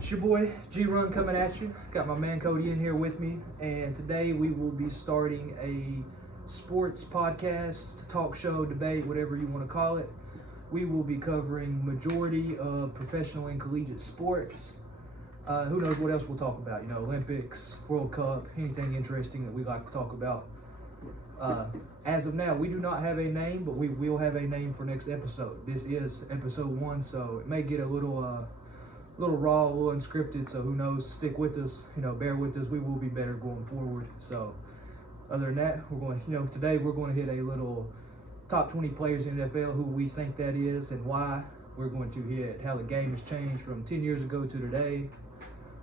It's your boy G-Run coming at you. Got my man Cody in here with me, and today we will be starting a sports podcast, talk show, debate, whatever you want to call it. We will be covering majority of professional and collegiate sports. Who knows what else we'll talk about? Olympics, World Cup, anything interesting that we like to talk about. As of now, we do not have a name, but we will have a name for next episode. This is episode 1, so it may get a little raw, a little unscripted, so who knows, stick with us, bear with us. We will be better going forward. So other than that, today we're going to hit a little top 20 players in the NFL, who we think that is and why. We're going to hit how the game has changed from 10 years ago to today.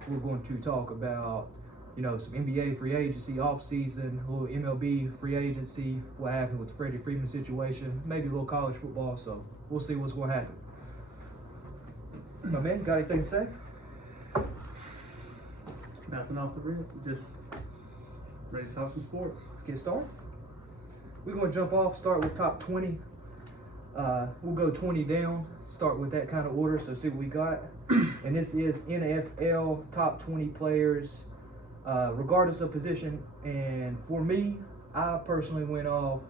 We're going to talk about some NBA free agency, offseason, a little MLB free agency, what happened with the Freddie Freeman situation, maybe a little college football, so we'll see what's going to happen. My man, got anything to say? Nothing off the rip, just ready to talk some sports. Let's get started. We're going to jump off, start with top 20. We'll go 20 down, start with that kind of order, so see what we got. And this is NFL top 20 players, regardless of position. And for me, I personally went off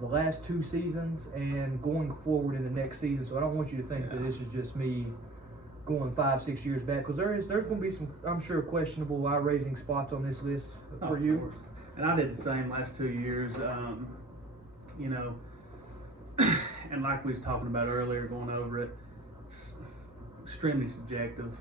the last 2 seasons and going forward in the next season. So I don't want you to think that this is just me going 5-6 years back, because there's going to be some, I'm sure, questionable eye-raising spots on this list for you. Course. And I did the same last 2 years. And like we was talking about earlier, going over it, it's extremely subjective.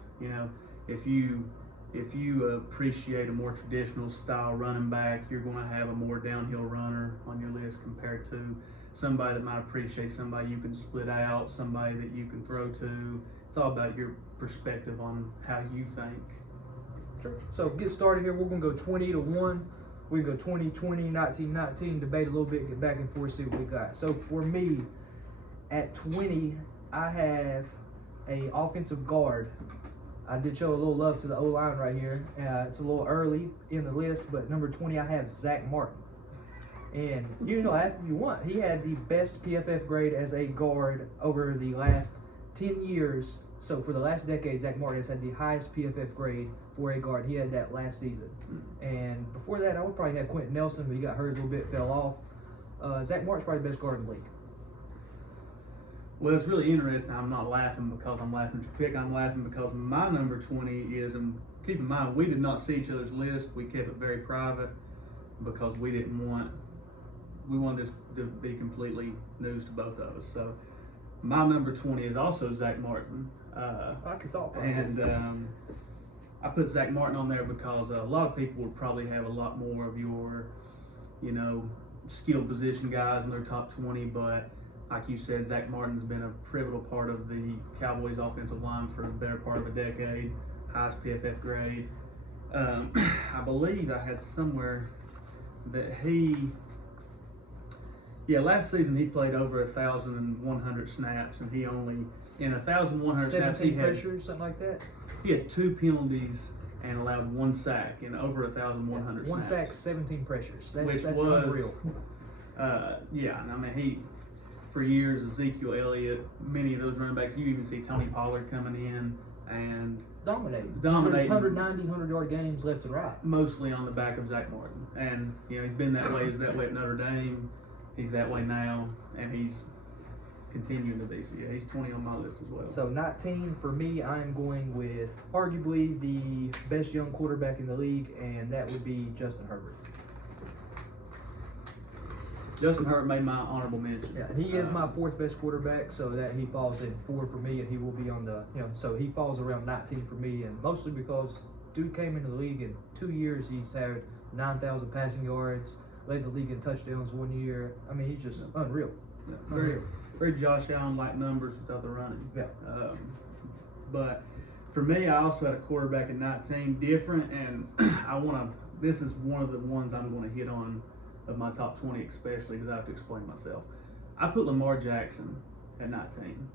If you appreciate a more traditional style running back, you're going to have a more downhill runner on your list compared to somebody that might appreciate somebody you can split out, somebody that you can throw to. It's all about your perspective on how you think. Sure. So get started here. We're going to go 20 to 1. We can go 20, 20, 19, 19, debate a little bit, get back and forth, see what we got. So for me, at 20, I have a offensive guard. I did show a little love to the O-line right here. It's a little early in the list, but number 20, I have Zach Martin. And after you want, he had the best PFF grade as a guard over the last 10 years. So for the last decade, Zach Martin has had the highest PFF grade for a guard. He had that last season. And before that, I would probably have Quentin Nelson, but he got hurt a little bit, fell off. Zach Martin's probably the best guard in the league. Well, it's really interesting. I'm not laughing because I'm laughing at your pick. I'm laughing because my number 20 is, and keep in mind, we did not see each other's list. We kept it very private because we wanted this to be completely news to both of us. So my number 20 is also Zach Martin. I like your thought process. And I put Zach Martin on there because a lot of people would probably have a lot more of your, skilled position guys in their top 20, but like you said, Zach Martin's been a pivotal part of the Cowboys offensive line for the better part of a decade, highest PFF grade. I believe I had somewhere that last season he played over 1,100 snaps, and he only, in 1,100 snaps, he had pressures, something like that. He had 2 penalties and allowed 1 sack in over 1,100 snaps. 1 sack, 17 pressures. That's was unreal. And I mean, for years, Ezekiel Elliott, many of those running backs, you even see Tony Pollard coming in and dominating 190, 100-yard games left and right. Mostly on the back of Zach Martin. And, he's been that way. He's that way at Notre Dame. He's that way now. And he's continuing to be. So, he's 20 on my list as well. So, 19, for me, I'm going with arguably the best young quarterback in the league, and that would be Justin Herbert. Justin Herbert made my honorable mention. Yeah, and he is my 4th best quarterback, so that he falls at 4 for me, and he will be on the, so he falls around 19 for me, and mostly because dude came into the league in 2 years. He's had 9,000 passing yards, led the league in touchdowns 1 year. I mean, he's just unreal. Yeah, very Josh Allen-like numbers without the running. Yeah. But for me, I also had a quarterback at 19, different, and this is one of the ones I'm going to hit on of my top 20, especially because I have to explain myself. I put Lamar Jackson at 19.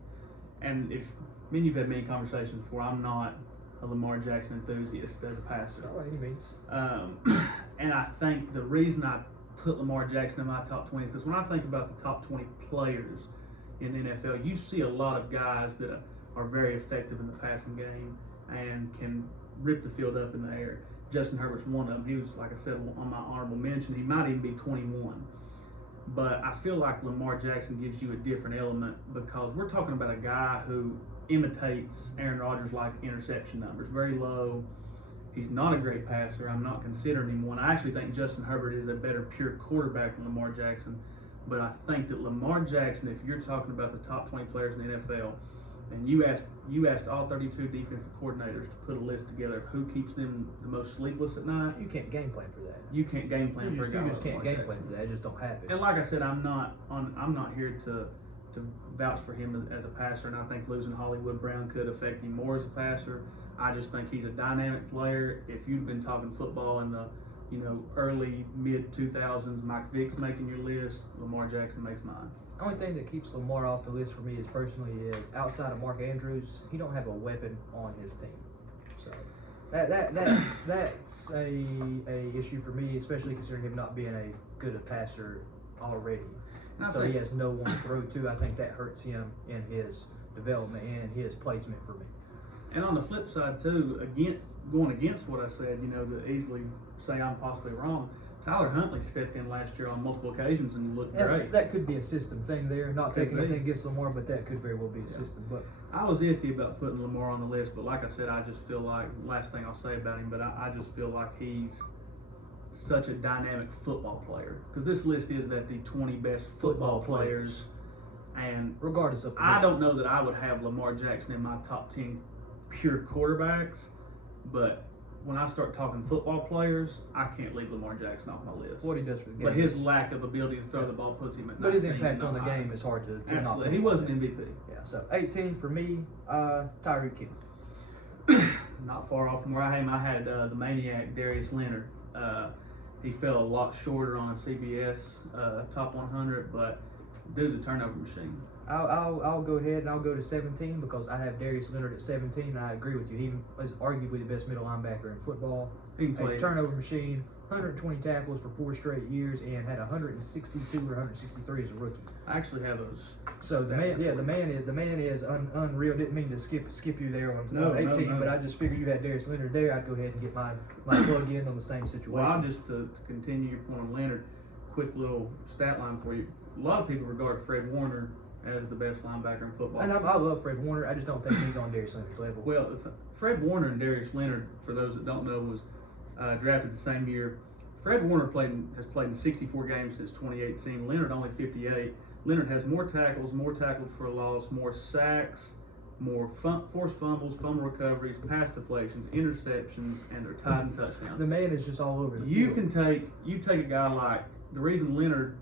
And if me and you've had many conversations before, I'm not a Lamar Jackson enthusiast as a passer. Not by any means. And I think the reason I put Lamar Jackson in my top 20 is because when I think about the top 20 players in the NFL, you see a lot of guys that are very effective in the passing game. and can rip the field up in the air. Justin Herbert's one of them. He was, like I said, on my honorable mention. He might even be 21. But I feel like Lamar Jackson gives you a different element because we're talking about a guy who imitates Aaron Rodgers like interception numbers, very low. He's not a great passer. I'm not considering him one. I actually think Justin Herbert is a better pure quarterback than Lamar Jackson. But I think that Lamar Jackson, if you're talking about the top 20 players in the NFL, and you asked all 32 defensive coordinators to put a list together of who keeps them the most sleepless at night. You can't game plan for that. You can't game plan for a guy. You just like can't Lamar game plan Jackson. for that. It just don't happen. And like I said, I'm not here to vouch for him as a passer, and I think losing Hollywood Brown could affect him more as a passer. I just think he's a dynamic player. If you've been talking football in the early mid 2000s, Mike Vick's making your list. Lamar Jackson makes mine. The only thing that keeps Lamar off the list for me is outside of Mark Andrews, he don't have a weapon on his team. So that's a issue for me, especially considering him not being a good passer already. So he has no one to throw to. I think that hurts him in his development and his placement for me. And on the flip side too, going against what I said, to easily say I'm possibly wrong, Tyler Huntley stepped in last year on multiple occasions and looked great. That could be a system thing there. Not taking anything against Lamar, but that could very well be a system. But I was iffy about putting Lamar on the list, but like I said, I just feel like, last thing I'll say about him, but I just feel like he's such a dynamic football player. Because this list is that the 20 best football players. And regardless of position. I don't know that I would have Lamar Jackson in my top 10 pure quarterbacks, but when I start talking football players, I can't leave Lamar Jackson off my list. What he does for the game. But his lack of ability to throw the ball puts him at 19. But his impact on the game is hard to not. Absolutely. He was an MVP. Yeah, so 18 for me, Tyreek Hill. Not far off from where I had him. I had the maniac, Darius Leonard. He fell a lot shorter on a CBS top 100, but dude's a turnover machine. I'll go ahead and I'll go to 17 because I have Darius Leonard at 17. And I agree with you. He is arguably the best middle linebacker in football. He can play a turnover machine, 120 tackles for 4 straight years, and had 162 or 163 as a rookie. I actually have those. So the man is unreal. Didn't mean to skip you there on 18, no. but I just figured you had Darius Leonard there. I'd go ahead and get my plug in on the same situation. Well, I'm just to continue your point on Leonard. Quick little stat line for you. A lot of people regard Fred Warner as the best linebacker in football. And I love Fred Warner. I just don't think he's on Darius Leonard's level. Well, Fred Warner and Darius Leonard, for those that don't know, was drafted the same year. Fred Warner has played in 64 games since 2018. Leonard only 58. Leonard has more tackles for a loss, more sacks, more forced fumbles, fumble recoveries, pass deflections, interceptions, and they're tied in touchdowns. The man is just all over the field. You take a guy like, the reason Leonard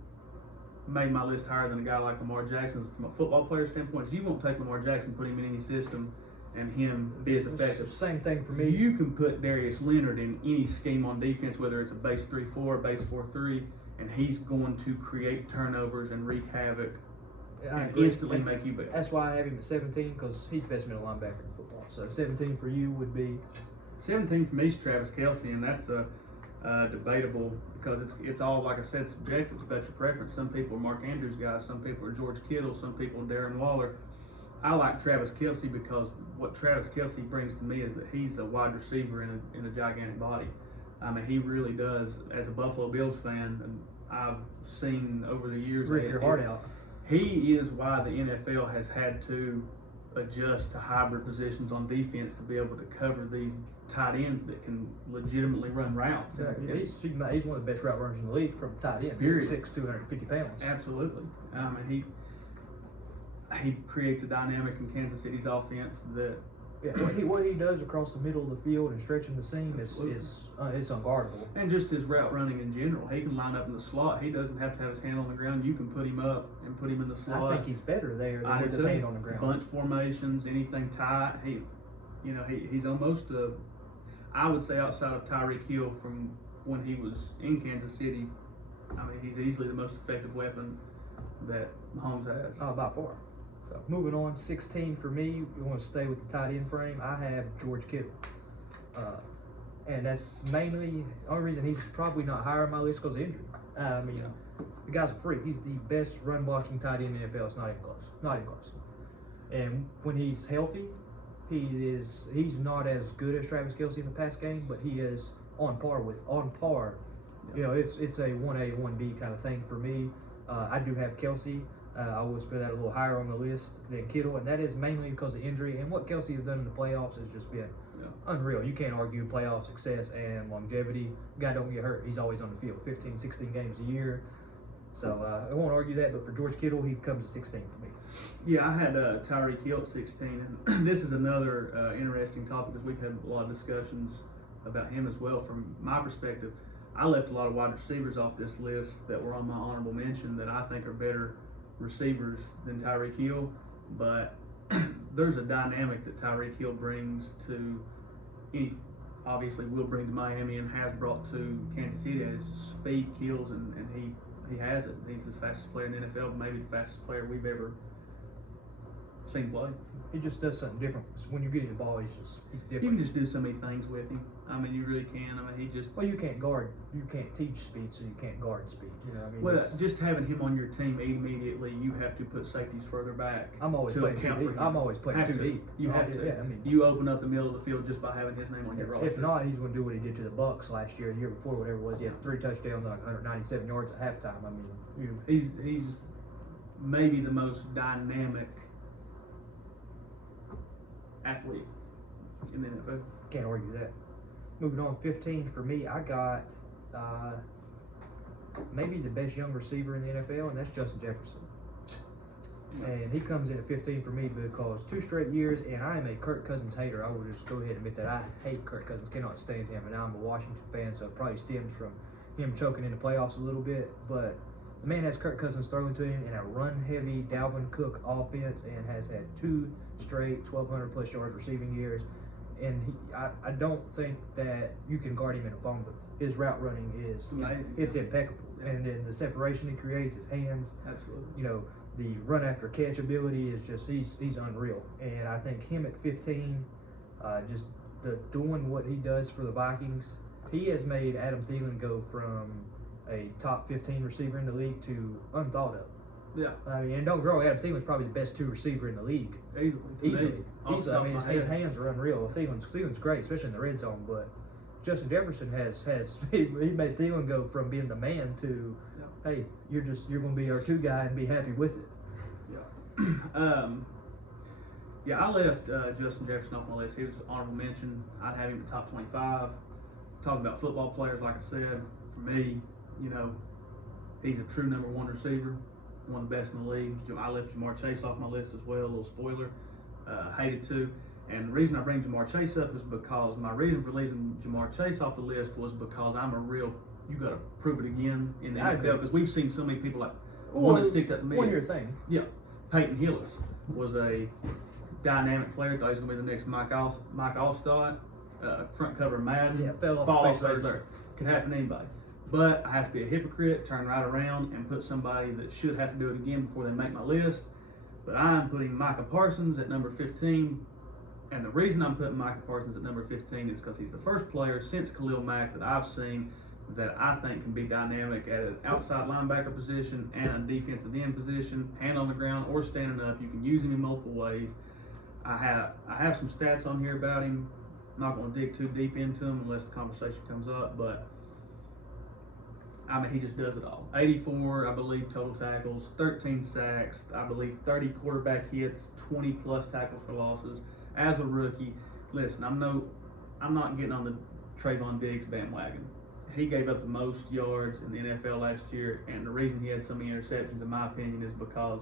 made my list higher than a guy like Lamar Jackson from a football player standpoint is you won't take Lamar Jackson, put him in any system, and him be as effective. Same thing for me. You can put Darius Leonard in any scheme on defense, whether it's a base 3-4, base 4-3, and he's going to create turnovers and wreak havoc and instantly make you better. That's why I have him at 17 because he's the best middle linebacker in football. So 17 for you would be? 17 for me is Travis Kelce, and that's debatable because it's all, like I said, subjective. It's about your preference. Some people are Mark Andrews guys, some people are George Kittle, some people are Darren Waller. I like Travis Kelce because what Travis Kelce brings to me is that he's a wide receiver in a gigantic body. I mean, he really does. As a Buffalo Bills fan, and I've seen over the years, rip your heart out. He is why the NFL has had to adjust to hybrid positions on defense to be able to cover these tight ends that can legitimately run routes. Yeah, he's one of the best route runners in the league from tight end. 6'6", 250 pounds. Absolutely. He creates a dynamic in Kansas City's offense that. Yeah, what he does across the middle of the field and stretching the seam is unguardable. And just his route running in general, he can line up in the slot. He doesn't have to have his hand on the ground. You can put him up and put him in the slot. I think he's better there than with his hand on the ground. Bunch formations, anything tight. He's almost I would say outside of Tyreek Hill from when he was in Kansas City, I mean, he's easily the most effective weapon that Mahomes has. Oh, by far. So moving on, 16 for me. We want to stay with the tight end frame. I have George Kittle, and that's mainly the only reason he's probably not higher on my list because of injury. The guy's a freak. He's the best run blocking tight end in the NFL. It's not even close. Not even close. And when he's healthy, He's not as good as Travis Kelce in the pass game, but he is on par. You know, it's a 1A, 1B kind of thing for me. I do have Kelce. I will put that a little higher on the list than Kittle, and that is mainly because of injury. And what Kelce has done in the playoffs has just been unreal. You can't argue playoff success and longevity. Guy don't get hurt. He's always on the field, 15, 16 games a year. So I won't argue that, but for George Kittle, he comes to 16 for me. Yeah, I had Tyreek Hill at 16, and this is another interesting topic because we've had a lot of discussions about him as well. From my perspective, I left a lot of wide receivers off this list that were on my honorable mention that I think are better receivers than Tyreek Hill, but there's a dynamic that Tyreek Hill brings to obviously will bring to Miami and has brought to Kansas City. As speed kills, and he has it. He's the fastest player in the NFL, maybe the fastest player we've ever seen play. He just does something different. When you're getting the ball, he's different. You can just do so many things with him. I mean, you really can. I mean, he just. Well, you can't teach speed, so you can't guard speed. You know, I mean, well, just having him on your team immediately, you have to put safeties further back. I'm always playing too deep. I'm always playing too deep. You have to. Yeah, I mean, you open up the middle of the field just by having his name on your roster. If not, he's going to do what he did to the Bucks last year, the year before, whatever it was. He had 3 touchdowns, like 197 yards at halftime. I mean, he's maybe the most dynamic athlete in the NFL. Can't argue that. Moving on, 15 for me, I got maybe the best young receiver in the NFL, and that's Justin Jefferson. And he comes in at 15 for me because 2 straight years, and I am a Kirk Cousins hater. I will just go ahead and admit that I hate Kirk Cousins, cannot stand him, and I'm a Washington fan, so it probably stems from him choking in the playoffs a little bit. But the man has Kirk Cousins throwing to him in a run-heavy Dalvin Cook offense and has had 2 straight 1,200-plus yards receiving years. And I don't think that you can guard him in a fumble. His route running it's impeccable. And then the separation he creates, his hands. Absolutely. You know, the run after catch ability is just, he's unreal. And I think him at 15, just doing what he does for the Vikings, he has made Adam Thielen go from a top 15 receiver in the league to unthought of. Yeah. I mean, and don't grow. Adam Thielen's probably the best 2 receiver in the league. Easily. I mean, his hands are unreal. Thielen's great, especially in the red zone. But Justin Jefferson he made Thielen go from being the man to, hey, you're going to be our 2 guy and be happy with it. Yeah. I left Justin Jefferson off my list. He was an honorable mention. I'd have him in the top 25. Talking about football players, like I said, for me, you know, he's a true number 1 receiver. One of the best in the league. I left Jamar Chase off my list as well. A little spoiler. Hated to. And the reason I bring Jamar Chase up is because my reason for leaving Jamar Chase off the list was because I'm a real. You got to prove it again in the NFL because we've seen so many people one that sticks at the middle. 1 year thing. Yeah. Peyton Hillis was a dynamic player. Thought he was going to be the next Mike Allstott. Front cover Madden. Yeah, fell off the face there. Could happen to anybody. But I have to be a hypocrite, turn right around, and put somebody that should have to do it again before they make my list. But I'm putting Micah Parsons at number 15. And the reason I'm putting Micah Parsons at number 15 is because he's the first player since Khalil Mack that I've seen that I think can be dynamic at an outside linebacker position and a defensive end position, hand on the ground or standing up. You can use him in multiple ways. I have some stats on here about him. I'm not going to dig too deep into them unless the conversation comes up, but I mean, he just does it all. 84, I believe, total tackles, 13 sacks, I believe 30 quarterback hits, 20 plus tackles for losses. As a rookie, listen, I'm not getting on the Trayvon Diggs bandwagon. He gave up the most yards in the NFL last year, and the reason he had so many interceptions, in my opinion, is because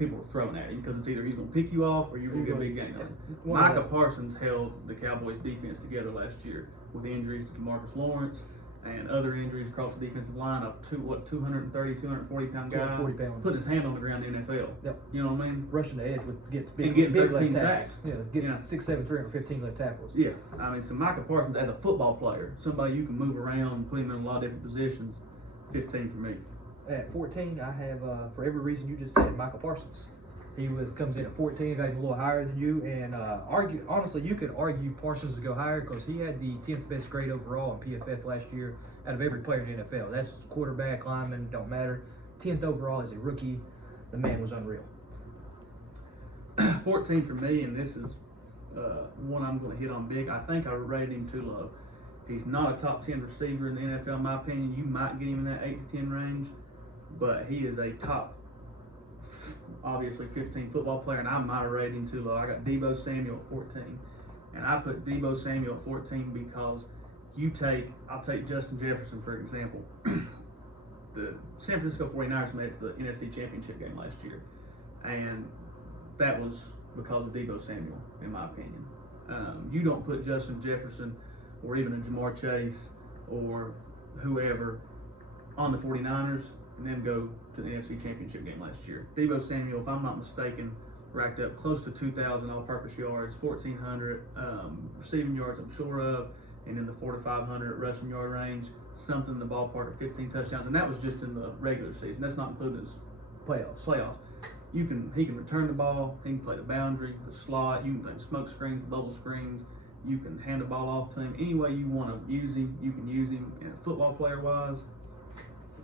people were throwing at him because it's either he's going to pick you off or you're going to get a big gain on him. Micah Parsons held the Cowboys defense together last year with injuries to Marcus Lawrence and other injuries across the defensive line. A 230, 240 pound guy 240 pounds. putting his hand on the ground in the NFL. Yep. You know what I mean? Rushing the edge gets big, and getting big 13 left sacks. tackles. Yeah, gets 6'7", 315 left tackles. Yeah. I mean, so Micah Parsons as a football player, somebody you can move around and put him in a lot of different positions, 15 for me. At 14, I have, for every reason you just said, Michael Parsons. He comes in at 14, got a little higher than you, and honestly, you could argue Parsons to go higher because he had the 10th best grade overall in PFF last year out of every player in the NFL. That's quarterback, lineman, don't matter. 10th overall as a rookie. The man was unreal. 14 for me, and this is one I'm going to hit on big. I think I rated him too low. He's not a top 10 receiver in the NFL, in my opinion. You might get him in that 8 to 10 range, but he is a top, obviously, 15 football player, and I might have rated him too low. I got Deebo Samuel at 14, and I put Deebo Samuel at 14 because I'll take Justin Jefferson, for example. The San Francisco 49ers made it to the NFC Championship game last year, and that was because of Deebo Samuel, in my opinion. You don't put Justin Jefferson or even a Jamar Chase or whoever on the 49ers and then go to the NFC Championship game last year. Deebo Samuel, if I'm not mistaken, racked up close to 2,000 all-purpose yards, 1,400 receiving yards, I'm sure of, and in the 4 to 500 rushing yard range, something in the ballpark of 15 touchdowns, and that was just in the regular season. That's not including his playoffs. He can return the ball. He can play the boundary, the slot. You can play smoke screens, bubble screens. You can hand the ball off to him any way you want to use him. You can use him. And football player wise,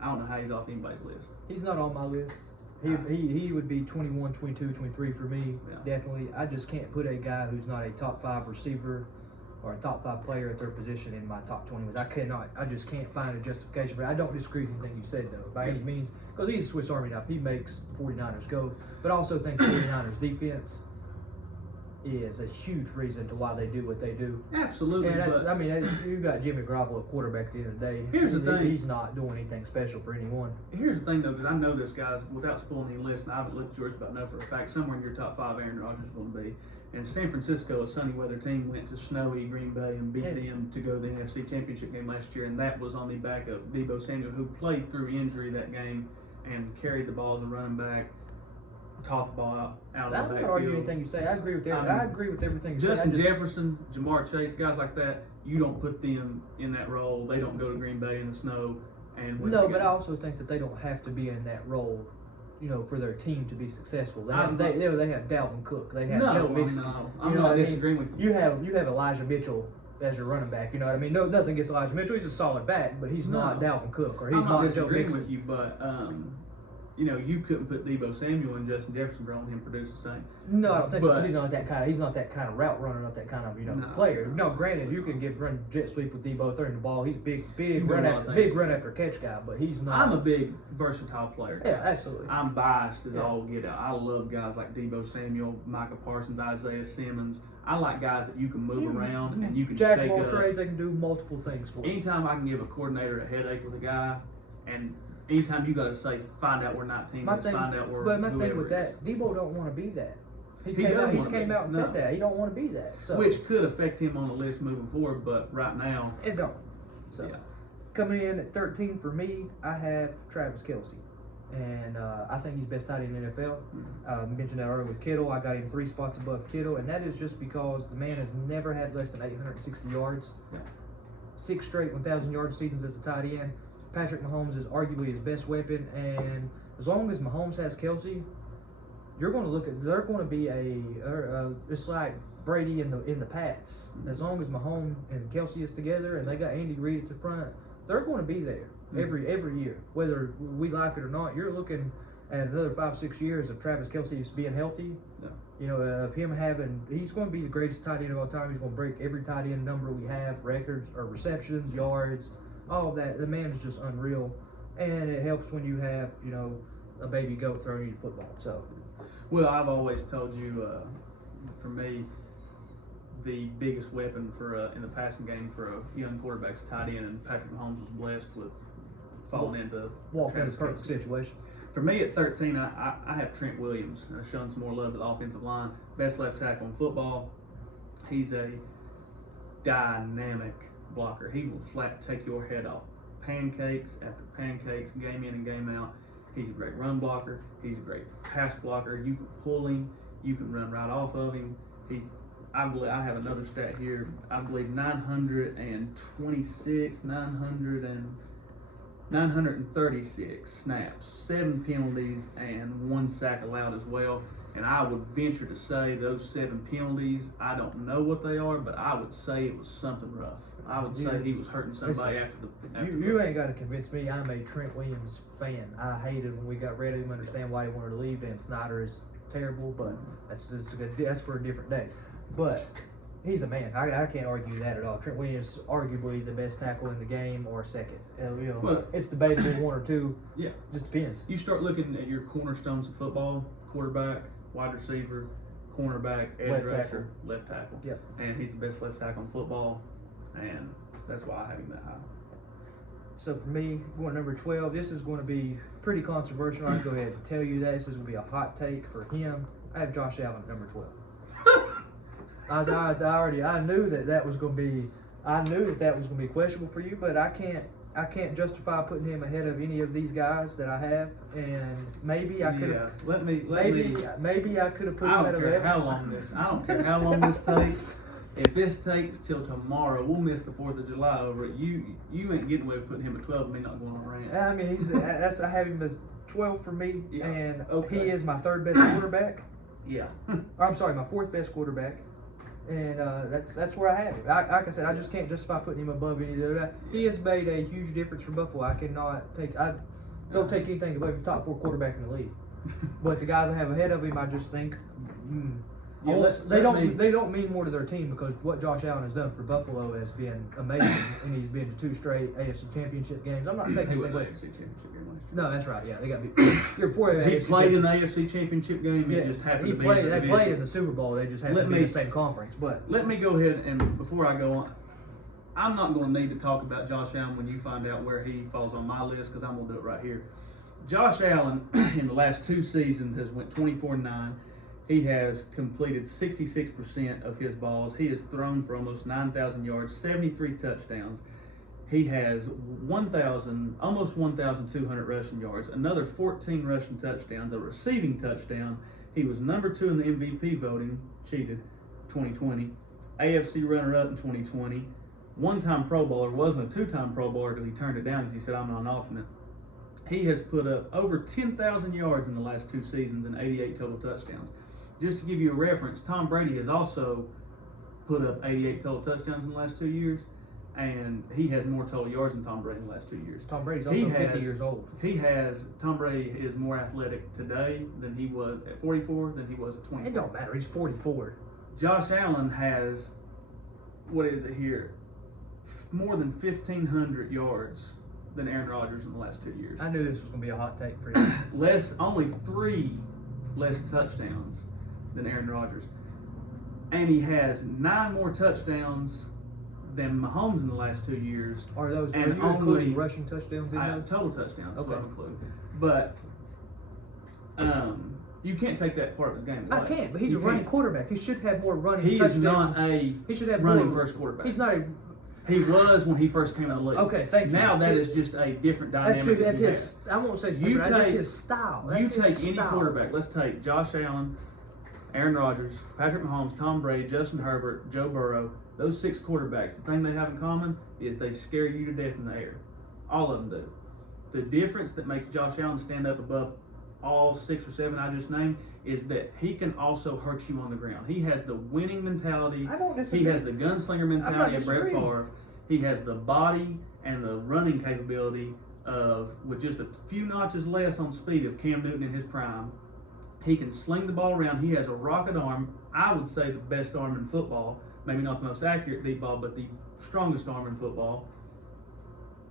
I don't know how he's off anybody's list. He's not on my list. He would be 21, 22, 23 for me, definitely. I just can't put a guy who's not a top 5 receiver or a top 5 player at their position in my top 20. I just can't find a justification. But I don't disagree with anything you said, though, by any means, because he's a Swiss Army knife. He makes 49ers go. But I also think the 49ers defense is a huge reason to why they do what they do. Absolutely. And you got Jimmy Garoppolo at quarterback at the end of the day. Here's the thing. He's not doing anything special for anyone. Here's the thing, though, because I know this guy's, without spoiling any list, and I haven't looked at yours, but I know for a fact somewhere in your top 5 Aaron Rodgers is going to be. And San Francisco, a sunny weather team, went to snowy Green Bay and beat them to go to the NFC Championship game last year, and that was on the back of Deebo Samuel, who played through injury that game and carried the ball as a running back, caught the ball out of the backfield. I don't argue anything you say. I agree with everything. I agree with everything you say. Justin Jefferson, Jamar Chase, guys like that, you don't put them in that role. They don't go to Green Bay in the snow. But I also think that they don't have to be in that role, for their team to be successful. They have Dalvin Cook. They have Joe Mixon. I'm not disagreeing with you. You have Elijah Mitchell as your running back. You know what I mean? No, nothing against Elijah Mitchell. He's a solid back, but he's not Dalvin Cook or he's not Joe Mixon. With you, but you couldn't put Deebo Samuel and Justin Jefferson on him produce the same. No, I don't think so. Because he's not that kind of route runner, not that kind of player. No, granted, you can run jet sweep with Deebo throwing the ball. He's a big run after catch guy, but he's not. I'm a big versatile player. Yeah, absolutely. I'm biased as all get out. I love guys like Deebo Samuel, Micah Parsons, Isaiah Simmons. I like guys that you can move around and you can jack shake of all up. trades. They can do multiple things for you. Anytime I can give a coordinator a headache with a guy, and anytime you got to say, find out where 19 is, find out where. But my thing with that, Deebo don't want to be that. He came out and said that he don't want to be that. So which could affect him on the list moving forward, but right now it don't. So coming in at 13 for me, I have Travis Kelce, and I think he's best tight end in the NFL. I mentioned that earlier with Kittle. I got him 3 spots above Kittle, and that is just because the man has never had less than 860 yards. 6 straight 1,000-yard seasons as a tight end. Patrick Mahomes is arguably his best weapon, and as long as Mahomes has Kelce, you're going to look at. They're going to be it's like Brady in the Pats. As long as Mahomes and Kelce is together, and they got Andy Reid at the front, they're going to be there every year, whether we like it or not. You're looking at another 5-6 years of Travis Kelce being healthy. Of him he's going to be the greatest tight end of all time. He's going to break every tight end number we have, records or receptions, yards. All of that. The man is just unreal, and it helps when you have a baby goat throwing you the football. So, well, I've always told you, for me, the biggest weapon for in the passing game for a young quarterback's tight end, and Patrick Mahomes was blessed with falling into a perfect situation. For me at 13, I have Trent Williams, showing some more love to the offensive line. Best left tackle in football. He's a dynamic blocker. He will flat take your head off. Pancakes after pancakes, game in and game out. He's a great run blocker. He's a great pass blocker. You can pull him. You can run right off of him. I have another stat here. I believe 936 snaps, 7 penalties, and 1 sack allowed as well. And I would venture to say those 7 penalties, I don't know what they are, but I would say it was something rough. I would say he was hurting somebody You ain't got to convince me. I'm a Trent Williams fan. I hated when we got rid of him. Understand why he wanted to leave. Dan Snyder is terrible, but that's for a different day. but he's a man. I can't argue that at all. Trent Williams, arguably the best tackle in the game, or second. Well, it's debatable one or two. Yeah, just depends. You start looking at your cornerstones of football: quarterback, wide receiver, cornerback, edge rusher, left tackle. Yep. And he's the best left tackle in football, and that's why I have him that high. So for me, going number 12, this is going to be pretty controversial. I'll go ahead and tell you that. This is going to be a hot take for him. I have Josh Allen at number 12. I knew that was going to be. I knew that was going to be questionable for you, but I can't justify putting him ahead of any of these guys that I have, and maybe I could. Yeah, maybe I could have put him I ahead don't of care how long this. I don't care how long this takes. If this takes till tomorrow, we'll miss the 4th of July over it. You ain't getting away with putting him at 12 and me not going on a rant. I mean, I have him as 12 for me, Yeah. and Okay. he is my 3rd best quarterback. Yeah. Or, I'm sorry, my 4th best quarterback, and that's where I have him. Like I said, I just can't justify putting him above any of the other guys. He has made a huge difference for Buffalo. I don't take anything away from the top 4 quarterback in the league. But the guys I have ahead of him, I just think. They don't mean more to their team, because what Josh Allen has done for Buffalo has been amazing, and he's been to 2 straight AFC Championship games. I'm not taking He won anything the away. AFC Championship game last year. No, that's right. Yeah, they got beat. Year before He played in the AFC Championship game. It just happened he to be played. in the They division. played in the Super Bowl. They just happened to be in the same conference. But Let me go ahead and before I go on, I'm not going to need to talk about Josh Allen when you find out where he falls on my list, because I'm going to do it right here. Josh Allen in the last 2 seasons has went 24-9. He has completed 66% of his balls. He has thrown for almost 9,000 yards, 73 touchdowns. He has almost 1,200 rushing yards, another 14 rushing touchdowns, a receiving touchdown. He was number 2 in the MVP voting, cheated, 2020. AFC runner-up in 2020. One-time Pro Bowler, wasn't a 2-time Pro Bowler because he turned it down because he said, I'm not an alternate. He has put up over 10,000 yards in the last 2 seasons and 88 total touchdowns. Just to give you a reference, Tom Brady has also put up 88 total touchdowns in the last 2 years, and he has more total yards than Tom Brady in the last 2 years. Tom Brady's also 50 years old. Tom Brady is more athletic today than he was at 44 than he was at 24. It don't matter. He's 44. Josh Allen has, what is it here, more than 1,500 yards than Aaron Rodgers in the last 2 years. I knew this was going to be a hot take for you. Only 3 less touchdowns than Aaron Rodgers. And he has 9 more touchdowns than Mahomes in the last 2 years. Are you only including rushing touchdowns in those? Total touchdowns, okay. what I'm including. But you can't take that part of his game away. I can't, but he's a running quarterback. He should have more running touchdowns. He is not a running first quarterback. He's not a... He was when he first came in the league. Okay, thank you. Now that is just a different dynamic. That's his. I won't say it's different. That's his style. You take any quarterback. Let's take Josh Allen, Aaron Rodgers, Patrick Mahomes, Tom Brady, Justin Herbert, Joe Burrow. Those 6 quarterbacks. The thing they have in common is they scare you to death in the air. All of them do. The difference that makes Josh Allen stand up above all 6 or 7 I just named is that he can also hurt you on the ground. He has the winning mentality. I don't disagree. He has the gunslinger mentality of Brett Favre. He has the body and the running capability of, with just a few notches less on speed, of Cam Newton in his prime. He can sling the ball around. He has a rocket arm. I would say the best arm in football. Maybe not the most accurate deep ball, but the strongest arm in football.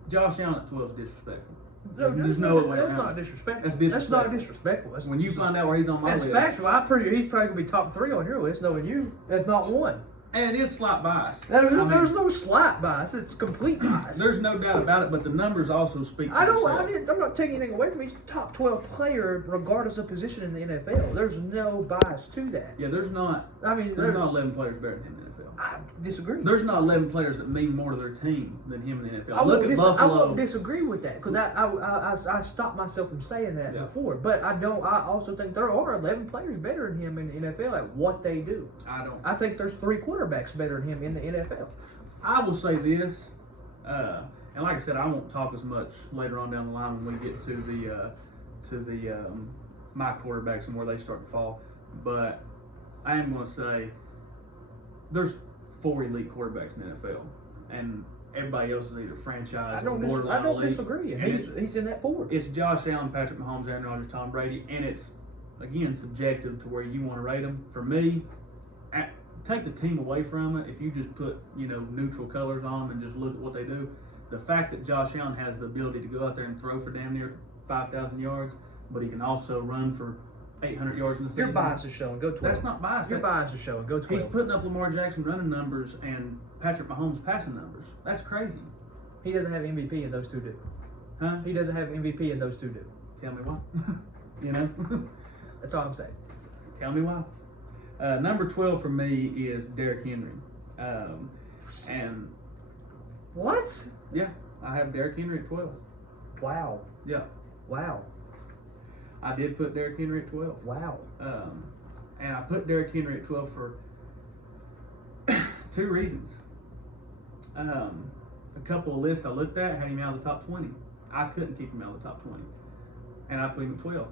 Josh Allen at 12 is disrespectful. There's no way That's around not it. disrespectful. That's disrespectful. That's not disrespectful. That's When you find out where he's on my list. That's factual. He's probably going to be top 3 on your list, knowing you, if not 1. And it is slight bias. There's no slight bias. It's complete bias. There's no doubt about it, but the numbers also speak for I'm themselves. not taking anything away from him. He's a top 12 player, regardless of position in the NFL. There's no bias to that. Yeah, there's not 11 players better than him in the NFL. I disagree. There's not 11 players that mean more to their team than him in the NFL. I won't disagree with that, because I stopped myself from saying that before. But I also think there are 11 players better than him in the NFL at what they do. I think there's 3 quarterbacks better than him in the NFL. I will say this, and like I said, I won't talk as much later on down the line when we get to the my quarterbacks and where they start to fall. But I am going to say there's 4 elite quarterbacks in the NFL, and everybody else is either franchise or borderline elite. I don't disagree. He's in that 4. It's Josh Allen, Patrick Mahomes, Aaron Rodgers, Tom Brady, and it's, again, subjective to where you want to rate them. For me, take the team away from it, if you just put, neutral colors on them and just look at what they do, the fact that Josh Allen has the ability to go out there and throw for damn near 5,000 yards, but he can also run for 800 yards in the season. Your bias is showing. Go 12. That's not bias. Your bias is showing. Go 12. He's putting up Lamar Jackson running numbers and Patrick Mahomes passing numbers. That's crazy. He doesn't have MVP and those two do. Huh? He doesn't have MVP and those two do. Tell me why. That's all I'm saying. Tell me why. Number 12 for me is Derrick Henry. And what? yeah, I have Derrick Henry at 12. Wow. Yeah, Wow. I did put Derrick Henry at 12. Wow. And I put Derrick Henry at 12 for 2 reasons. A couple of lists I looked at had him out of the top 20. I couldn't keep him out of the top 20. And I put him at 12.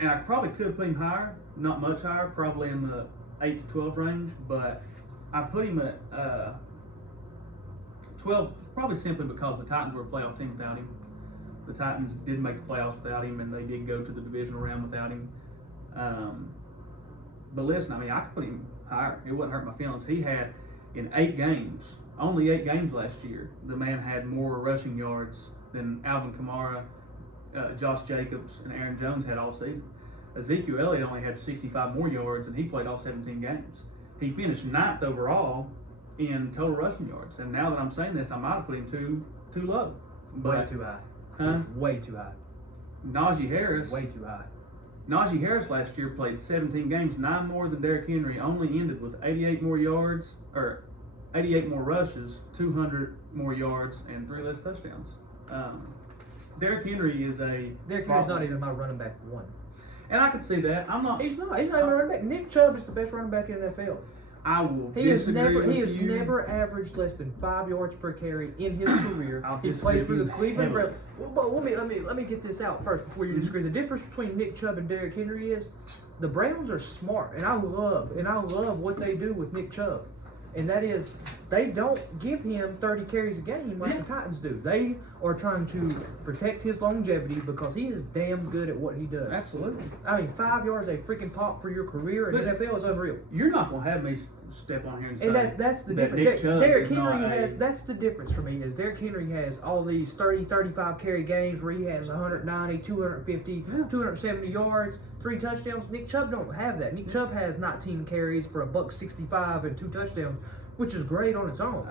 And I probably could have put him higher, not much higher, probably in the 8 to 12 range, but I put him at 12 probably simply because the Titans were a playoff team without him. The Titans did make the playoffs without him, and they did go to the divisional round without him. But listen, I mean, I could put him higher. It wouldn't hurt my feelings. He had, in 8 games, only 8 games last year, the man had more rushing yards than Alvin Kamara, Josh Jacobs, and Aaron Jones had all season. Ezekiel Elliott only had 65 more yards, and he played all 17 games. He finished 9th overall in total rushing yards. And now that I'm saying this, I might have put him too low. Way too high. Huh? Way too high. Najee Harris. Way too high. Najee Harris last year played 17 games, 9 more than Derrick Henry, only ended with 88 more yards, or 88 more rushes, 200 more yards, and 3 less touchdowns. Derrick Henry is a... Derrick Henry's not even my running back 1. And I can see that. I'm not... He's not even a running back. Nick Chubb is the best running back in the NFL. I will He has disagree with you. never averaged less than 5 yards per carry in his career. He disagree plays for with the you Cleveland heavily. Browns. Well, let me get this out first before you disagree. The difference between Nick Chubb and Derrick Henry is the Browns are smart, and I love what they do with Nick Chubb. And that is, they don't give him 30 carries a game like the Titans do. They are trying to protect his longevity because he is damn good at what he does. Absolutely. I mean, 5 yards a freaking pop for your career in the NFL is unreal. You're not going to have me step on here and say And that's the that difference. Nick Chubb Derrick is Henry not has, that's the difference for me, is Derrick Henry has all these 30, 35 carry games where he has 190, 250, 270 yards, 3 touchdowns. Nick Chubb don't have that. Nick Chubb has 19 carries for $165 and 2 touchdowns, which is great on its own.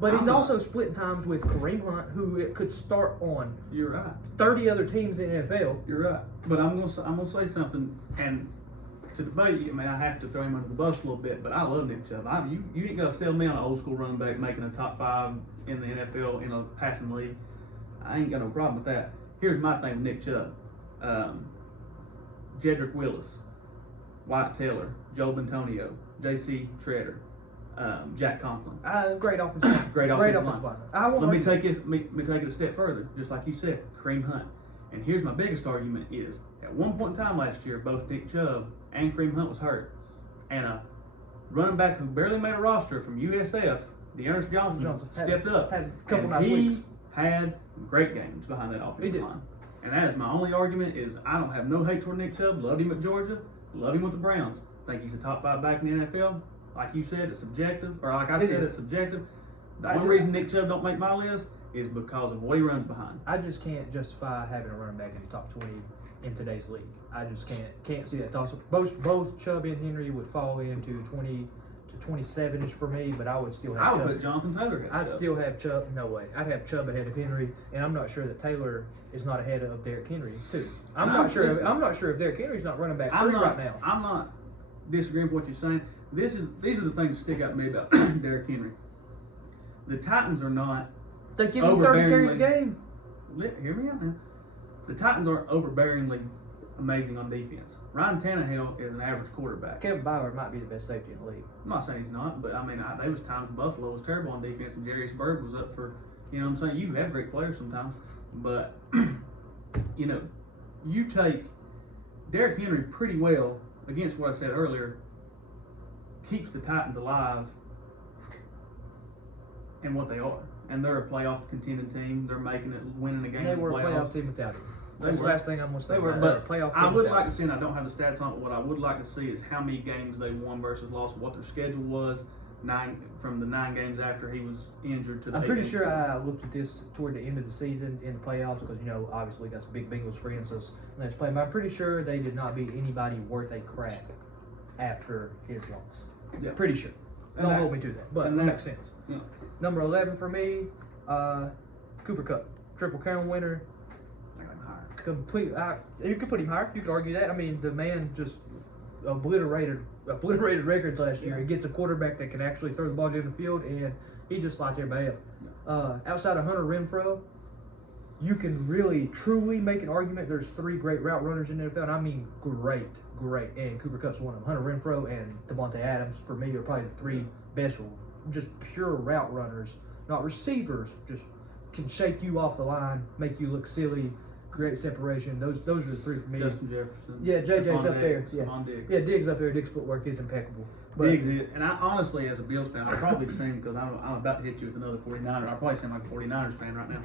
But he's also splitting times with Kareem Hunt, who could start on You're right. 30 other teams in the NFL. You're right. But I'm gonna say something, and to debate you, I mean, I have to throw him under the bus a little bit, but I love Nick Chubb. You ain't gonna sell me on an old school running back making a top 5 in the NFL in a passing league. I ain't got no problem with that. Here's my thing with Nick Chubb. Jedrick Willis, Wyatt Taylor, Joe Bentonio, J.C. Treader, Jack Conklin. Great offensive line. Great offensive line. line. Let me take it a step further, just like you said, Kareem Hunt. And here's my biggest argument is, at one point in time last year, both Nick Chubb and Kareem Hunt was hurt. And a running back who barely made a roster from USF, Dearness Johnson, stepped up. Had a couple nice he weeks. had great games behind that offensive line. And that is my only argument is I don't have no hate toward Nick Chubb. Loved him at Georgia. Loved him with the Browns. Think he's a top 5 back in the NFL. Like you said, it's subjective. Or like I said, it's subjective. The only reason Nick Chubb don't make my list is because of what he runs behind. I just can't justify having a running back in the top 20 in today's league. I just can't see that. Both Chubb and Henry would fall into 20 to 27ish for me, but I would still have I would Chubb. put Jonathan Taylor ahead of I'd Chubb. still have Chubb. No way. I'd have Chubb ahead of Henry, and I'm not sure that Taylor is not ahead of Derrick Henry too. I'm not sure if Derrick Henry's not running back 3 right now. I'm not disagreeing with what you're saying. These are the things that stick out to me about Derrick Henry. The Titans are not. They give him 30 carries a game. Hear me out now. The Titans aren't overbearingly amazing on defense. Ryan Tannehill is an average quarterback. Kevin Byard might be the best safety in the league. I'm not saying he's not, but I mean, there was times when Buffalo was terrible on defense and Jarius Byrd was up for, you know what I'm saying? You have great players sometimes, but, you know, you take Derrick Henry pretty well against what I said earlier, keeps the Titans alive and what they are. And they're a playoff contending team. They're making it, winning a game. They in the were a playoffs. playoff team without him. That's the last thing I'm gonna say. They were, about but playoff. I would like to see, and I don't have the stats on it. What I would like to see is how many games they won versus lost, what their schedule was. From the 9 games after he was injured to the. I'm pretty sure I looked at this toward the end of the season in the playoffs because obviously got some big Bengals friends, so let's play. But I'm pretty sure they did not beat anybody worth a crap after his loss. Yeah, pretty sure. Don't hold me to that, but that makes sense. Yeah. Number 11 for me, Cooper Kupp, Triple Crown winner. I got him higher. Complete. You could put him higher. You could argue that. I mean, the man just obliterated records last year. He gets a quarterback that can actually throw the ball down the field, and he just lights everybody up. Outside of Hunter Renfrow, you can really, truly make an argument. There's 3 great route runners in the NFL, and I mean great. And Cooper Kupp's one of them. Hunter Renfrow and Devontae Adams, for me, are probably the 3 best, just pure route runners, not receivers. Just can shake you off the line, make you look silly. Great separation. Those are the 3 for me. Justin Jefferson. Yeah, JJ's up there. Diggs. Yeah, Diggs up there. Diggs' footwork is impeccable. But Diggs is, and I honestly, as a Bills fan, I probably seem, because I'm about to hit you with another 49er. I probably seem like a 49ers fan right now.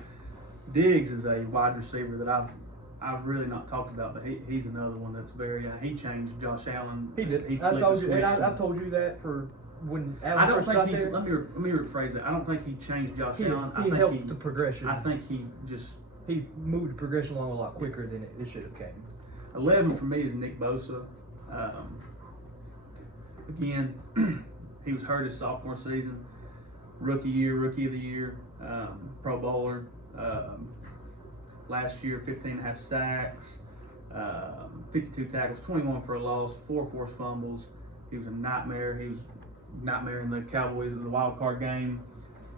Diggs is a wide receiver that I've really not talked about, but he's another one that's very. He changed Josh Allen. He did. He I told you, and I've told you that for when Allen I don't first think got he. there. Let me rephrase that. I don't think he changed Josh Allen. I He think helped the progression. I think he just. He moved the progression along a lot quicker than it should have came. 11 for me is Nick Bosa. Again, he was hurt his sophomore season. Rookie of the year, Pro Bowler. Last year, 15.5 sacks, 52 tackles, 21 for a loss, 4 forced fumbles. He was a nightmare. He was nightmaring the Cowboys in the wild card game.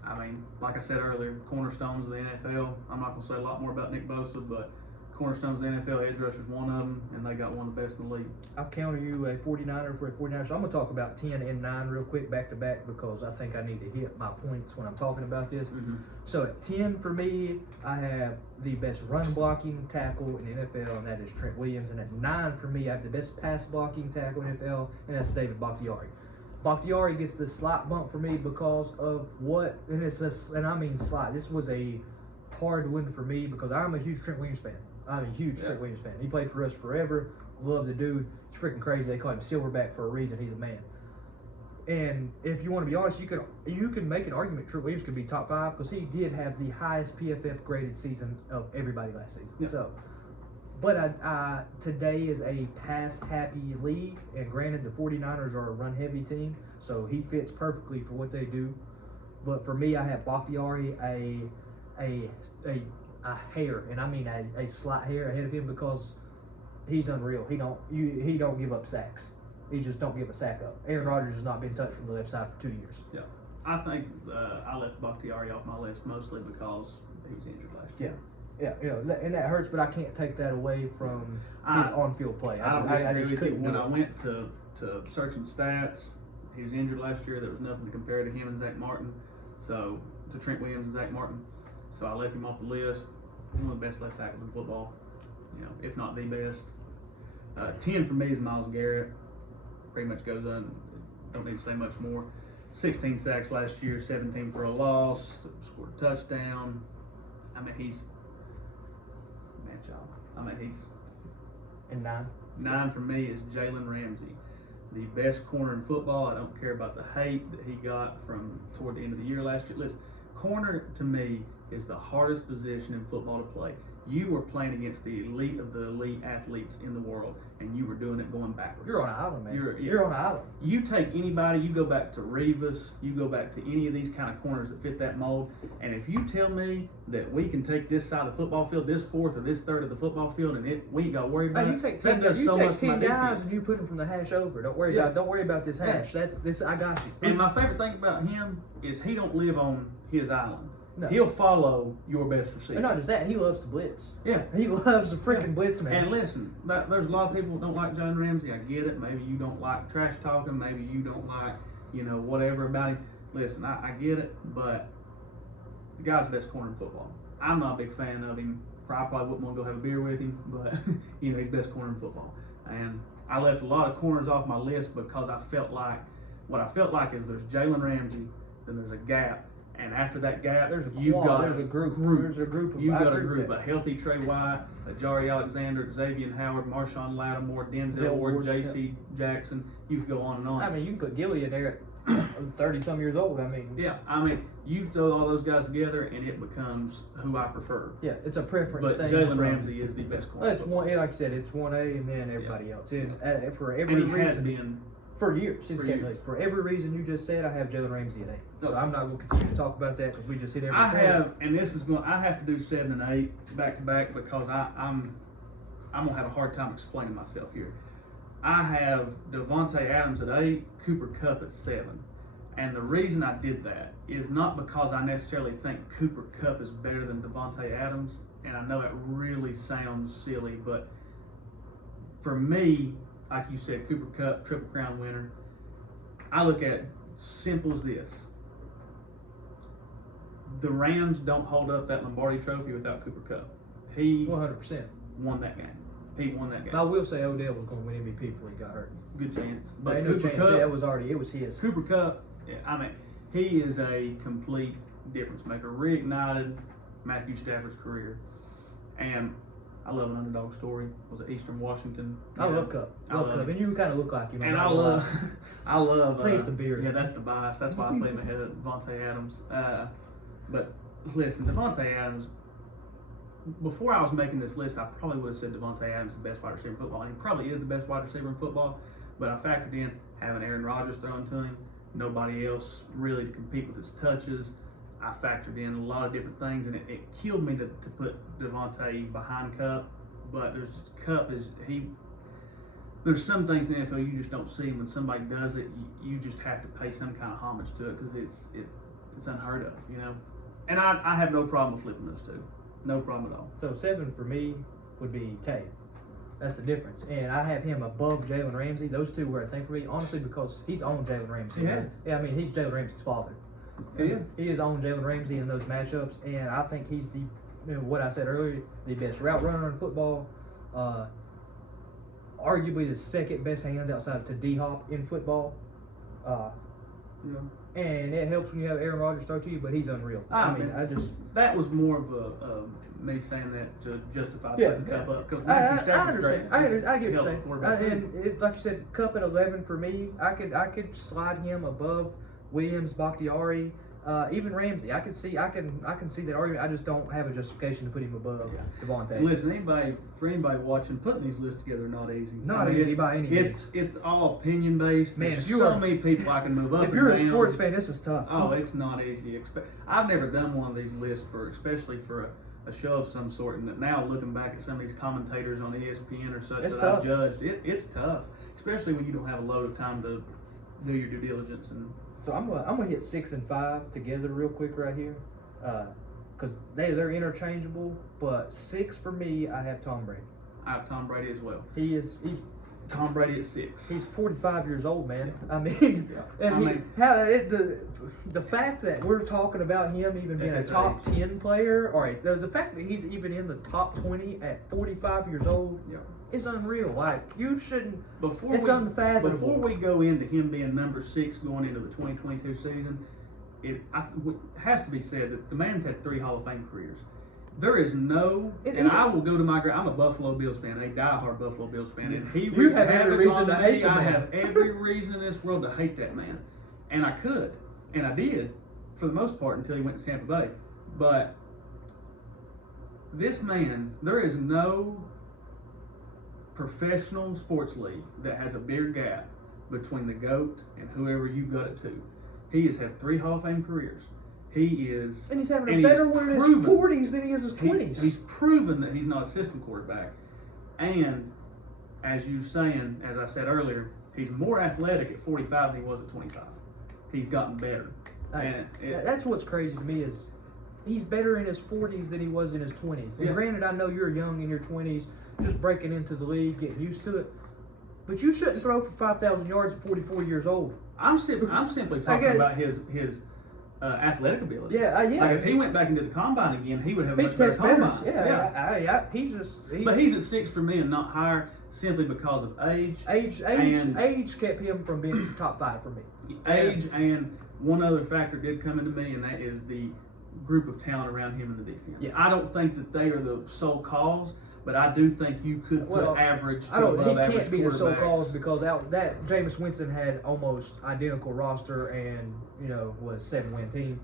I mean, like I said earlier, cornerstones of the NFL. I'm not going to say a lot more about Nick Bosa, but cornerstones of the NFL, edge rusher's one of them, and they got one of the best in the league. I'll counter you a 49er for a 49er. So I'm going to talk about 10 and 9 real quick back to back because I think I need to hit my points when I'm talking about this. Mm-hmm. So at 10 for me, I have the best run blocking tackle in the NFL, and that is Trent Williams. And at 9 for me, I have the best pass blocking tackle in the NFL, and that's David Bakhtiari. Bakhtiari gets the slight bump for me because of and I mean slight. This was a hard win for me because I'm a huge Trent Williams fan. I'm a huge Trent Williams fan. He played for us forever. Love the dude. He's freaking crazy. They call him Silverback for a reason. He's a man. And if you want to be honest, you can make an argument Trent Williams could be top 5 because he did have the highest PFF graded season of everybody last season. Yeah. So, but today is a pass-happy league, and granted, the 49ers are a run-heavy team, so he fits perfectly for what they do. But for me, I have Bakhtiari a hair, and I mean a slight hair ahead of him because he's unreal. He don't give up sacks. He just don't give a sack up. Aaron Rodgers has not been touched from the left side for 2 years. Yeah, I think I left Bakhtiari off my list mostly because he was injured last year. Yeah, and that hurts, but I can't take that away from his on-field play. I don't disagree with you. When I win. went to searching stats, he was injured last year. There was nothing to compare to him and Zach Martin, to Trent Williams and Zach Martin. So I left him off the list. One of the best left tackles in football, if not the best. 10 for me is Myles Garrett. Pretty much goes on. Don't need to say much more. 16 sacks last year, 17 for a loss, scored a touchdown. I mean, he's and 9. 9 for me is Jalen Ramsey, the best corner in football. I don't care about the hate that he got from toward the end of the year last year. Listen, corner to me is the hardest position in football to play. You were playing against the elite of the elite athletes in the world, and you were doing it going backwards. You're on an island, man. You're on an island. You take anybody, you go back to Revis, you go back to any of these kind of corners that fit that mold, and if you tell me that we can take this side of the football field, this fourth or this third of the football field, and we ain't got to worry about You it, take that 10, does you so take much to my 10 guys defense. and you put them from the hash over. Don't worry about this hash. That's this. I got you. And my favorite thing about him is he don't live on his island. No. He'll follow your best receiver. And not just that, he loves to blitz. Yeah. He loves the freaking blitz, man. And listen, there's a lot of people who don't like Jalen Ramsey. I get it. Maybe you don't like trash talking. Maybe you don't like, whatever about him. Listen, I get it, but the guy's the best corner in football. I'm not a big fan of him. I probably wouldn't want to go have a beer with him, but he's the best corner in football. And I left a lot of corners off my list because what I felt like is there's Jalen Ramsey, then there's a gap, And after that gap, there's a you've quad, got there's a group. There's a group of You've I got a agree with group: that. a healthy Trey White, a Jari Alexander, Xavier Howard, Marshawn Lattimore, Denzel Ward, J.C. Jackson. You could go on and on. I mean, you can put Gilly in there at 30-some years old. I mean, Yeah, I mean, you throw all those guys together, and it becomes who I prefer. yeah, it's a preference But thing. Jalen Ramsey is the best Well, corner. it's one, like I said, it's 1A and then everybody else. And for every And he has reason, been. for years, For years. for every reason you just said, I have Jalen Ramsey at 8. So Okay. I'm not going to continue to talk about that because we just hit every I point. have, and this is going. I have to do 7 and 8 back to back because I'm gonna have a hard time explaining myself here. I have Devontae Adams at 8, Cooper Kupp at 7, and the reason I did that is not because I necessarily think Cooper Kupp is better than Devontae Adams, and I know it really sounds silly, but for me, like you said, Cooper Kupp, Triple Crown winner. I look at it simple as this. The Rams don't hold up that Lombardi trophy without Cooper Kupp. He 100%. won that game. He won that game. I will say Odell was going to win MVP before he got hurt. Good chance. But But no Cooper chance. Kupp, It was his. Cooper Kupp, yeah, I mean, he is a complete difference maker. Reignited Matthew Stafford's career. And I love an underdog story. Was it Eastern Washington? I love Cup. I Love love Cup. it. And you kind of look like him. And I love, I think it's the beard. Yeah, that's the bias. That's why I played him ahead of Devontae Adams. But listen, Devontae Adams. Before I was making this list, I probably would have said Devontae Adams is the best wide receiver in football. And he probably is the best wide receiver in football. But I factored in having Aaron Rodgers thrown to him, nobody else really to compete with his touches. I factored in a lot of different things, and it killed me to put Devontae behind Kupp. But there's some things in the NFL you just don't see, and when somebody does it, you just have to pay some kind of homage to it because it's unheard of, you know. And I have no problem with flipping those two, no problem at all. So 7 for me would be Tay. That's the difference. And I have him above Jalen Ramsey. Those two were a thing for me, honestly, because he's on Jalen Ramsey. Yeah. Yeah, I mean, he's Jalen Ramsey's father. Yeah. He is on Jalen Ramsey in those matchups, and I think he's what I said earlier, the best route runner in football. Arguably the second best hand outside to D-Hop in football. Yeah. And it helps when you have Aaron Rodgers throw to you, but he's unreal. I mean, that was more of a me saying that to justify Yeah, putting Kupp up because I Matthew Stafford's understand. great. I get what you're Hell, saying. quarterback too. And like you said, Cup at 11 for me. I could slide him above Williams, Bakhtiari, even Ramsey. I can see that argument. I just don't have a justification to put him above Devontae. Listen, for anybody watching, putting these lists together not easy. Not easy by any means. It's all opinion based. Man, There's if you're so many people I can move up. If you're a and down. sports fan, this is tough. Oh, it's not easy. I've never done one of these lists especially for a show of some sort. And now looking back at some of these commentators on ESPN or such It's that tough. I've judged, it's tough, especially when you don't have a load of time to do your due diligence. And So I'm gonna hit 6 and 5 together real quick right here, because they're interchangeable. But 6 for me, I have Tom Brady. I have Tom Brady as well. He's Tom Brady at 6. He's 45 years old, man. I mean, Yeah. and the fact that we're talking about him even being a his top age. 10 player, all right, the fact that he's even in the top 20 at 45 years old Yeah. is unreal. Like, you shouldn't. Before Unfathomable. Before we go into him being number 6 going into the 2022 season, it has to be said that the man's had 3 Hall of Fame careers. There is no, and I will go to my grave. I'm a Buffalo Bills fan, a diehard Buffalo Bills fan, and he You have every reason to hate the I man. have every reason in this world to hate that man, and I could, and I did, for the most part until he went to Tampa Bay. But this man, there is no professional sports league that has a bigger gap between the GOAT and whoever you've got it to. He has had 3 Hall of Fame careers. He is, And he's having a better one in his 40s than he is his 20s. He's proven that he's not a system quarterback. And as you saying, as I said earlier, he's more athletic at 45 than he was at 25. He's gotten better. And That's what's crazy to me is he's better in his 40s than he was in his 20s. And Yeah. granted, I know you're young in your 20s, just breaking into the league, getting used to it. But you shouldn't throw for 5,000 yards at 44 years old. I'm simply talking about his athletic ability. Yeah. Like if he went back into the combine again, he would have a He much better tests better. combine. Yeah. But he's at 6 for me and not higher simply because of age. Age kept him from being top 5 for me. Age and one other factor did come into me, and that is the group of talent around him in the defense. Yeah. I don't think that they are the sole cause, but I do think you could put average to above He average can't be the sole quarterbacks. cause because that Jameis Winston had almost identical roster and was 7-win team.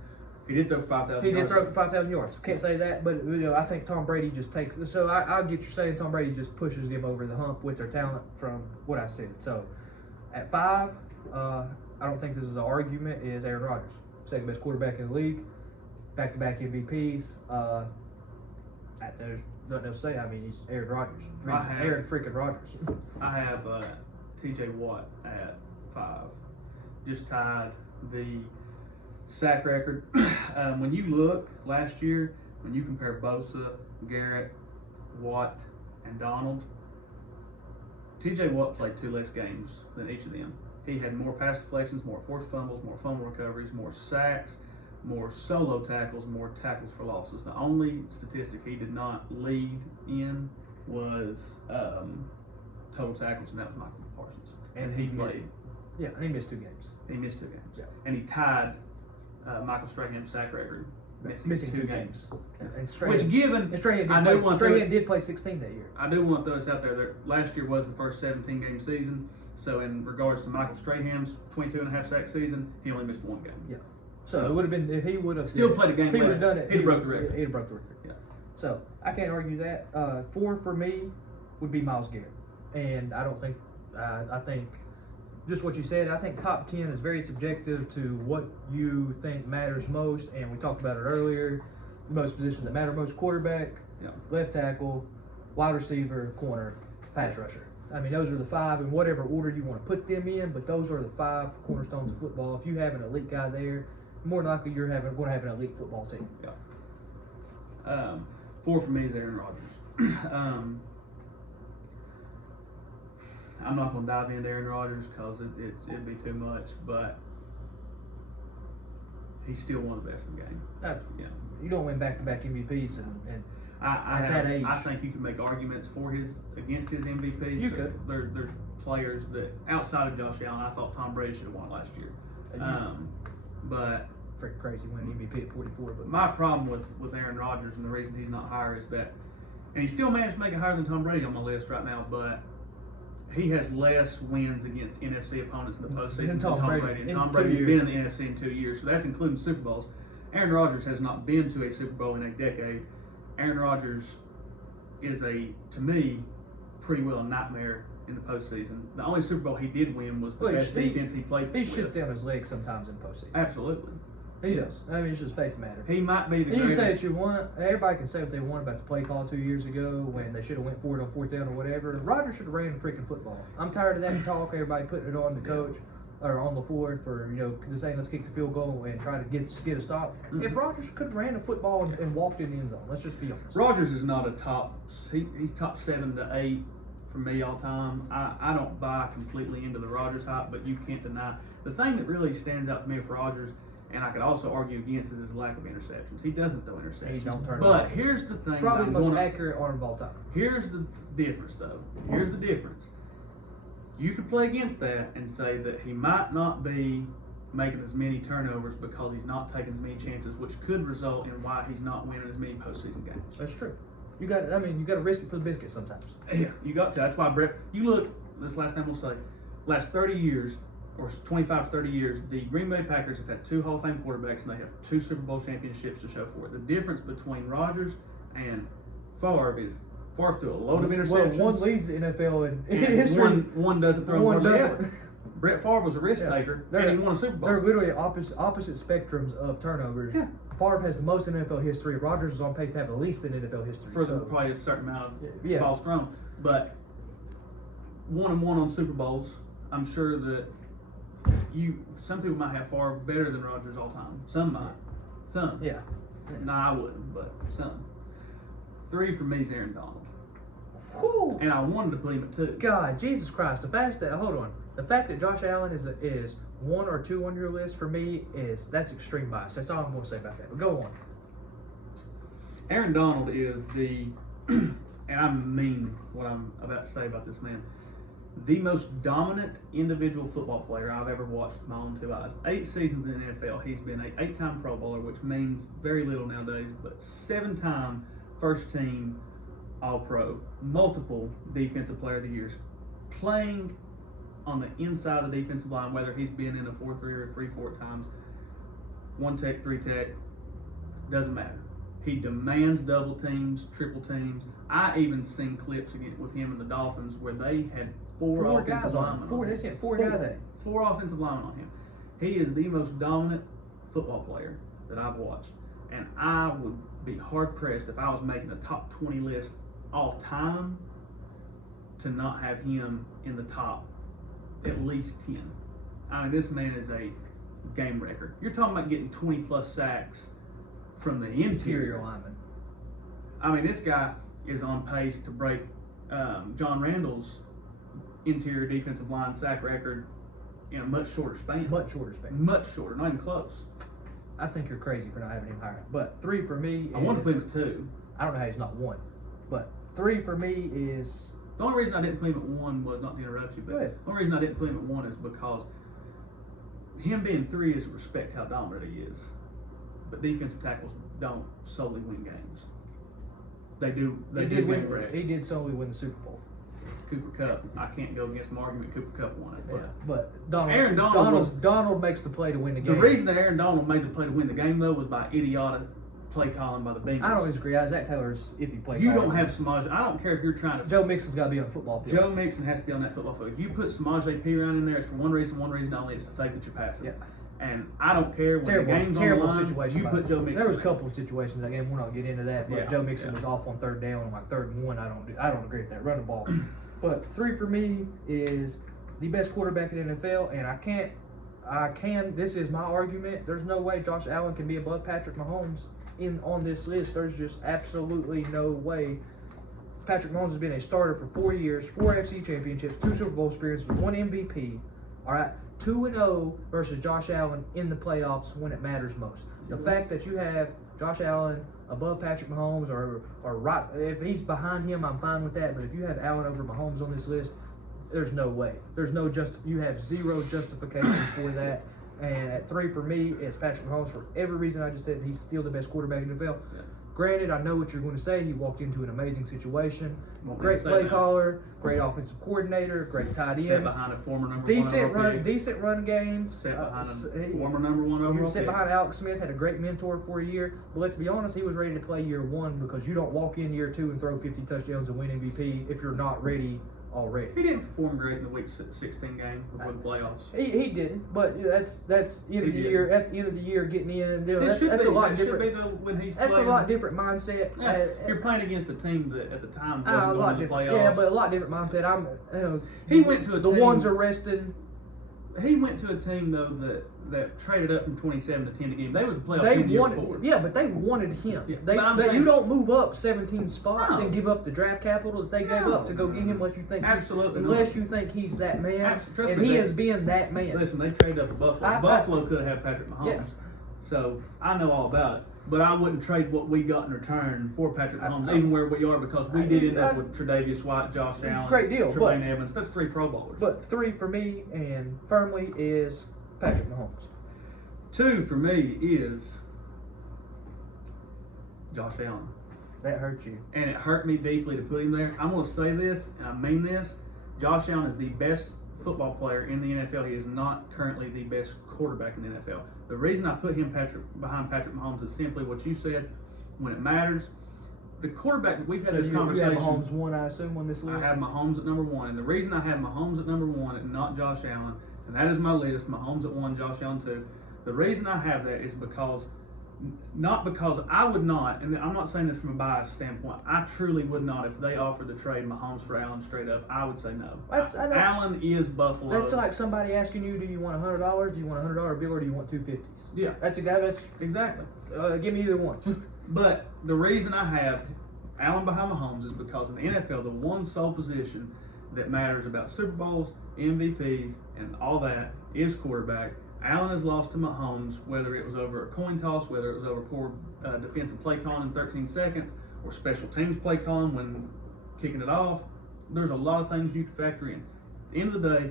He did throw 5,000. He did throw for 5,000 yards. Can't say that, but I think Tom Brady just takes. So I'll get you saying Tom Brady just pushes them over the hump with their talent from what I said. So at 5, I don't think this is an argument. Is Aaron Rodgers, second best quarterback in the league, back-to-back MVPs. There's nothing else to say. I mean, he's Aaron Rodgers. Aaron freaking Rodgers. I have T.J. Watt at 5, just tied the sack record. When you look last year, when you compare Bosa, Garrett, Watt, and Donald, T.J. Watt played 2 less games than each of them. He had more pass deflections, more forced fumbles, more fumble recoveries, more sacks, more solo tackles, more tackles for losses. The only statistic he did not lead in was total tackles, and that was Michael Parsons. And he played. Yeah, and he missed 2 games. He missed 2 games. Yeah. And he tied Michael Strahan's sack record, missing 2 games. And Strahan, Which given, Strahan did play 16 that year. I do want to throw this out there. Last year was the first 17-game season. So in regards to Michael Strahan's 22.5 sack season, he only missed 1 game. Yeah. So it would have been if he would have still played a game. If he would have done it, he'd have broke the record. He'd have broke the record. Yeah. So I can't argue that. 4 for me would be Myles Garrett, and I don't think. I think just what you said. I think top 10 is very subjective to what you think matters most, and we talked about it earlier. The most positions that matter most: quarterback, left tackle, wide receiver, corner, pass rusher. I mean, those are the 5 in whatever order you want to put them in, but those are the 5 cornerstones of football. If you have an elite guy there, more than likely you're going to have an elite football team. Yeah. 4 for me is Aaron Rodgers. I'm not going to dive into Aaron Rodgers because it'd be too much, but he's still one of the best in the game. You don't win back-to-back MVPs and at that age. I think you can make arguments against his MVPs. You could. There's players that outside of Josh Allen, I thought Tom Brady should have won last year. But freaking crazy winning MVP at 44. But my problem with Aaron Rodgers and the reason he's not higher is that, and he still managed to make it higher than Tom Brady on my list right now, but he has less wins against NFC opponents in the postseason than Tom Brady. And Tom Brady's been in the NFC in 2 years, so that's including Super Bowls. Aaron Rodgers has not been to a Super Bowl in a decade. Aaron Rodgers is to me, pretty well a nightmare in the postseason. The only Super Bowl he did win was the best defense he played for. He shoots down his legs sometimes in postseason. Absolutely. He does. I mean, it's just face matter. He might be the greatest. You say that you want. Everybody can say what they want about the play call 2 years ago when they should have went for it on 4th down or whatever. Rodgers should have ran the freaking football. I'm tired of that talk. Everybody putting it on the coach or on the floor for just saying let's kick the field goal and try to get a stop. Mm-hmm. If Rodgers could have ran the football and walked in the end zone, let's just be honest. Rodgers is not a top. He's top 7 to 8 for me all time. I don't buy completely into the Rodgers hype, but you can't deny the thing that really stands out to me for Rodgers. And I could also argue against is his lack of interceptions. He doesn't throw interceptions. He don't turn. But here's the thing. Probably the most accurate arm of all time. Here's the difference, though. Here's the difference. You could play against that and say that he might not be making as many turnovers because he's not taking as many chances, which could result in why he's not winning as many postseason games. That's true. You got to risk it for the biscuit sometimes. Yeah, you got to. That's why you look. This last thing we'll say. Last 30 years. Or 25, 30 years, the Green Bay Packers have had 2 Hall of Fame quarterbacks and they have 2 Super Bowl championships to show for it. The difference between Rodgers and Favre is Favre threw a load of interceptions. Well, one leads the NFL in history. One doesn't throw one doesn't. Brett Favre was a risk taker and he won a Super Bowl. They're literally opposite spectrums of turnovers. Yeah. Favre has the most in NFL history. Rodgers is on pace to have the least in NFL history. For probably a certain amount of balls thrown. But 1-1 on Super Bowls, I'm sure that some people might have Favre better than Rodgers all time. Some might. Some. Yeah. No, I wouldn't, but some. 3 for me is Aaron Donald. Whew. And I wanted to put him at 2. God, Jesus Christ. The fact that Josh Allen is 1 or 2 on your list for me that's extreme bias. That's all I'm going to say about that. But go on. Aaron Donald is and I mean what I'm about to say about this man. the most dominant individual football player I've ever watched with my own two eyes. 8 seasons in the NFL. He's been an 8-time Pro Bowler, which means very little nowadays, but 7-time first team All-Pro, multiple Defensive Player of the Years, playing on the inside of the defensive line, whether he's been in a 4-3 or 3-4 at times, 1 tech, 3 tech, doesn't matter. He demands double teams, triple teams. I even seen clips with him and the Dolphins where they had four offensive linemen. Four guys. Four offensive linemen on him. He is the most dominant football player that I've watched. And I would be hard pressed if I was making a top 20 list all time to not have him in the top at least 10. I mean, this man is a game record. You're talking about getting 20 plus sacks from the interior lineman. I mean, this guy is on pace to break John Randall's interior defensive line sack record in a much shorter span. Much shorter, not even close. I think you're crazy for not having him higher. But 3 for me I want to put him at 2. I don't know how he's not 1. But 3 for me is... The only reason I didn't put him at 1 was, not to interrupt you, but the only reason I didn't put him at 1 is because him being 3 is respect how dominant he is. But defensive tackles don't solely win games. They do. They did win. He did solely win the Super Bowl. Cooper Kupp. I can't go against my argument. Cooper Kupp won it. But Aaron Donald makes the play to win the game. The reason that Aaron Donald made the play to win the game though was by idiotic play calling by the Bengals. I don't disagree. Zach Taylor's iffy play. You don't have Samaje. I don't care if you're trying to. Joe Mixon's got to be on the football field. Joe Mixon has to be on that football field. If you put Samaje Perine in there, it's for one reason only. It's the fact that you're passing. Yeah. And I don't care when the game's on the line, situation. you put Joe Mixon. There was a couple of situations that game. We're not get into that, but Joe Mixon was off on 3rd down, like 3rd and 1. I don't agree with that running ball. But 3 for me is the best quarterback in the NFL, and I can. This is my argument. There's no way Josh Allen can be above Patrick Mahomes on this list. There's just absolutely no way. Patrick Mahomes has been a starter for 4 years, 4 AFC championships, 2 Super Bowl experiences, 1 MVP. All right, 2-0 versus Josh Allen in the playoffs when it matters most. The fact that you have Josh Allen above Patrick Mahomes or right, if he's behind him, I'm fine with that. But if you have Allen over Mahomes on this list, there's no way. You have zero justification for that. And at 3 for me, it's Patrick Mahomes for every reason I just said. He's still the best quarterback in the NFL. Yeah. Granted, I know what you're going to say. He walked into an amazing situation. Great play caller, great offensive coordinator, great tight end. Set behind a former number decent run game. Set behind a former number 1 overall. Set behind Alex Smith, had a great mentor for a year. But let's be honest, he was ready to play year 1 because you don't walk in year 2 and throw 50 touchdowns and win MVP if you're not ready already. He didn't perform great in the Week 16 game before the playoffs. He didn't, but that's end of the year. That's the end of the year getting in and doing. That's a lot different. That's a lot different mindset. Yeah, you're playing against a team that at the time wasn't going to the playoffs. Yeah, but a lot different mindset. He went to a the team, ones are resting. He went to a team though that traded up from 27 to 10 a game. They was a playoff team the year before. Yeah, but they wanted him. Yeah, you don't move up 17 spots and give up the draft capital that they gave up to go get him unless you think you think he's that man. And he has been that man. Listen, they traded up to Buffalo. Buffalo could have had Patrick Mahomes. Yeah. So I know all about it. But I wouldn't trade what we got in return for Patrick Mahomes, even where we are, because we did end up with Tre'Davious White, Josh Allen, great deal, Tremaine Evans. That's 3 Pro Bowlers. But 3 for me, and firmly, is Patrick Mahomes. 2 for me is Josh Allen. That hurt you. And it hurt me deeply to put him there. I'm going to say this, and I mean this. Josh Allen is the best football player in the NFL. He is not currently the best quarterback in the NFL. The reason I put him behind Patrick Mahomes is simply what you said. When it matters, the quarterback, we've had this conversation. You have Mahomes 1, I assume, on this list? I have Mahomes at number 1. And the reason I have Mahomes at number 1 and not Josh Allen, and that is my list, Mahomes at 1, Josh Allen 2. The reason I have that is not because I would not, and I'm not saying this from a biased standpoint, I truly would not, if they offered to trade Mahomes for Allen straight up, I would say no. Allen is Buffalo. That's like somebody asking you, do you want $100, do you want a $100 bill, or do you want 250s? Yeah. That's exactly. Give me either one. But the reason I have Allen behind Mahomes is because in the NFL, the one sole position that matters about Super Bowls, MVPs, and all that is quarterback. Allen has lost to Mahomes, whether it was over a coin toss, whether it was over poor defensive play calling in 13 seconds, or special teams play calling when kicking it off. There's a lot of things you can factor in. the end of the day,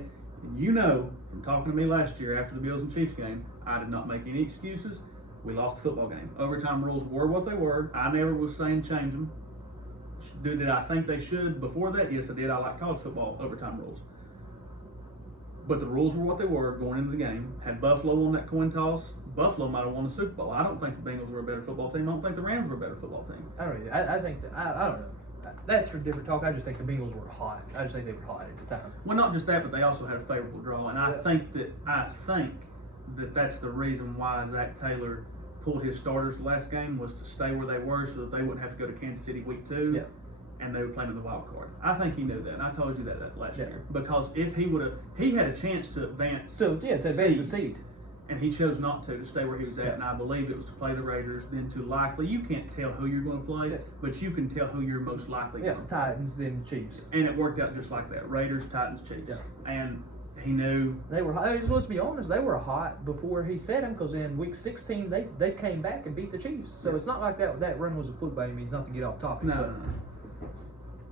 you know, from talking to me last year after the Bills and Chiefs game, I did not make any excuses. We lost the football game. Overtime rules were what they were. I never was saying change them. Did I think they should before that? Yes, I did. I like college football overtime rules. But the rules were what they were going into the game. Had Buffalo on that coin toss, Buffalo might have won the Super Bowl. I don't think the Bengals were a better football team. I don't think the Rams were a better football team. I don't know. I think that, I don't know. That's for different talk. I just think the Bengals were hot. I just think they were hot at the time. Well, not just that, but they also had a favorable draw, and I think that that's the reason why Zach Taylor pulled his starters last game was to stay where they were, so that they wouldn't have to go to Kansas City week 2. Yeah. And they were playing in the wild card. I think he knew that, and I told you that last Yeah. year. Because if he would have, he had a chance to advance. So to advance the seed. And he chose not to stay where he was at. Yeah. And I believe it was to play the Raiders, then to likely, you can't tell who you're going to play, Yeah. but you can tell who you're most likely Yeah, going to play. Titans, then Chiefs. And it worked out just like that. Raiders, Titans, Chiefs. Yeah. And he knew. They were hot. Let's be honest, they were hot before he set them, because in week 16 they came back and beat the Chiefs. So Yeah. it's not like that run was a football game. Means not to get off topic. No. but-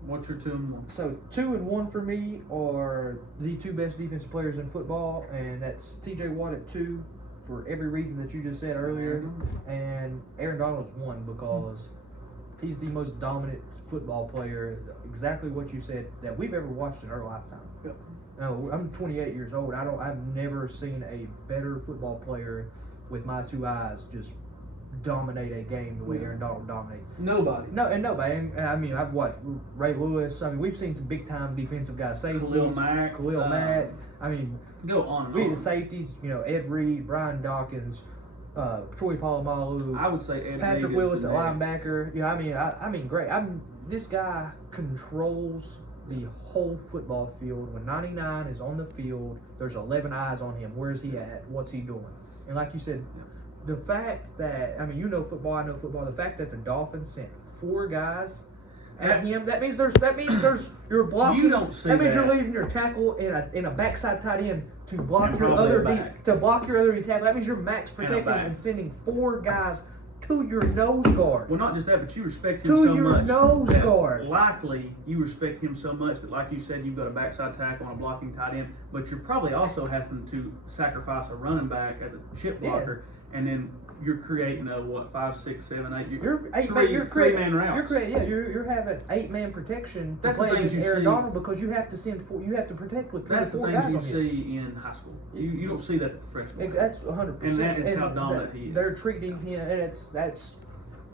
What's your 2 and 1? So 2 and 1 for me are the 2 best defensive players in football, and that's T.J. Watt at 2 for every reason that you just said earlier, and Aaron Donald's 1 because he's the most dominant football player, exactly what you said, that we've ever watched in our lifetime. Yep. No, I'm 28 years old. I've never seen a better football player with my 2 eyes just dominate a game the way Aaron Donald dominated. Nobody. Nobody. And, I mean, I've watched Ray Lewis. I mean, we've seen some big time defensive guys. Safeties, Khalil Mack. I mean, Go on and we on. had the safeties. You know, Ed Reed, Brian Dawkins, Troy Polamalu, I would say Ed Patrick Reed is Willis, the a next. linebacker. Yeah, I mean, great. This guy controls the whole football field. When 99 is on the field, there's 11 eyes on him. Where's he at? What's he doing? And like you said, the fact that, I mean, you know football, I know football. The fact that the Dolphins sent 4 guys at him, that means there's you're blocking. You don't see that means that. you're leaving your tackle in a backside tight end to block And your probably other a back. to block your other tackle. That means you're max And a protecting back. and sending 4 guys to your nose guard. Well, not just that, but you respect him To so your much. nose that guard. Likely, you respect him so much that, like you said, you've got a backside tackle on a blocking tight end, but you're probably also having to sacrifice a running back as a chip blocker, and then you're creating a 5, 6, 7, 8. You're three-man routes. You're having 8-man protection to That's the play things against you Aaron see. Donald because you have to you have to protect with 3 That's or the 4 guys things on you you. see in high school. You don't see that at the freshman level. That's 100%. And that is how dominant he is. They're treating him, and that's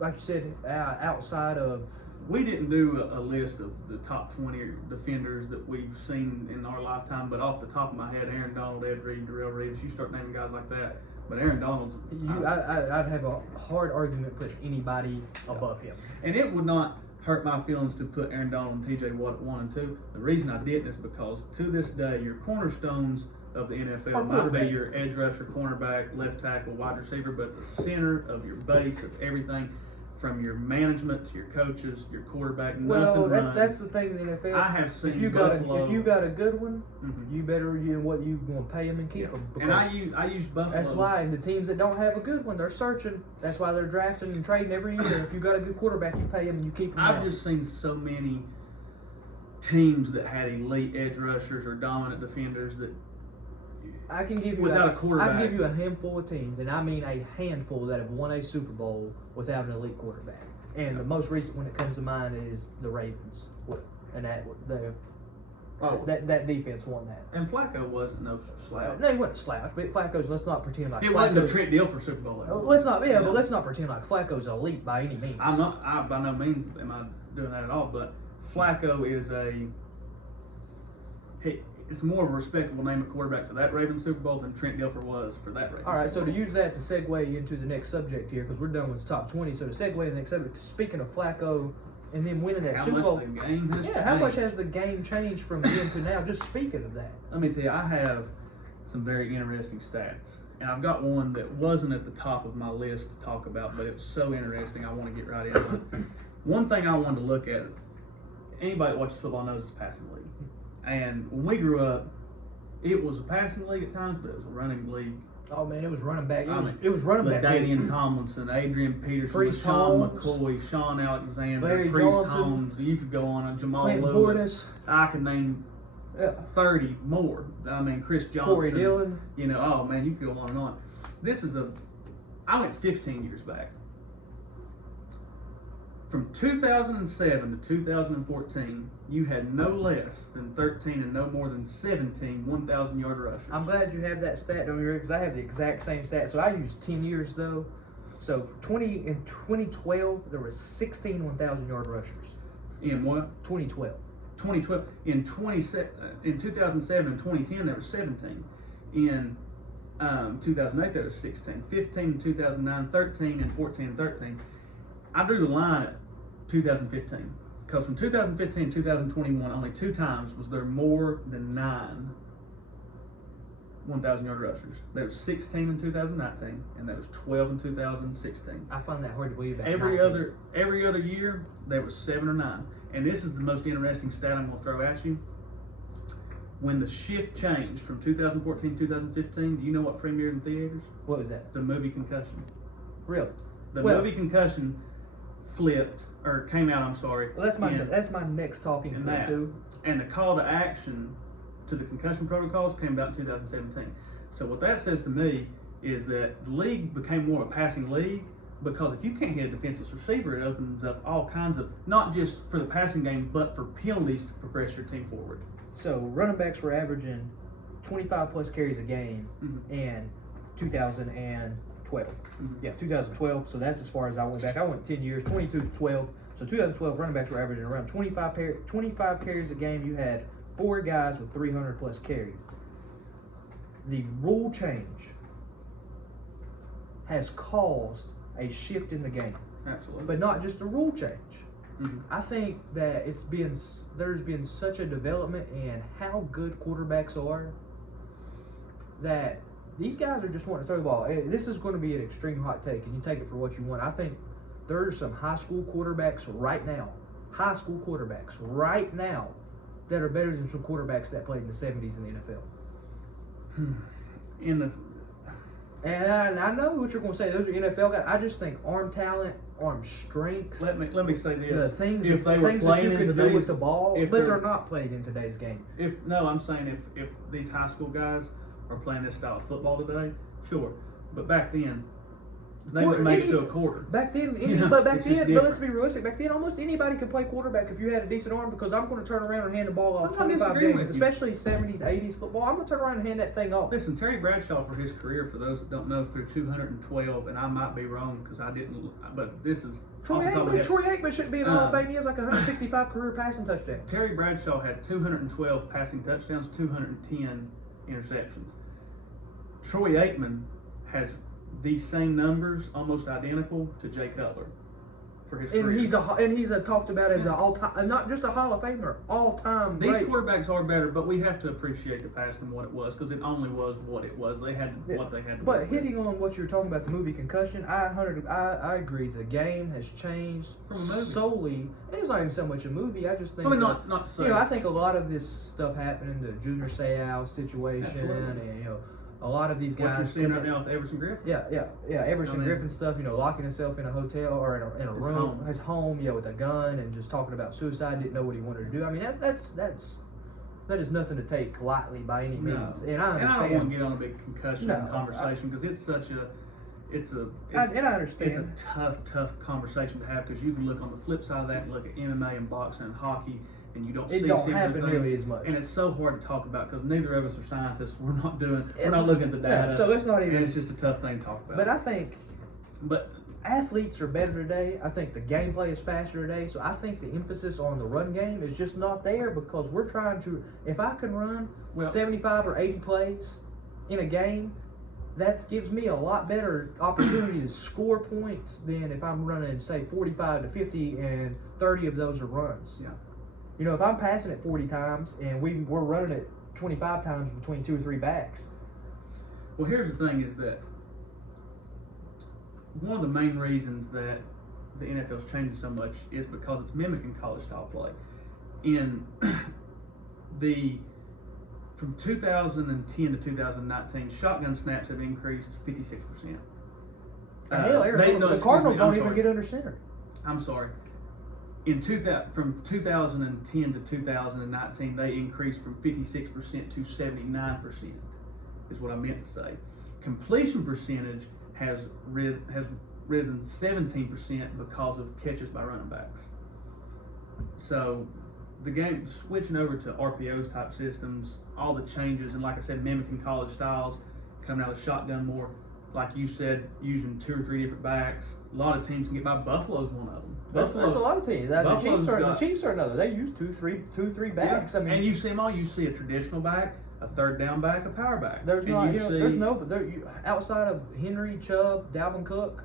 like you said, outside of. We didn't do a list of the top 20 defenders that we've seen in our lifetime, but off the top of my head, Aaron Donald, Ed Reed, Darrell Reeves, you start naming guys like that. But Aaron Donald's... I'd have a hard argument putting anybody above him. And it would not hurt my feelings to put Aaron Donald and TJ Watt at 1 and 2. The reason I didn't is because to this day, your cornerstones of the NFL might be your edge rusher, cornerback, left tackle, wide receiver, but the center of your base of everything, from your management to your coaches, your quarterback, Well, nothing that's the thing in the NFL. I have seen if you Buffalo. got a good one, Mhm. you better what you gonna pay them and keep them. And I use Buffalo. That's why the teams that don't have a good one, they're searching. That's why they're drafting and trading every year. If you got a good quarterback, you pay him and you keep him. I've just seen so many teams that had elite edge rushers or dominant defenders that I can give you without a quarterback. I can give you a handful of teams, and I mean a handful that have won a Super Bowl without an elite quarterback. And the most recent one that comes to mind is the Ravens, and that defense won that. And Flacco wasn't no slouch. No, he wasn't slouch, but Flacco's. Let's not pretend like It wasn't a Flacco's. Trent Dilfer Super Bowl. Let's not, yeah, but let's not pretend like Flacco's elite by any means. I'm not. By no means am I doing that at all. But Flacco is it's more of a respectable name at quarterback for that Ravens Super Bowl than Trent Dilfer was for that Ravens. All right, so Super to Bowl. use that to segue into the next subject here, because we're done with the top 20. So to segue to the next subject, speaking of Flacco and then winning that how Super much Bowl. the game has Yeah, how much changed. has the game changed from then to now? Just speaking of that. Let me tell you, I have some very interesting stats. And I've got one that wasn't at the top of my list to talk about, but it was so interesting I want to get right into it. One thing I wanted to look at, anybody that watches football knows it's passing league. And when we grew up, it was a passing league at times, but it was a running league. Oh man, it was running back. I It was running back. LaDainian Tomlinson, Adrian Peterson, Priest Sean Holmes, McCoy, Sean Alexander, Larry Priest Johnson, Holmes. You could go on, Jamal Clinton Lewis. Portis. I can name 30 more. I mean, Chris Johnson, Corey Dillon. You know, oh man, you could go on and on. I went 15 years back. From 2007 to 2014, you had no less than 13 and no more than 17 1,000-yard rushers. I'm glad you have that stat on your, because I have the exact same stat. So I used 10 years though. So in 2012 there were 16 1,000-yard rushers. In what? 2012. 2012. In 2007 and 2010 there were 17. In 2008 there was 16. 15 in 2009, 13 and 14 and 13. I drew the line at 2015 because from 2015 to 2021, only 2 times was there more than 9 1,000-yard rushers. There was 16 in 2019, and there was 12 in 2016. I find that hard to believe. Every other year there was 7 or 9. And this is the most interesting stat I'm going to throw at you. When the shift changed from 2014 to 2015, do you know what premiered in theaters? What was that? The movie Concussion. Really? The movie Concussion came out. I'm sorry. Well, that's my next talking point too. And the call to action to the concussion protocols came about in 2017. So what that says to me is that the league became more of a passing league, because if you can't hit a defenseless receiver, it opens up all kinds of, not just for the passing game, but for penalties to progress your team forward. So running backs were averaging 25 plus carries a game in 2012. Yeah, 2012. So that's as far as I went back. I went 10 years, 22 to 12. So 2012 running backs were averaging around 25 carries a game. You had 4 guys with 300 plus carries. The rule change has caused a shift in the game. Absolutely. But not just a rule change. I think that there's been such a development in how good quarterbacks are that these guys are just wanting to throw the ball. This is going to be an extreme hot take, and you take it for what you want. I think there are some high school quarterbacks right now that are better than some quarterbacks that played in the 70s in the NFL. And I know what you're going to say. Those are NFL guys. I just think arm talent, arm strength. Let me say this: the things if they were that playing you can do with the ball, but they're not playing in today's game. I'm saying if these high school guys are playing this style of football today, sure. But back then, they wouldn't make it to a quarter. Back then, but let's be realistic. Back then, almost anybody could play quarterback if you had a decent arm, because I'm going to turn around and hand the ball off 25 games, especially 70s, 80s football. I'm going to turn around and hand that thing off. Listen, Terry Bradshaw, for his career, for those that don't know, through 212, and I might be wrong because I didn't, but this is Troy Aikman shouldn't be in the Hall of Fame. He has like 165 career passing touchdowns. Terry Bradshaw had 212 passing touchdowns, 210 interceptions. Troy Aikman has these same numbers, almost identical to Jay Cutler for his career. And he's talked about as an all-time, not just a Hall of Famer, all-time These great. quarterbacks are better, but we have to appreciate the past and what it was, because it only was what it was. They had what they had to. But hitting on what you're talking about, the movie Concussion, I agree. The game has changed from a movie. Solely. And it's not even so much a movie. I just think. I mean, not to say. I think a lot of this stuff happened in the Junior Seau situation, Absolutely. and a lot of these guys. What you're seeing right now with Everson Griffin. Yeah. Everson Griffin stuff. Locking himself in a hotel or in a room, his home, with a gun, and just talking about suicide. Didn't know what he wanted to do. I mean, that is nothing to take lightly by any means. No. And I understand. I don't want to get on a big concussion conversation, because it's such a. I understand. It's a tough conversation to have, because you can look on the flip side of that and look at MMA and boxing and hockey, and you don't see don't happen nearly as much. And it's so hard to talk about, because neither of us are scientists. We're not looking at the data. Yeah, so it's not even. And it's just a tough thing to talk about. But I think, athletes are better today. I think the gameplay is faster today. So I think the emphasis on the run game is just not there, because we're trying to. If I can run 75 or 80 plays in a game, that gives me a lot better opportunity to score points than if I'm running, say, 45 to 50 and 30 of those are runs. Yeah. If I'm passing it 40 times and we're running it 25 times between 2 or 3 backs. Well, here's the thing: is that one of the main reasons that the NFL is changing so much is because it's mimicking college style play. From 2010 to 2019, shotgun snaps have increased 56%. The Cardinals don't even get under center. I'm sorry. from 2010 to 2019, they increased from 56% to 79%. Is what I meant to say. Completion percentage has risen 17% because of catches by running backs. So the game switching over to RPOs type systems, all the changes, and like I said, mimicking college styles, coming out of the shotgun more. Like you said, using 2 or 3 different backs. A lot of teams can get by. Buffalo's one of them. There's a lot of teams. The Chiefs are another. They use 2, 3 backs. Yeah. I mean, and you see them all. You see a traditional back, a third down back, a power back. There's outside of Henry, Chubb, Dalvin Cook.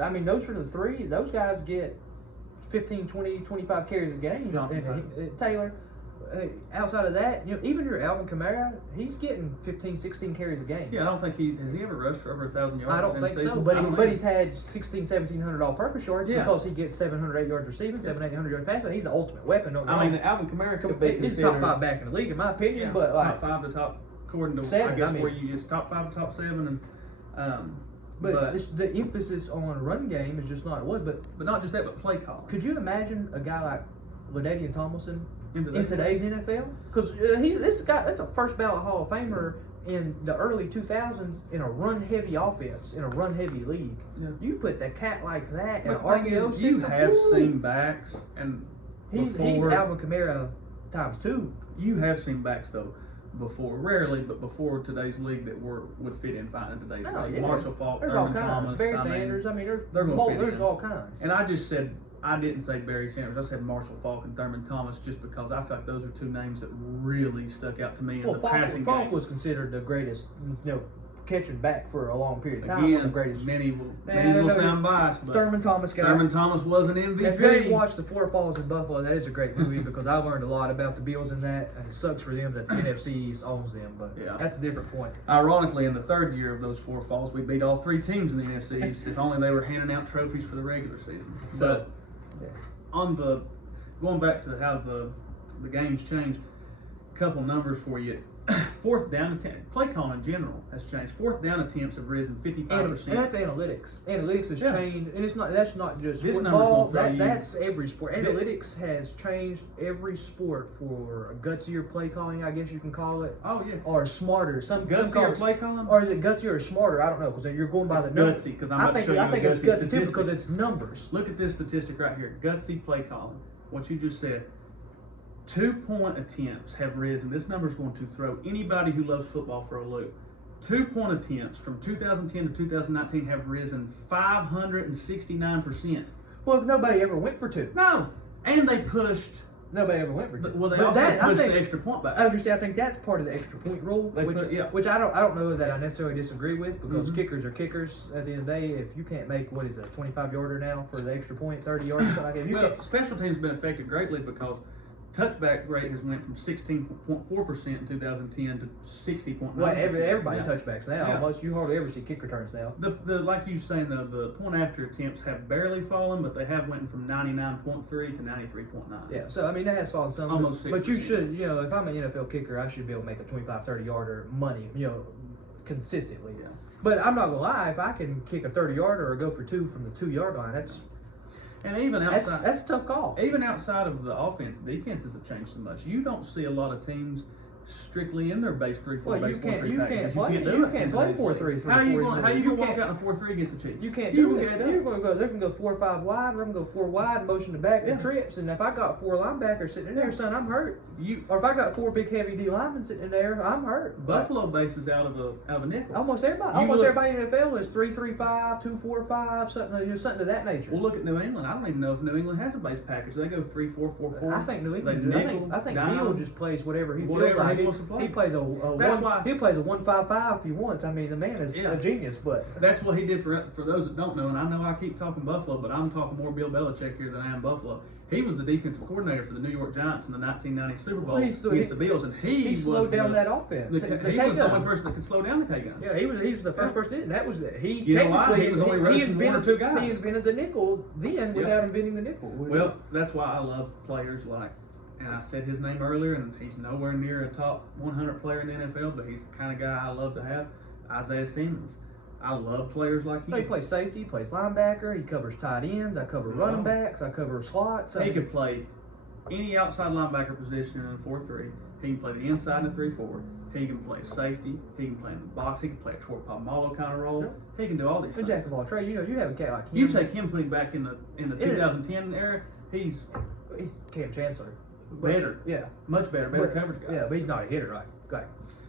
I mean, those are the 3. Those guys get 15, 20, 25 carries a game. Taylor. Outside of that, even your Alvin Kamara, he's getting 15, 16 carries a game. Yeah, I don't think has he ever rushed for over 1,000 yards? I don't think so, but he's had 1,700 all-purpose yards because he gets 708 yards receiving, 800 yards passing. He's the ultimate weapon. I mean, Alvin Kamara could be he's top 5 back in the league, in my opinion. Yeah, but top 5 to top, according to 7, where you just top 5 to top 7, and but the emphasis on run game is just not what it was. But not just that, but play call. Could you imagine a guy like LaDainian Tomlinson in today's NFL? Because that's a first ballot Hall of Famer in the early 2000s in a run-heavy offense, in a run-heavy league. Yeah. You put the cat like that in an RPO system. You have seen backs, and he's Alvin Kamara times 2. You have seen backs, though, before, rarely, but before today's league that would fit in fine in today's league. Yeah. Marshall Faulk, there's Thurman all kinds. Thomas, Barry Sanders. There's all kinds. And I didn't say Barry Sanders. I said Marshall Faulk and Thurman Thomas just because I felt like those are 2 names that really stuck out to me in the passing game. Faulk was considered the greatest, catching back for a long period of time. Again, the greatest. Many will sound biased, but Thurman Thomas was an MVP. If you ain't watched The Four Falls in Buffalo, that is a great movie because I learned a lot about the Bills in that, and it sucks for them that the NFC East owns them, but that's a different point. Ironically, in the 3rd year of those 4 falls, we beat all 3 teams in the NFC East. If only they were handing out trophies for the regular season. So, going back to how the game's changed, a couple numbers for you. 4th down attempt, play calling in general has changed. 4th down attempts have risen 55%. And that's analytics. Analytics has changed, and that's not just this football. That's every sport. Analytics has changed every sport for a gutsier play calling, I guess you can call it. Oh yeah. Or smarter. Gutsier play calling. Or is it gutsier or smarter? I don't know because you're going by the numbers. Gutsy because I think it's gutsy too because it's numbers. Look at this statistic right here. Gutsy play calling. What you just said. 2-point attempts have risen. This number is going to throw anybody who loves football for a loop. 2-point attempts from 2010 to 2019 have risen 569%. Well, nobody ever went for 2. No, and they pushed. Nobody ever went for 2. Well, they also pushed the extra point back. I was just saying, I think that's part of the extra point rule, which I don't know that I necessarily disagree with because kickers are kickers. At the end of the day, if you can't make 25-yarder now for the extra point, 30 yards, something like that. Special teams have been affected greatly because touchback rate has went from 16.4% in 2010 to 60.9%. Well, everybody touchbacks now. Almost you hardly ever see kick returns now. The like you saying the point after attempts have barely fallen, but they have went from 99.3 to 93.9. Yeah, so I mean that has fallen some. Almost 6%. But you should, if I'm an NFL kicker, I should be able to make a 25-30 yarder money, consistently. Yeah. But I'm not gonna lie, if I can kick a 30-yarder or go for 2 from the 2-yard line, and even outside, that's a tough call. Even outside of the offense, defenses have changed so much. You don't see a lot of teams strictly in their base 3-4 base 4-3 you can't play 4-3. How you going to walk out in a 4-3 against the Chiefs? You can't do that. They're going to go 4 or 5 wide. We're going to go 4 wide, motion to back and trips. And if I got 4 linebackers sitting in there, son, I'm hurt. Or if I got 4 big heavy D linemen sitting in there, I'm hurt. Buffalo bases out of a nickel. Almost everybody in the NFL is 3-3-5, 2-4-5, something of that nature. Well, look at New England. I don't even know if New England has a base package. They go 3-4-4-4. I think New England. I think Neal just plays whatever he feels like. He plays a 1-5-5 if he wants. I mean, the man is a genius, but that's what he did for those that don't know. And I know I keep talking Buffalo, but I'm talking more Bill Belichick here than I am Buffalo. He was the defensive coordinator for the New York Giants in the 1990 Super Bowl against the Bills, and he slowed down that offense. He was the only person that could slow down the K-gun. Yeah, he was the first person, and that was he. You know why? He was only rushing 1 or 2 guys. He invented the nickel then without inventing the nickel. Well, that's why I love players like. And I said his name earlier, and he's nowhere near a top 100 player in the NFL, but he's the kind of guy I love to have, Isaiah Simmons. I love players like him. He plays safety, he plays linebacker, he covers tight ends, I cover running backs, I cover slots. He could play any outside linebacker position in a 4-3. He can play the inside in a 3-4. He can play safety. He can play in the box. He can play a Troy Polamalu kind of role. Sure. He can do all these things. Jack of all trades. You have a cat like him. You take him, put him back in the 2010 era. He's Cam Chancellor. better. Yeah, Much better coverage guy. Yeah, but he's not a hitter, right?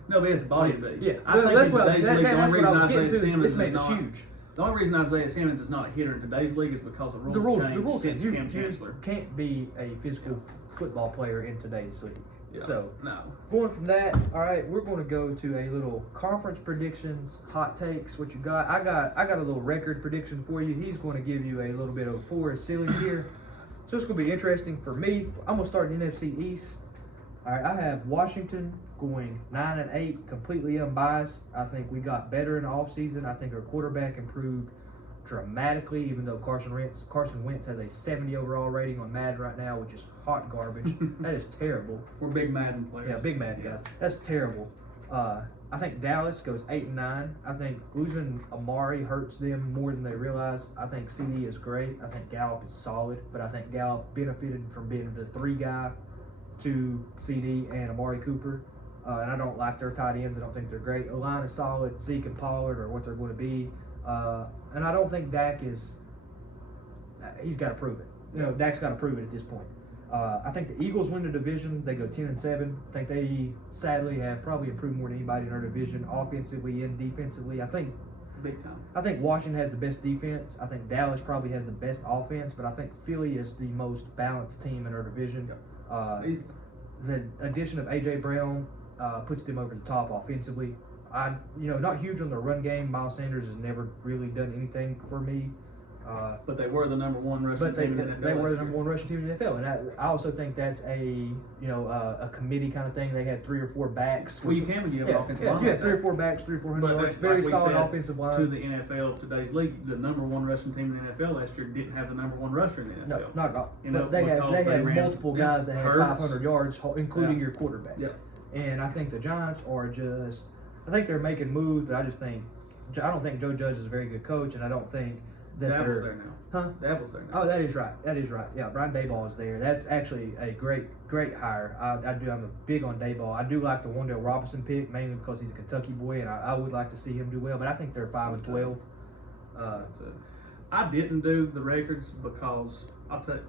No, but he has the body to be. Yeah, I think that's in what today's league, the only reason Isaiah Simmons This is man is not. huge. The only reason Isaiah Simmons is not a hitter in today's league is because the rules changed since Cam Chancellor. Can't be a physical football player in today's league. Yeah. So no. Going from that, all right, we're going to go to a little conference predictions, hot takes. What you got? I got a little record prediction for you. He's going to give you a little bit of floor ceiling here. So it's going to be interesting for me. I'm going to start in the NFC East. All right, I have Washington going 9-8, completely unbiased. I think we got better in the offseason. I think our quarterback improved dramatically, even though Carson Wentz has a 70 overall rating on Madden right now, which is hot garbage. That is terrible. We're big Madden players. Yeah, big Madden guys. That's terrible. I think Dallas goes 8-9. I think losing Amari hurts them more than they realize. I think CD is great. I think Gallup is solid, but I think Gallup benefited from being the 3 guy to CD and Amari Cooper. And I don't like their tight ends. I don't think they're great. O-line is solid. Zeke and Pollard are what they're going to be. And I don't think Dak is – he's got to prove it. You know, Dak's got to prove it at this point. I think the Eagles win the division. They go 10-7. I think they sadly have probably improved more than anybody in our division, offensively and defensively. I think big time. I think Washington has the best defense. I think Dallas probably has the best offense, but I think Philly is the most balanced team in our division. The addition of AJ Brown puts them over the top offensively. Not huge on the run game. Miles Sanders has never really done anything for me. But they were the number 1 rushing team in the NFL. They were the number 1 rushing team in the NFL, and I also think that's a committee kind of thing. They had 3 or 4 backs. Well, you can get an offensive line. Yeah, 3 or 4 backs, 300-400 yards. Very solid offensive line. To the NFL of today's league, the number 1 rushing team in the NFL last year didn't have the number 1 rusher in the NFL. No, not at all. But they had multiple guys that had Hurts. 500 yards, including your quarterback. Yeah. And I think the Giants are just. I think they're making moves, but I don't think Joe Judge is a very good coach, and I don't think that Daboll's there now. Huh? Daboll's there now. Oh, that is right. Yeah, Brian Daboll is there. That's actually a great hire. I'm big on Daboll. I do like the Wandale Robinson pick, mainly because he's a Kentucky boy, and I would like to see him do well. But I think they're 5-12. I didn't do the records because I'll tell you,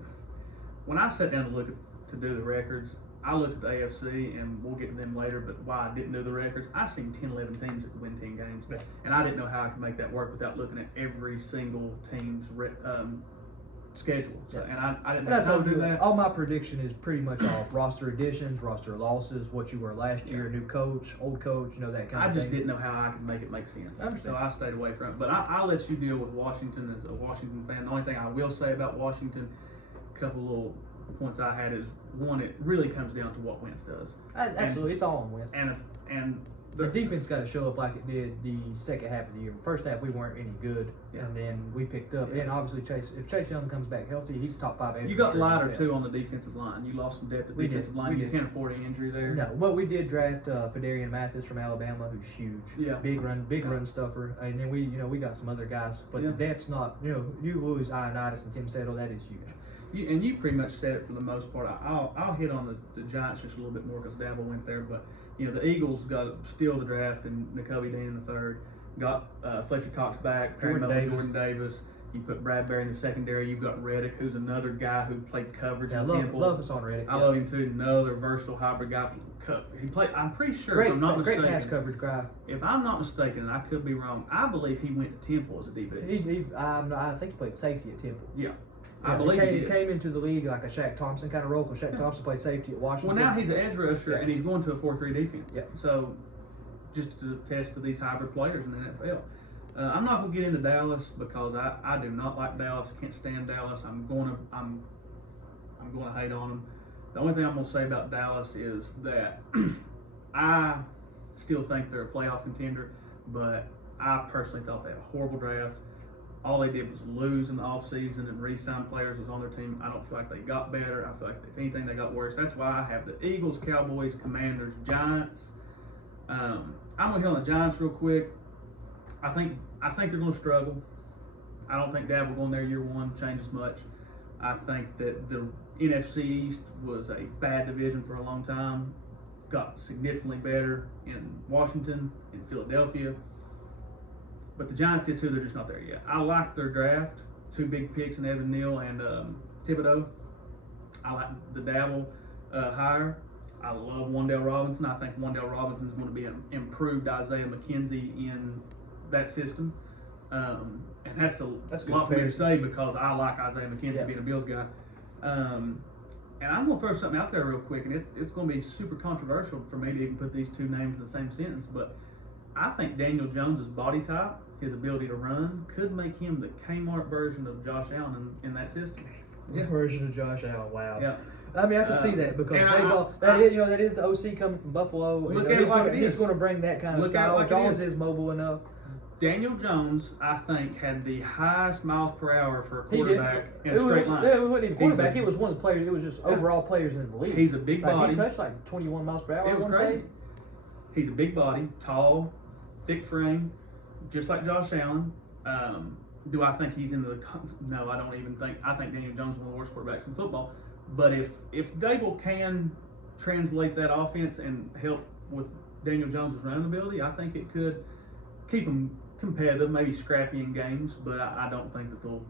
when I sat down to do the records, I looked at the AFC, and we'll get to them later, but why I didn't do the records, I've seen 10, 11 teams that could win 10 games, and I didn't know how I could make that work without looking at every single team's schedule. So, and I didn't have time to do that. All my prediction is pretty much off roster additions, roster losses, what you were last year, new coach, old coach, that kind of thing. I just didn't know how I could make it make sense. So I stayed away from it. But I'll let you deal with Washington as a Washington fan. The only thing I will say about Washington, a couple little points I had is, one, it really comes down to what Wentz does. Absolutely, it's all on Wentz. And the defense got to show up like it did the second half of the year. First half, we weren't any good, and then we picked up. And obviously, if Chase Young comes back healthy, he's top 5 edge. You got light or 2 on the defensive line. You lost some depth at the defensive line. You can't afford an injury there. No, but we did draft Fedarian Mathis from Alabama, who's huge. Yeah, big run stuffer. And then we got some other guys, but the depth's not. You lose Ioannidis and Tim Settle, that is huge. You pretty much said it for the most part. I'll hit on the Giants just a little bit more because Daboll went there, but the Eagles got to steal the draft and N'Kobe Dean in the 3rd. Got Fletcher Cox back, Jordan Davis. You put Bradbury in the secondary. You've got Reddick, who's another guy who played coverage in Temple. Love us on Reddick. I love him too. Another versatile hybrid guy. He played. I'm pretty sure. If I'm not mistaken, great pass coverage guy. If I'm not mistaken, and I could be wrong, I believe he went to Temple as a DB. I think he played safety at Temple. Yeah. I believe he came into the league like a Shaq Thompson kind of role, because Shaq Thompson played safety at Washington. Well, now he's an edge rusher, and he's going to a 4-3 defense. Yeah. So, just to test to these hybrid players in the NFL. I'm not going to get into Dallas because I do not like Dallas. I can't stand Dallas. I'm going to hate on them. The only thing I'm going to say about Dallas is that I still think they're a playoff contender, but I personally thought they had a horrible draft. All they did was lose in the offseason and re-sign players was on their team. I don't feel like they got better. I feel like, if anything, they got worse. That's why I have the Eagles, Cowboys, Commanders, Giants. I'm going to hit on the Giants real quick. I think they're going to struggle. I don't think Dabble going there year one changes much. I think that the NFC East was a bad division for a long time. Got significantly better in Washington, in Philadelphia. But the Giants did too. They're just not there yet. I like their draft. 2 big picks in Evan Neal and Thibodeau. I like the Dabble hire. I love Wan'Dale Robinson. I think Wan'Dale Robinson is going to be an improved Isaiah McKenzie in that system. And that's a lot for me to say because I like Isaiah McKenzie being a Bills guy. And I'm going to throw something out there real quick, and it's going to be super controversial for me to even put these 2 names in the same sentence, but I think Daniel Jones' body type, his ability to run, could make him the Kmart version of Josh Allen in that system. Yeah. Version of Josh Allen, wow. Yeah. I mean, I can see that because that is the OC coming from Buffalo. He's going to bring that kind of style. Jones is mobile enough. Daniel Jones, I think, had the highest miles per hour for a quarterback in a straight line. Yeah, it wasn't even quarterback. He was one of the players. It was just overall players in the league. He's a big body. He touched like 21 miles per hour. It was crazy. He's a big body, tall, thick frame, just like Josh Allen. Do I think he's in the? No, I don't even think. I think Daniel Jones is one of the worst quarterbacks in football. But if Dable can translate that offense and help with Daniel Jones' running ability, I think it could keep him competitive, maybe scrappy in games, but I don't think that they'll.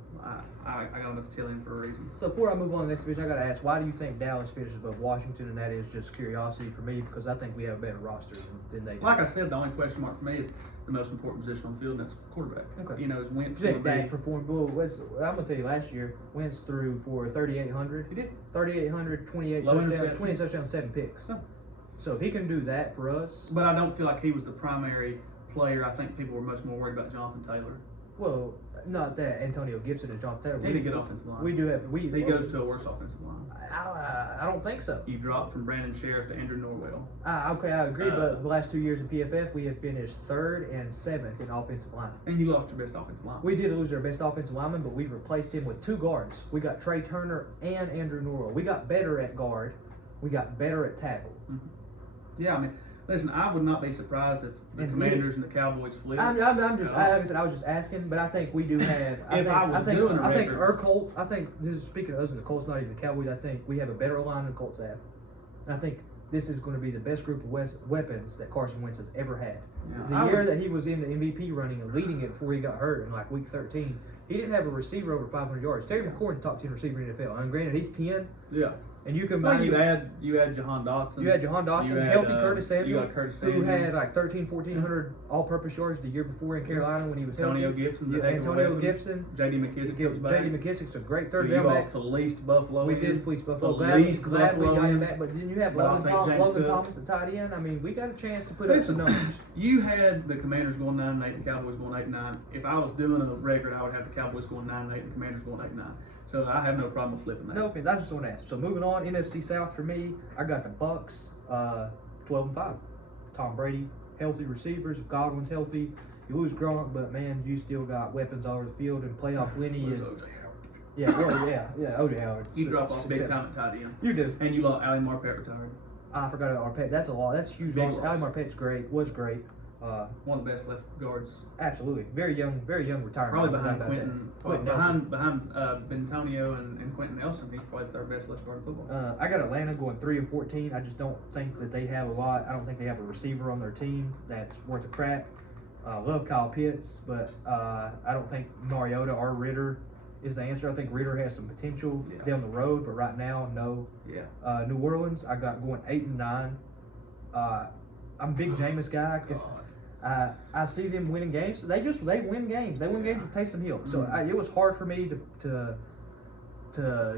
I got enough to tell him for a reason. So before I move on to the next division, I got to ask, why do you think Dallas finishes above Washington? And that is just curiosity for me because I think we have a better roster than they do. Like I said, the only question mark for me is the most important position on the field, and that's quarterback. Okay. You know, is Wentz. Dak performed well. I'm gonna tell you, last year Wentz threw for 3,800. He did 3,800, 28 touchdowns, 20 touchdowns, 7 picks. No. So if he can do that for us. But I don't feel like he was the primary player. I think people were much more worried about Jonathan Taylor. Well, not that Antonio Gibson and Jonathan Taylor. He did a good offensive line. We do have. He goes to a worse offensive line. I don't think so. You dropped from Brandon Sheriff to Andrew Norwell. Okay, I agree. But the last 2 years in PFF, we have finished 3rd and 7th in offensive line. And you lost your best offensive line. We did lose our best offensive lineman, but we replaced him with 2 guards. We got Trey Turner and Andrew Norwell. We got better at guard. We got better at tackle. Mm-hmm. Yeah, I mean, listen, I would not be surprised if the Commanders and the Cowboys flip. I'm just, like I said, I was just asking, but I think we do have. I think our Colts. I think this is speaking of us and the Colts, not even the Cowboys. I think we have a better line than the Colts have. And I think this is going to be the best group of weapons that Carson Wentz has ever had. Yeah, the year that he was in the MVP running and leading it before he got hurt in like week 13, he didn't have a receiver over 500 yards. Terry McLaurin, top 10 receiver in the NFL. And granted, he's 10. Yeah. And you can you had Jahan Dotson. You had Jahan Dotson, healthy Curtis Samuel, who had like 1,400 all-purpose yards the year before in Carolina when he was healthy. Antonio Gibson. J.D. McKissick was back. J.D. McKissick's a great third down back. Fleeced Buffalo. We did fleece Buffalo. Glad we got him back. But then you have Logan Thomas at tight end. I mean, we got a chance to put up some numbers. You had the Commanders going 9-8, the Cowboys going 8-9. If I was doing a record, I would have the Cowboys going 9-8, the Commanders going 8-9. So I have no problem with flipping that. No, I just want to ask. So moving on, NFC South for me, I got the Bucks, 12-5. Tom Brady, healthy receivers. If Godwin's healthy, you lose Gronk, but man, you still got weapons all over the field. And playoff Lenny is. O.J. Howard. You drop off big time at tight end. You do. And you let Ali Marpet retired. I forgot about Marpet. That's a lot. That's huge. Ali Marpet's great. Was great. One of the best left guards. Absolutely, very young retirement. Probably behind behind Bentonio and Quentin Nelson. He's probably the 3rd best left guard in football. I got Atlanta going 3-14. I just don't think that they have a lot. I don't think they have a receiver on their team that's worth a crap. Love Kyle Pitts, but I don't think Mariota or Ritter is the answer. I think Ritter has some potential down the road, but right now, no. Yeah. New Orleans, I got going 8-9. I'm a big Jameis guy. I see them winning games. They win games. They win games with Taysom Hill. So it was hard for me to.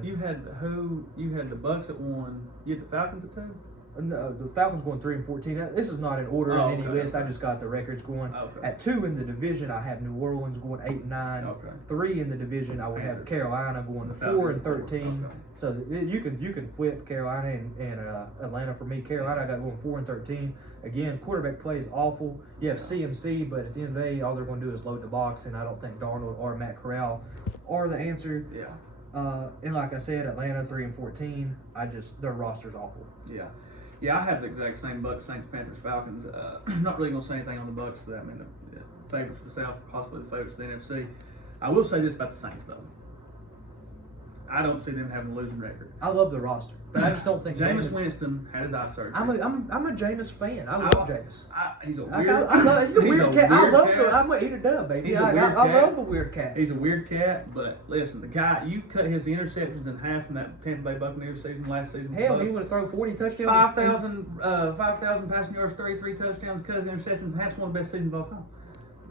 You had who? You had the Bucks at 1. You had the Falcons at 2. No, the Falcons going 3-14. This is not in order in any list. I just got the records going. At 2 in the division, I have New Orleans going 8-9. 3 in the division, I would have Carolina going 4-13. So you can flip Carolina and Atlanta for me. Carolina, I got going 4-13. Again, quarterback play is awful. You have CMC, but at the end of the day, all they're going to do is load the box, and I don't think Darnold or Matt Corral are the answer. Yeah. And like I said, Atlanta 3-14. Their roster's awful. Yeah. Yeah, I have the exact same Bucks, Saints, Panthers, Falcons. I'm not really going to say anything on the Bucks. I mean, favorite for the South, possibly the favorite for the NFC. I will say this about the Saints, though. I don't see them having a losing record. I love the roster, but I just don't think Jameis Winston had his eye surgery. I'm a Jameis fan. I love Jameis. He's a I weird. love, he's a weird cat. I love cat. I'm a eater dub, baby. He's a weird cat. I love the weird cat. He's a weird cat, but listen, the guy, you cut his interceptions in half in that Tampa Bay Buccaneers season last season. Hell, he would have thrown 40 touchdowns. 5,000 passing yards, 33 touchdowns, cut his interceptions, and half's one of the best seasons of all time.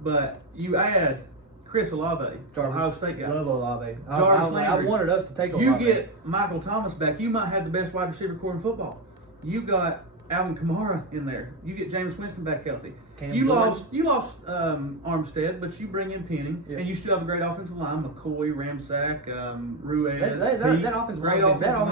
But you add Chris Olave, Ohio State guy. Love Olave. Jarvis I Landry. wanted us to take Olave. You get Michael Thomas back, you might have the best wide receiver core in football. You got Alvin Kamara in there. You get Jameis Winston back healthy. You lost Armstead, but you bring in Penning, and you still have a great offensive line: McCoy, Ramsack, Ruiz. That offensive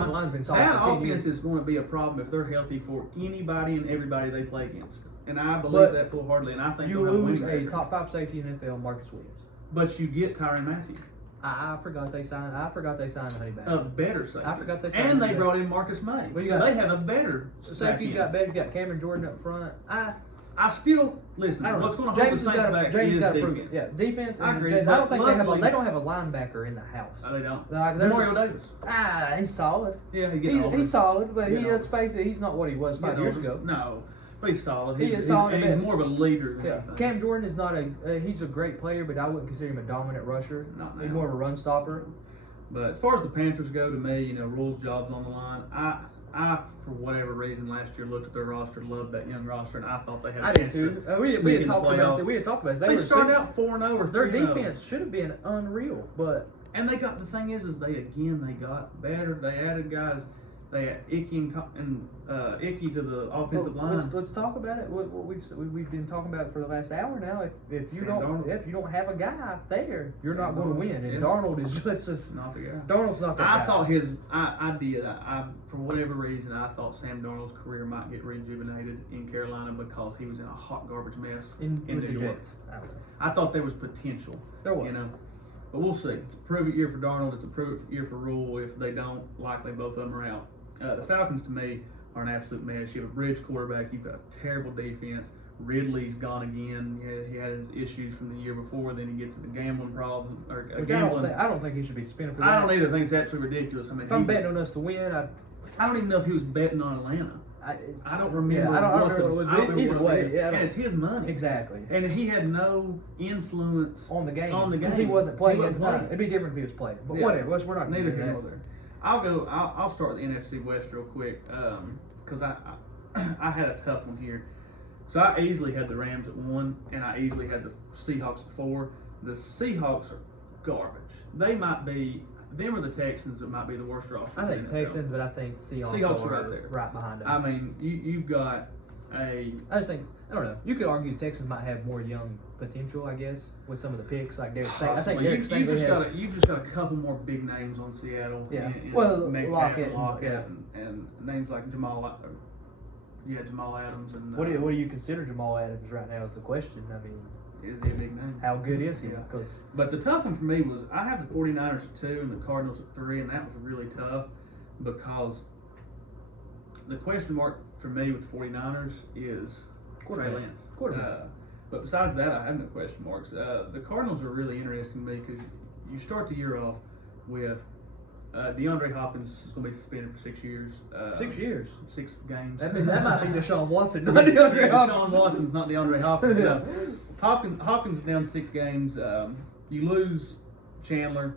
line's been solid. That for 10 offense years. is going to be a problem if they're healthy for anybody and everybody they play against, and I believe that full heartedly. And I think you lose a top 5 safety in the NFL, Marcus Williams. But you get Tyrann Mathieu. I forgot they signed Honey Badger. A better safety. I forgot they signed. And they brought in Marcus May. Well, so they have a better safety's got better. You got Cameron Jordan up front. I still listen. I don't know. What's going to hold the Saints back is defense. Yeah, defense. I agree. I don't think they don't have a linebacker in the house. No, they don't. Like, Mario Davis. He's solid. Yeah, he's solid, but let's face it, he's not what he was 5 years ago. No. But he's solid. He's solid. He's more of a leader than anything. Cam Jordan is not he's a great player, but I wouldn't consider him a dominant rusher. Not now. He's more of a run stopper. But as far as the Panthers go, to me, Rule's job's on the line. I for whatever reason last year looked at their roster, loved that young roster, and I thought they had a chance to we had talked about it. They started out 4-0 or 3-0. Their defense should have been unreal, and they got, the thing is they got better. They added guys. They had Icky Icky to the offensive line. Let's talk about it. What we've been talking about it for the last hour now. If you don't have a guy there, you're not going to win. And Darnold is just not the guy. Darnold's not the guy. I thought I for whatever reason I thought Sam Darnold's career might get rejuvenated in Carolina because he was in a hot garbage mess in New York. I thought there was potential. There was. But we'll see. It's a prove-it year for Darnold. It's a prove-it year for Rule. If they don't, likely both of them are out. The Falcons, to me, are an absolute mess. You have a bridge quarterback. You've got a terrible defense. Ridley's gone again. He had his issues from the year before. Then he gets a gambling problem. I don't think he should be spinning for that. I don't either. I think it's absolutely ridiculous. I mean, if I'm betting on us to win, I don't even know if he was betting on Atlanta. I don't remember. Yeah, I don't remember what it was. But either way, and it's his money. Exactly. And he had no influence on the game because he wasn't playing at the time. It'd be different if he was playing. But whatever. We're not neither here nor there. I'll start with the NFC West real quick because I had a tough one here. So I easily had the Rams at 1, and I easily had the Seahawks at 4. The Seahawks are garbage. They might be. Them or the Texans that might be the worst roster. I think Texans, but I think Seahawks are right there, right behind them. I mean, you've got a. I just think I don't know. You could argue the Texans might have more young potential, I guess, with some of the picks like Derek Stingley. I think Derek Stingley you've just got a couple more big names on Seattle. Yeah. Lockett and names like Jamal Adams and. What do you consider Jamal Adams right now? Is the question. I mean. Is he a big name? How good is he? Yeah. But the tough one for me was I have the 49ers at 2 and the Cardinals at 3, and that was really tough because the question mark for me with the 49ers is Trey Lance. But besides that, I have no question marks. The Cardinals are really interesting to me because you start the year off with DeAndre Hopkins is going to be suspended for 6 years. 6 years? 6 games. That might be Deshaun Watson, not DeAndre Hopkins. Deshaun Watson's not DeAndre Hopkins. No. Hopkins is down 6 games. You lose Chandler.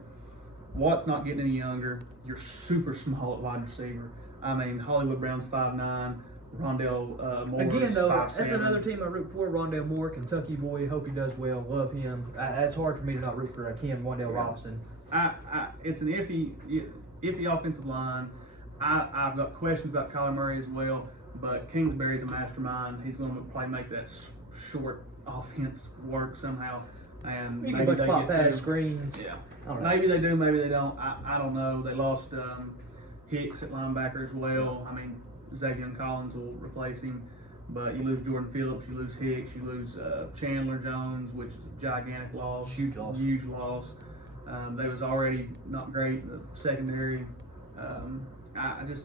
Watt's not getting any younger. You're super small at wide receiver. I mean, Hollywood Brown's 5'9". Rondell Moore again, though, 5'7". that's another team I root for. Rondell Moore, Kentucky boy. Hope he does well. Love him. It's hard for me to not root for Ken Wandale Robinson. It's an iffy offensive line. I've got questions about Kyler Murray as well, but Kingsbury's a mastermind. He's going to probably make that short offense work somehow. And you maybe can pop pass screens. Yeah. Maybe they do, maybe they don't. I don't know. They lost Hicks at linebacker as well. I mean, Xavier Collins will replace him. But you lose Jordan Phillips, you lose Hicks, you lose Chandler Jones, which is a gigantic loss. Huge loss. Huge loss. They was already not great in the secondary. I just,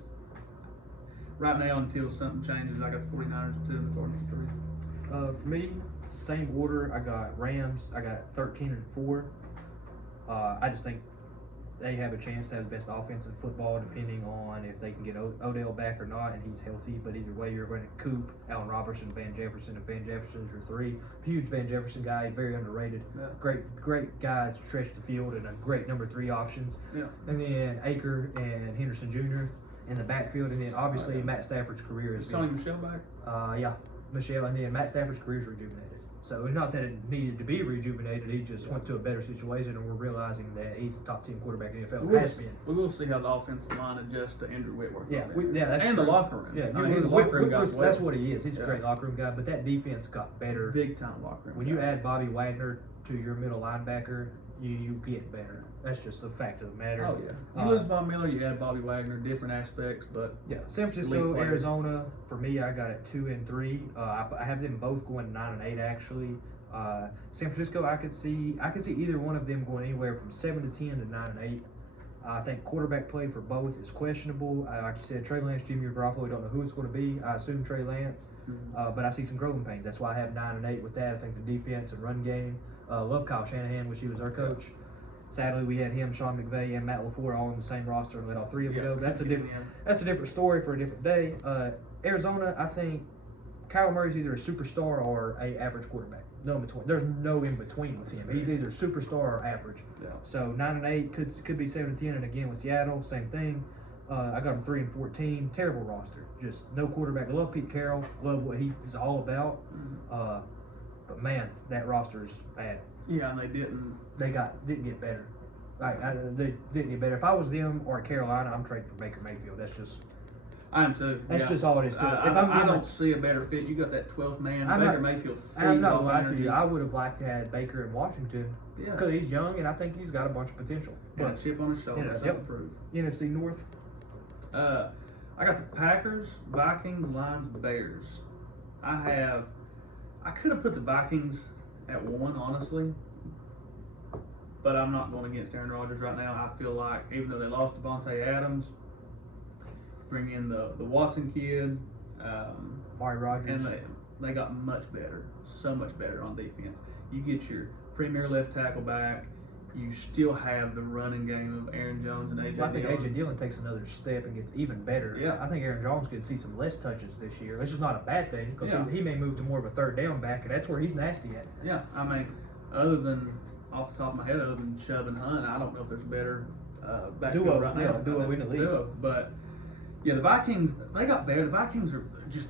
right now, until something changes, I got the 49ers at 2 and the Cardinals at 3. For me, same order. I got Rams. I got 13-4. I just think they have a chance to have the best offense in football, depending on if they can get Odell back or not, and he's healthy. But either way, you're going to Coop, Allen Robinson, Van Jefferson, and Van Jefferson's your three. Huge Van Jefferson guy, very underrated. Yeah. Great guy to stretch the field and a great number 3 options. Yeah. And then Aker and Henderson Jr. in the backfield, and then obviously Matt Stafford's career is. Sonny Michelle back? Yeah, Michelle, and then Matt Stafford's career is rejuvenated. So not that it needed to be rejuvenated, he just went to a better situation, and we're realizing that he's a top 10 quarterback in the NFL. Has been. We will see how the offensive line adjusts to Andrew Whitworth. Yeah, that's and true. the locker room. Yeah, he's a locker room guy. That's what he is. He's a great locker room guy, but that defense got better. Big time locker room. When you add Bobby Wagner to your middle linebacker, you get better. That's just a fact of the matter. Oh yeah. You lose Von Miller, you add Bobby Wagner, different aspects, but yeah. San Francisco, Arizona. For me, I got it 2-3. I have them both going 9-8 actually. San Francisco, I could see either one of them going anywhere from 7-10 to 9-8. I think quarterback play for both is questionable. Like you said, Trey Lance, Jimmy Garoppolo, don't know who it's going to be. I assume Trey Lance, but I see some growing pains. That's why I have 9-8 with that. I think the defense and run game. Love Kyle Shanahan, which he was our coach. Sadly, we had him, Sean McVay, and Matt LaFleur all in the same roster and let all 3 of them go. That's a different story for a different day. Arizona, I think Kyler Murray's either a superstar or a average quarterback. No in between. There's no in between with him. He's either superstar or average. Yeah. So 9-8 could be 7-10, and again with Seattle, same thing. I got him 3-14. Terrible roster. Just no quarterback. I love Pete Carroll. Love what he is all about. But man, that roster is bad. Yeah, and they didn't get better. They didn't get better. If I was them or Carolina, I'm trading for Baker Mayfield. That's just. I am too. That's just all it is to it. I don't see a better fit. You got that 12th man. Baker Mayfield. I'm not going to lie to you. I would have liked to have Baker in Washington because Yeah. he's young and I think he's got a bunch of potential. Got a chip on his shoulder. Yeah, Something to prove. NFC North. I got the Packers, Vikings, Lions, Bears. I could have put the Vikings at 1, honestly. But I'm not going against Aaron Rodgers right now. I feel like even though they lost Devontae Adams, bring in the Watson kid, Amari Rodgers, and they got much better, so much better on defense. You get your premier left tackle back. You still have the running game of Aaron Jones and A.J. I think Dillon. A.J. Dillon takes another step and gets even better. Yeah. I think Aaron Jones could see some less touches this year. It's just not a bad thing because he may move to more of a third down back, and that's where he's nasty at. Yeah, I mean, other than off the top of my head, other than Chubb and Hunt, I don't know if there's a better backfield duo right now. Duo in the league. But yeah, the Vikings, they got better. The Vikings are just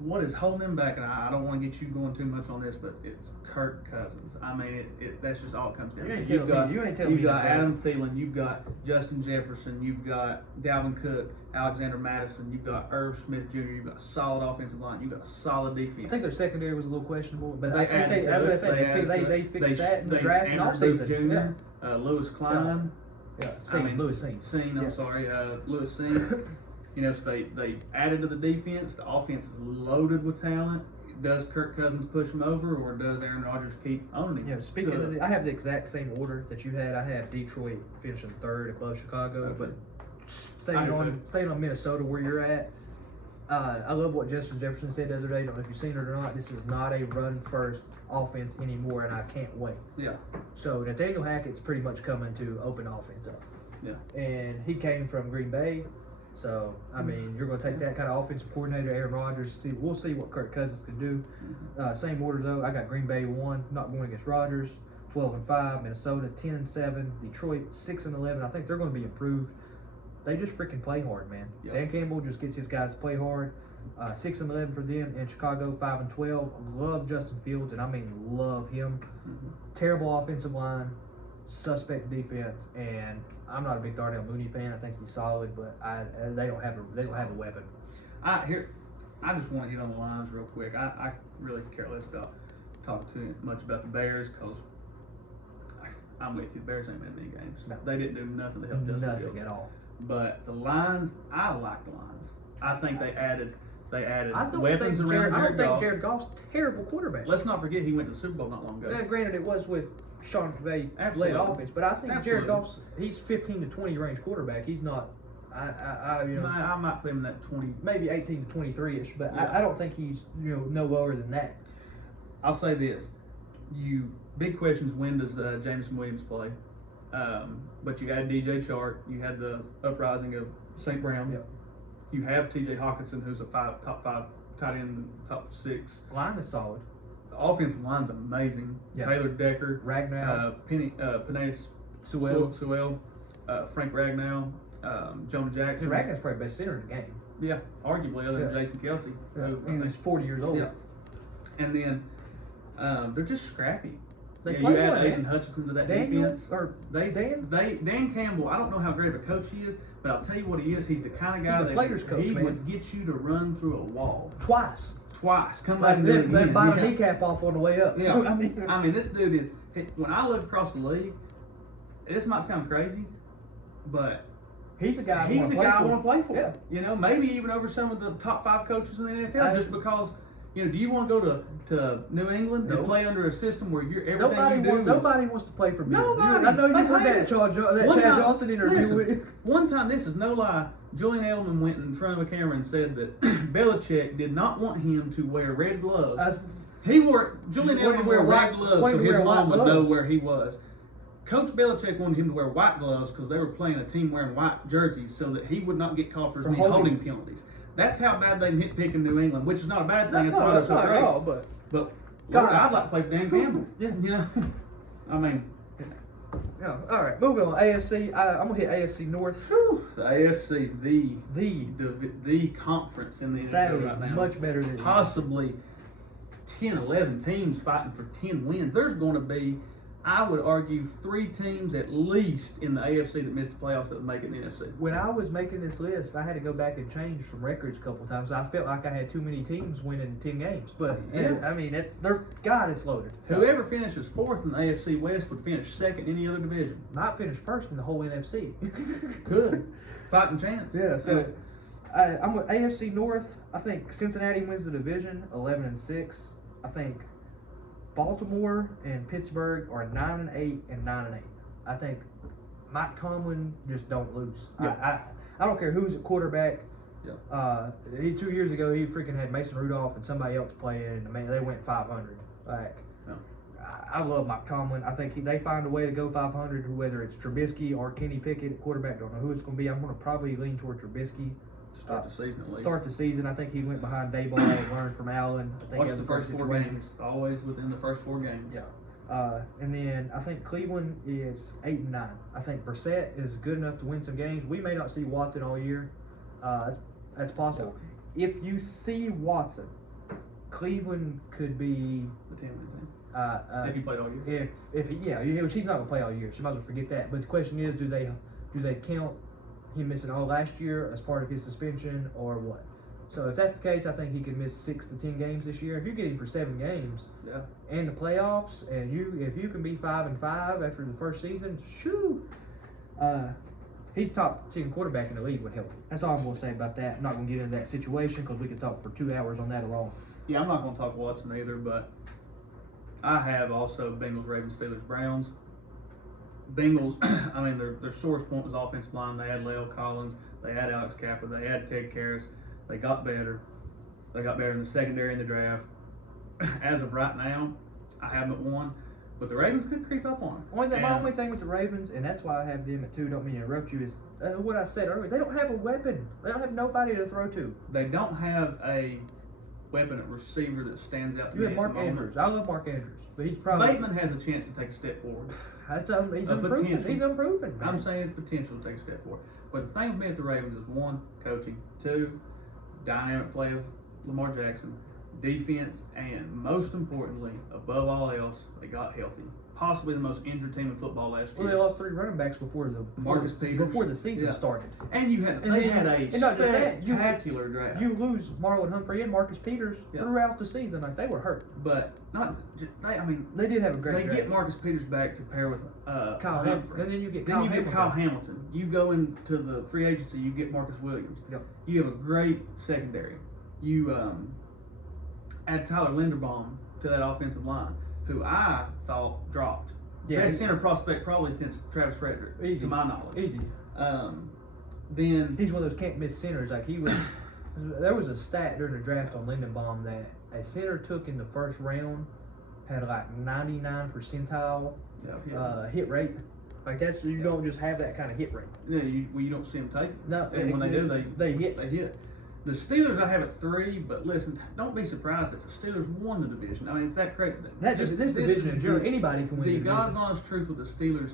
what is holding them back, and I don't want to get you going too much on this, but it's Kirk Cousins. I mean, that's just all it comes down to. You've got Adam Thielen, you've got Justin Jefferson, you've got Dalvin Cook, Alexander Madison, you've got Irv Smith Jr., you've got a solid offensive line, you've got a solid defense. I think their secondary was a little questionable, but they fixed that in the draft and offseason. Lewis Klein. Lewis Seen. I'm sorry, Lewis Seen. So they added to the defense. The offense is loaded with talent. Does Kirk Cousins push him over, or does Aaron Rodgers keep owning him? Speaking of I have the exact same order that you had. I have Detroit finishing 3rd above Chicago, but staying on Minnesota where you're at. I love what Justin Jefferson said the other day. I don't know if you've seen it or not. This is not a run-first offense anymore, and I can't wait. Yeah. So Nathaniel Hackett's pretty much coming to open offense up. Yeah. And he came from Green Bay. So, I mean, you're going to take that kind of offensive coordinator, Aaron Rodgers. We'll see what Kirk Cousins can do. Same order, though. I got Green Bay 1, not going against Rodgers. 12-5, Minnesota 10-7, Detroit 6-11. I think they're going to be improved. They just freaking play hard, man. Yep. Dan Campbell just gets his guys to play hard. 6-11 for them. In Chicago, 5-12. Love Justin Fields, and I mean love him. Terrible offensive line, suspect defense, and I'm not a big Darnell Mooney fan. I think he's solid, but they don't have a weapon. I just want to hit on the Lions real quick. I really care less about talking too much about the Bears because I'm with you. The Bears ain't been many games. No. They didn't do nothing to help Justin Fields. Nothing at all. But the Lions, I like the Lions. I think they added I weapons around Jared Goff. don't think Jared Goff's a terrible quarterback. Let's not forget he went to the Super Bowl not long ago. Now, granted, it was with Sean McVay led offense, but I think Jared Goff's he's 15 to 20 range quarterback. He's not. I might put him in that 20, maybe 18 to 23 ish, but I don't think he's no lower than that. I'll say this: big questions. When does Jameson Williams play? But you had DJ Chark. You had the uprising of St. Brown. Yep. You have T.J. Hawkinson, who's a top five tight end, top 6. Line is solid. The offensive line's amazing. Yeah. Taylor Decker, Ragnow, Penei Sewell, Frank Ragnow, Jonah Jackson. Ragnow's probably the best center in the game. Yeah, arguably, other than Jason Kelsey. Yeah. He's 40 years old. Yeah. And then they're just scrappy. They you play add well, Aiden Hutchinson to that Daniel, defense. or Dan Campbell, I don't know how great of a coach he is, but I'll tell you what he is. He's the kind of guy He's a that player's coach, he man. would get you to run through a wall. Twice. Come back and do it Then again. bite a kneecap off on the way up. Yeah. I mean, this dude is, when I look across the league, this might sound crazy, but he's a guy I want to play for. Yeah. You know, maybe even over some of the top 5 coaches in the NFL, just because, do you want to go to New England and play under a system where nobody wants to play for me. Nobody. I know you heard that Chad Johnson interview. One time, this is no lie, Julian Edelman went in front of a camera and said that Belichick did not want him to wear red gloves. Julian Edelman wore white gloves so his mom would know where he was. Coach Belichick wanted him to wear white gloves because they were playing a team wearing white jerseys so that he would not get called for as many holding penalties. That's how bad they nitpick in New England, which is not a bad thing. That's why they're so great. But Lord, I'd like to play for Dan Campbell. Yeah. I mean. Yeah. All right, moving on. AFC. I'm gonna hit AFC North. The AFC, the conference in the NFL right now. Much better than possibly 10, 11 teams fighting for 10 wins. There's going to be, I would argue, 3 teams at least in the AFC that missed the playoffs that would make it in the NFC. When I was making this list, I had to go back and change some records a couple of times. I felt like I had too many teams winning 10 games. But, I mean, it's loaded. So whoever finishes 4th in the AFC West would finish 2nd in any other division. Not finish 1st in the whole NFC. Could. Fighting chance. Yeah, so I'm with AFC North. I think Cincinnati wins the division, 11-6. I think Baltimore and Pittsburgh are 9-8 and 9-8. I think Mike Tomlin just don't lose. Yeah. I don't care who's at quarterback. Yeah. 2 years ago he freaking had Mason Rudolph and somebody else playing, and man, they went 500. Like, yeah. I love Mike Tomlin. I think they find a way to go 500, whether it's Trubisky or Kenny Pickett at quarterback. Don't know who it's going to be. I'm going to probably lean toward Trubisky. Start the season at least. Start the season. I think he went behind Dayball and learned from Allen. I think watch the first 4 games. It's always within the first 4 games. Yeah. And then I think Cleveland is 8-9. I think Brissett is good enough to win some games. We may not see Watson all year. That's possible. Yeah. If you see Watson, Cleveland could be the 10-win team. If he played all year. She's not gonna play all year. She might as well forget that. But the question is, do they count him missing all last year as part of his suspension or what? So if that's the case, I think he could miss 6 to 10 games this year. If you get him for 7 games, and the playoffs, and if you can be 5-5 after the first season, he's top 10 quarterback in the league with healthy. That's all I'm going to say about that. I'm not going to get into that situation because we could talk for 2 hours on that alone. Yeah, I'm not going to talk Watson either, but I have also Bengals, Ravens, Steelers, Browns. Bengals, I mean, their source point was offensive line. They had La'el Collins. They had Alex Kappa. They had Ted Karras. They got better. They got better in the secondary in the draft. As of right now, I have them at 1. But the Ravens could creep up on them. My only thing with the Ravens, and that's why I have them at 2, don't mean to interrupt you, is what I said earlier. They don't have a weapon. They don't have nobody to throw to. They don't have a weapon at receiver that stands out to me. You have Mark Andrews. I love Mark Andrews. But he's probably... Bateman has a chance to take a step forward. He's unproven. He's unproven, man. I'm saying it's potential to take a step forward. But the thing with me at the Ravens is 1, coaching. 2, dynamic play of Lamar Jackson. Defense, and most importantly, above all else, they got healthy. Possibly the most injured team in football last year. Well, they lost 3 running backs before the season started. And they had a spectacular draft. You lose Marlon Humphrey and Marcus Peters throughout the season, like they were hurt. But they did have a great draft. They get Marcus Peters back to pair with Kyle Humphrey, and then you get Kyle Hamilton. You go into the free agency, you get Marcus Williams. Yep. You have a great secondary. You add Tyler Linderbaum to that offensive line, who I thought dropped. Best center prospect probably since Travis Frederick, to my knowledge. Easy. Then he's one of those can't miss centers. Like he was. There was a stat during the draft on Linderbaum that a center took in the first round had like 99 percentile hit rate. Like that's you don't just have that kind of hit rate. Yeah, you don't see them take it. No, and when they do, they hit. They hit. The Steelers, I have at 3, but listen, don't be surprised if the Steelers won the division. I mean, it's that crazy. This division in general, anybody can win the division. God's honest truth with the Steelers,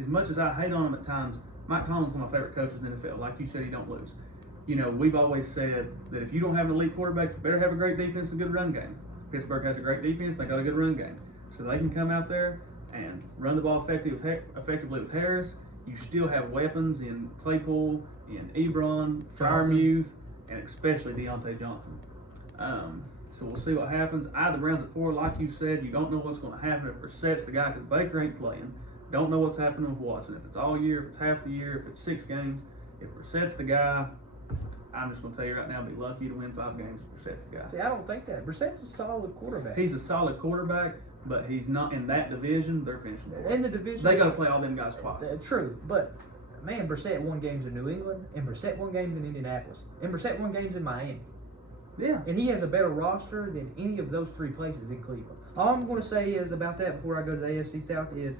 as much as I hate on them at times, Mike Tomlin's one of my favorite coaches in the NFL. Like you said, he don't lose. You know, we've always said that if you don't have an elite quarterback, you better have a great defense and a good run game. Pittsburgh has a great defense, they got a good run game. So they can come out there and run the ball effectively with Harris. You still have weapons in Claypool, in Ebron, Freiermuth, and especially Deontay Johnson. So we'll see what happens. I have the Browns at 4. Like you said, you don't know what's going to happen if Brissett's the guy because Baker ain't playing. Don't know what's happening with Watson. If it's all year, if it's half the year, if it's 6 games. If Brissett's the guy, I'm just going to tell you right now, be lucky to win 5 games if Brissett's the guy. See, I don't think that. Brissett's a solid quarterback. He's a solid quarterback, but he's not in that division. They're finishing. In the division, they got to play all them guys twice. True, but man, Brissett won games in New England, and Brissett won games in Indianapolis, and Brissett won games in Miami. Yeah. And he has a better roster than any of those 3 places in Cleveland. All I'm going to say is about that before I go to the AFC South is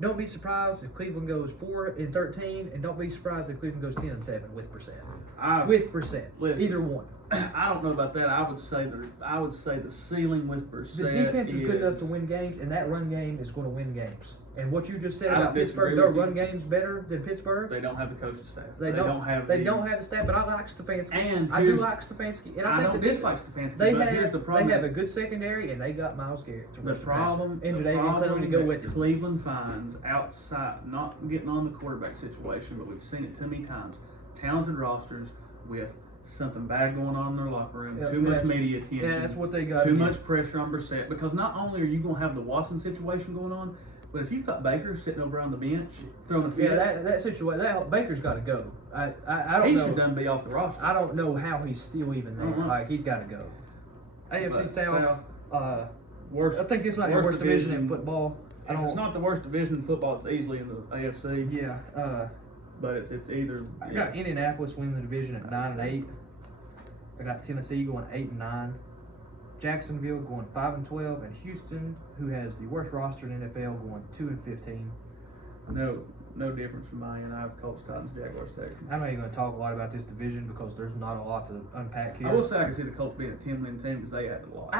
don't be surprised if Cleveland goes 4-13, and don't be surprised if Cleveland goes 10-7 with Brissett. With Brissett, either one. I don't know about that. I would say the ceiling with Brissett. The defense is good enough to win games, and that run game is going to win games. And what you just said about Pittsburgh, their run game's better than Pittsburgh's. They don't have the coaching staff. They don't have the staff, but I like Stefanski. And I do like Stefanski. And I think dislike Stefanski. But here's the problem. They have a good secondary, and they got Myles Garrett. The problem to go with it. Cleveland finds outside, not getting on the quarterback situation, but we've seen it too many times. Talented rosters with something bad going on in their locker room, too much media attention. Yeah, that's what they got. Too much pressure on Brissett, because not only are you going to have the Watson situation going on, but if you've got Baker sitting over on the bench throwing a fit, that situation, Baker's got to go. I don't know. He should done be off the roster. I don't know how he's still even there. Like he's got to go. AFC South. Worst. I think this might be the worst division in football. If it's not the worst division in football, it's easily in the AFC. Yeah. But it's either. I got Indianapolis winning the division at 9-8. I got Tennessee going 8-9. Jacksonville going 5-12, and Houston, who has the worst roster in the NFL, going 2-15. No difference from mine. I have Colts, Titans, Jaguars, Texans. I'm not even going to talk a lot about this division because there's not a lot to unpack here. I will say I can see the Colts being a 10-win team because they added a lot.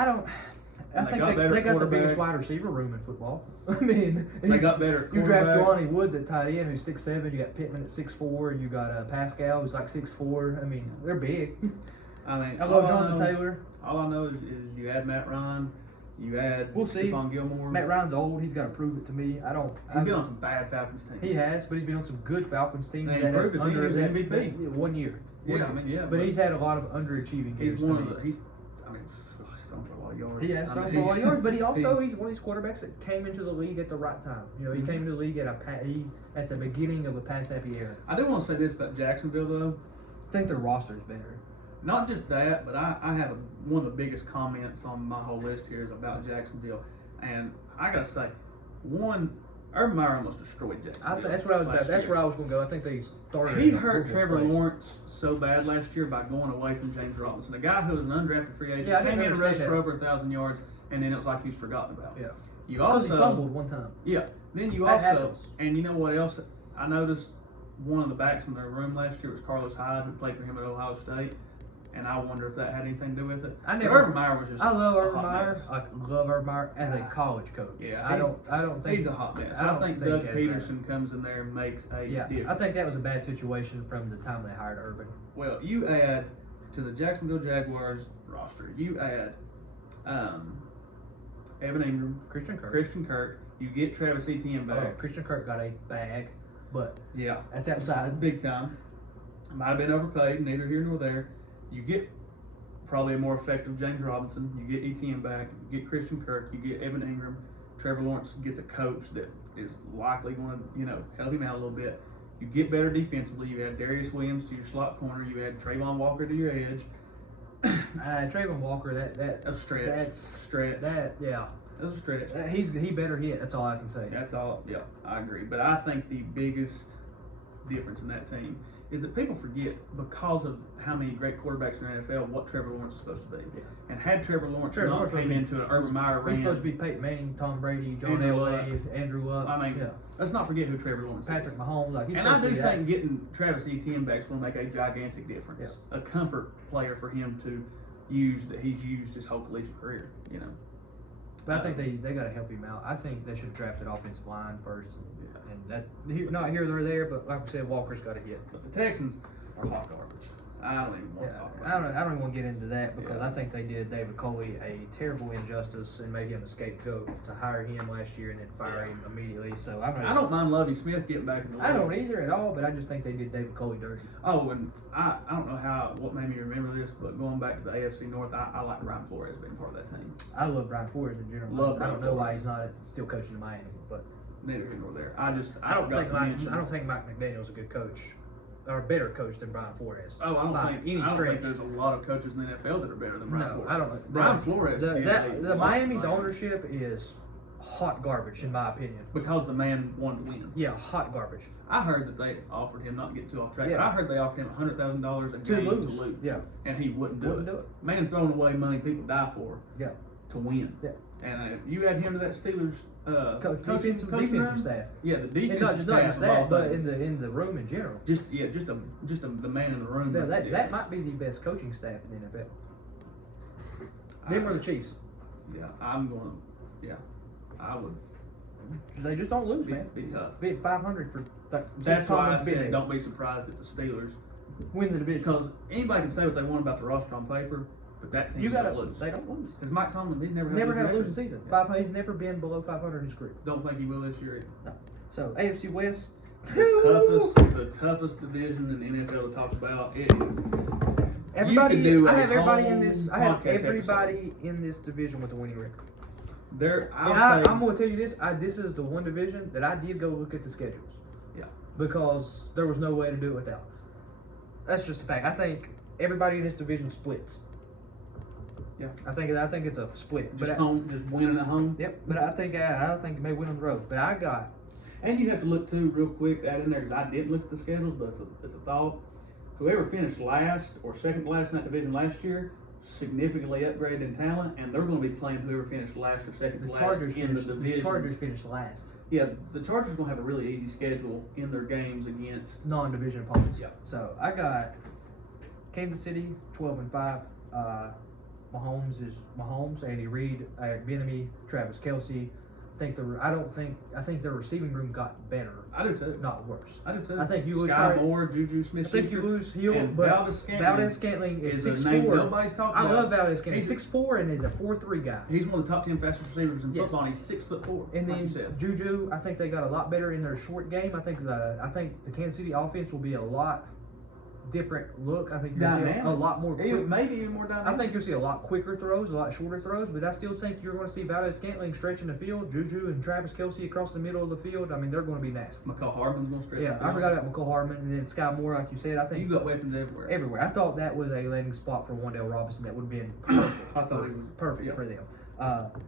I think they got the biggest wide receiver room in football. I mean, they got better. You draft Jelani Woods at tight end, who's 6'7". You got Pittman at 6'4", and you got Pascal, who's like 6'4". I mean, they're big. I mean, I love Jonathan Taylor. All I know is you add Matt Ryan, you add Stephon Gilmore. Matt Ryan's old. He's got to prove it to me. He's been on some bad Falcons teams. He has, but he's been on some good Falcons teams. He proved it. He was MVP. 1 year. But he's had a lot of underachieving games. He's thrown for a lot of yards. He has thrown for a lot of yards, but he's one of these quarterbacks that came into the league at the right time. You know, he came into the league at the beginning of a pass-happy era. I do want to say this about Jacksonville, though. I think their roster is better. Not just that, but I have one of the biggest comments on my whole list here is about Jacksonville. And I got to say, Urban Meyer almost destroyed Jacksonville. That's where I was going to go. I think they started. He hurt Trevor Lawrence so bad last year by going away from James Robinson, a guy who was an undrafted free agent, came in and rushed for over 1,000 yards, and then it was like he was forgotten about. Yeah. Because he fumbled one time. Yeah. Then and you know what else? I noticed one of the backs in their room last year was Carlos Hyde, who played for him at Ohio State. And I wonder if that had anything to do with it. Urban Meyer was just. I love Urban Meyer. I love Urban Meyer as a college coach. Yeah, I don't think he's a hot mess. I think Doug Peterson comes in there and makes a difference. I think that was a bad situation from the time they hired Urban. Well, you add to the Jacksonville Jaguars roster. You add Evan Ingram, Christian Kirk. You get Travis Etienne back. Christian Kirk got a bag, but yeah, that's outside big time. Might have been overpaid. Neither here nor there. You get probably a more effective James Robinson. You get Etienne back. You get Christian Kirk. You get Evan Ingram. Trevor Lawrence gets a coach that is likely going to, help him out a little bit. You get better defensively. You add Darius Williams to your slot corner. You add Trayvon Walker to your edge. Trayvon Walker, that's a stretch. That's a stretch. That's a stretch. He better hit. That's all I can say. That's all. Yeah, I agree. But I think the biggest difference in that team is that people forget, because of how many great quarterbacks in the NFL, what Trevor Lawrence is supposed to be. Yeah. And had Trevor Lawrence Trevor not Lawrence came was- into an Urban Meyer He's ran, supposed to be Peyton Manning, Tom Brady, John Andrew Elway, Andrew Luck. I mean, yeah. let's not forget who Trevor Lawrence Patrick is. Mahomes. Like, he's And I supposed to do be that. think getting Travis Etienne back is going to make a gigantic difference. Yeah. A comfort player for him to use that he's used his whole collegiate career, you know. But I think they got to help him out. I think they should have drafted offensive line first. Yeah. And that not here or there, but like we said, Walker's got to hit. But the Texans are hot garbage. I don't even want to talk about it. I don't even want to get into that because Yeah. I think they did David Coley a terrible injustice and made him a scapegoat to hire him last year and then fire him immediately. So I don't mind Lovie Smith getting back in the league. I don't either at all, but I just think they did David Coley dirty. Oh, and I don't know what made me remember this, but going back to the AFC North, I like Brian Flores being part of that team. I love Brian Flores in general. Love I don't Brian know why Flores. he's not still coaching in Miami, but Neither here nor there. I don't forgot to mention- think Mike McDaniel's a good coach or a better coach than Brian Flores. Oh, I by don't any think stretch. there's a lot of coaches in the NFL that are better than Brian No, Flores. I don't know. Brian Flores. is The a Miami's lot ownership is hot garbage in my opinion. because the man wanted to win. Yeah, hot garbage. I heard that they offered him, not to get too off track, Yeah. but I heard they offered him $100,000 a game to lose. Yeah. And he wouldn't do Wouldn't it. do it. Man throwing away money people die for Yeah. to win. Yeah. And you add him to that Steelers coaching Defensive room? staff. Yeah, the And defensive not staff just of all that, but things. in the room in general. Just the man in the room. Yeah, makes a that difference. might be the best coaching staff in the NFL. Them or the Chiefs. Yeah, I'm going. Yeah, I would They just don't lose, man. be tough. Be 500 for That's since why I Tomlin's been said there. don't be surprised if the Steelers, Win the division. because anybody can say what they want about the roster on paper, but that team You gotta don't lose. They don't lose. Because Mike Tomlin, he's never Never had a record. losing season. Yeah. He's never been below 500 in his career. Don't think he will this year either. No. So AFC West. The toughest division in the NFL to talk about. It is. Everybody, You can do I a have everybody in whole this. I have podcast everybody in this division with a winning record. There, And I'm going to tell you this. This is the one division that I did go look at the schedules. Yeah. Because there was no way to do it without. That's just a fact. I think everybody in this division splits. Yeah. I think it's a split. Just winning at home. Yep. But I think it may win on the road. But I got. And you have to look too, real quick, that in there, because I didn't look at the schedules, but it's a thought. Whoever finished last or second to last in that division last year significantly upgraded in talent, and they're going to be playing whoever finished last or second to The last Chargers in the finished. The division. Chargers finished last. Yeah, the Chargers are going to have a really easy schedule in their games against. Non-division opponents. Yeah. So I got Kansas City 12-5. Mahomes is Mahomes. Andy Reid, Eric Bieniemy, Travis Kelce. I think their receiving room got better, I do too. not worse. I do too. I think you lose Sky Tyreek- Moore, Juju I Smith. think you lose Hill, and but Valdez Scantling is is a name 6'4". nobody's talking I about. love Valdez Scantling. He's- 6'4" and he's a 4'3" guy. He's one of the top 10 fastest receivers in Yes. football, and he's 6'4". And like you then said. Juju, I think they got a lot better in their short game. I think the Kansas City offense will be a lot different look. I think you're going to see a Dynamic. lot more quick. Maybe even more dynamic. I think you'll see a lot quicker throws, a lot shorter throws, but I still think you're going to see Valdez Scantling stretching the field, Juju and Travis Kelce across the middle of the field. I mean, they're going to be nasty. McCall Hardman's going to stretch. Yeah, the I field. forgot about McCall Hardman, and then Sky Moore, like you said. I think You got weapons everywhere. everywhere. I thought that was a landing spot for Wandale Robinson that would have been perfect. I thought he was perfect yeah. for them.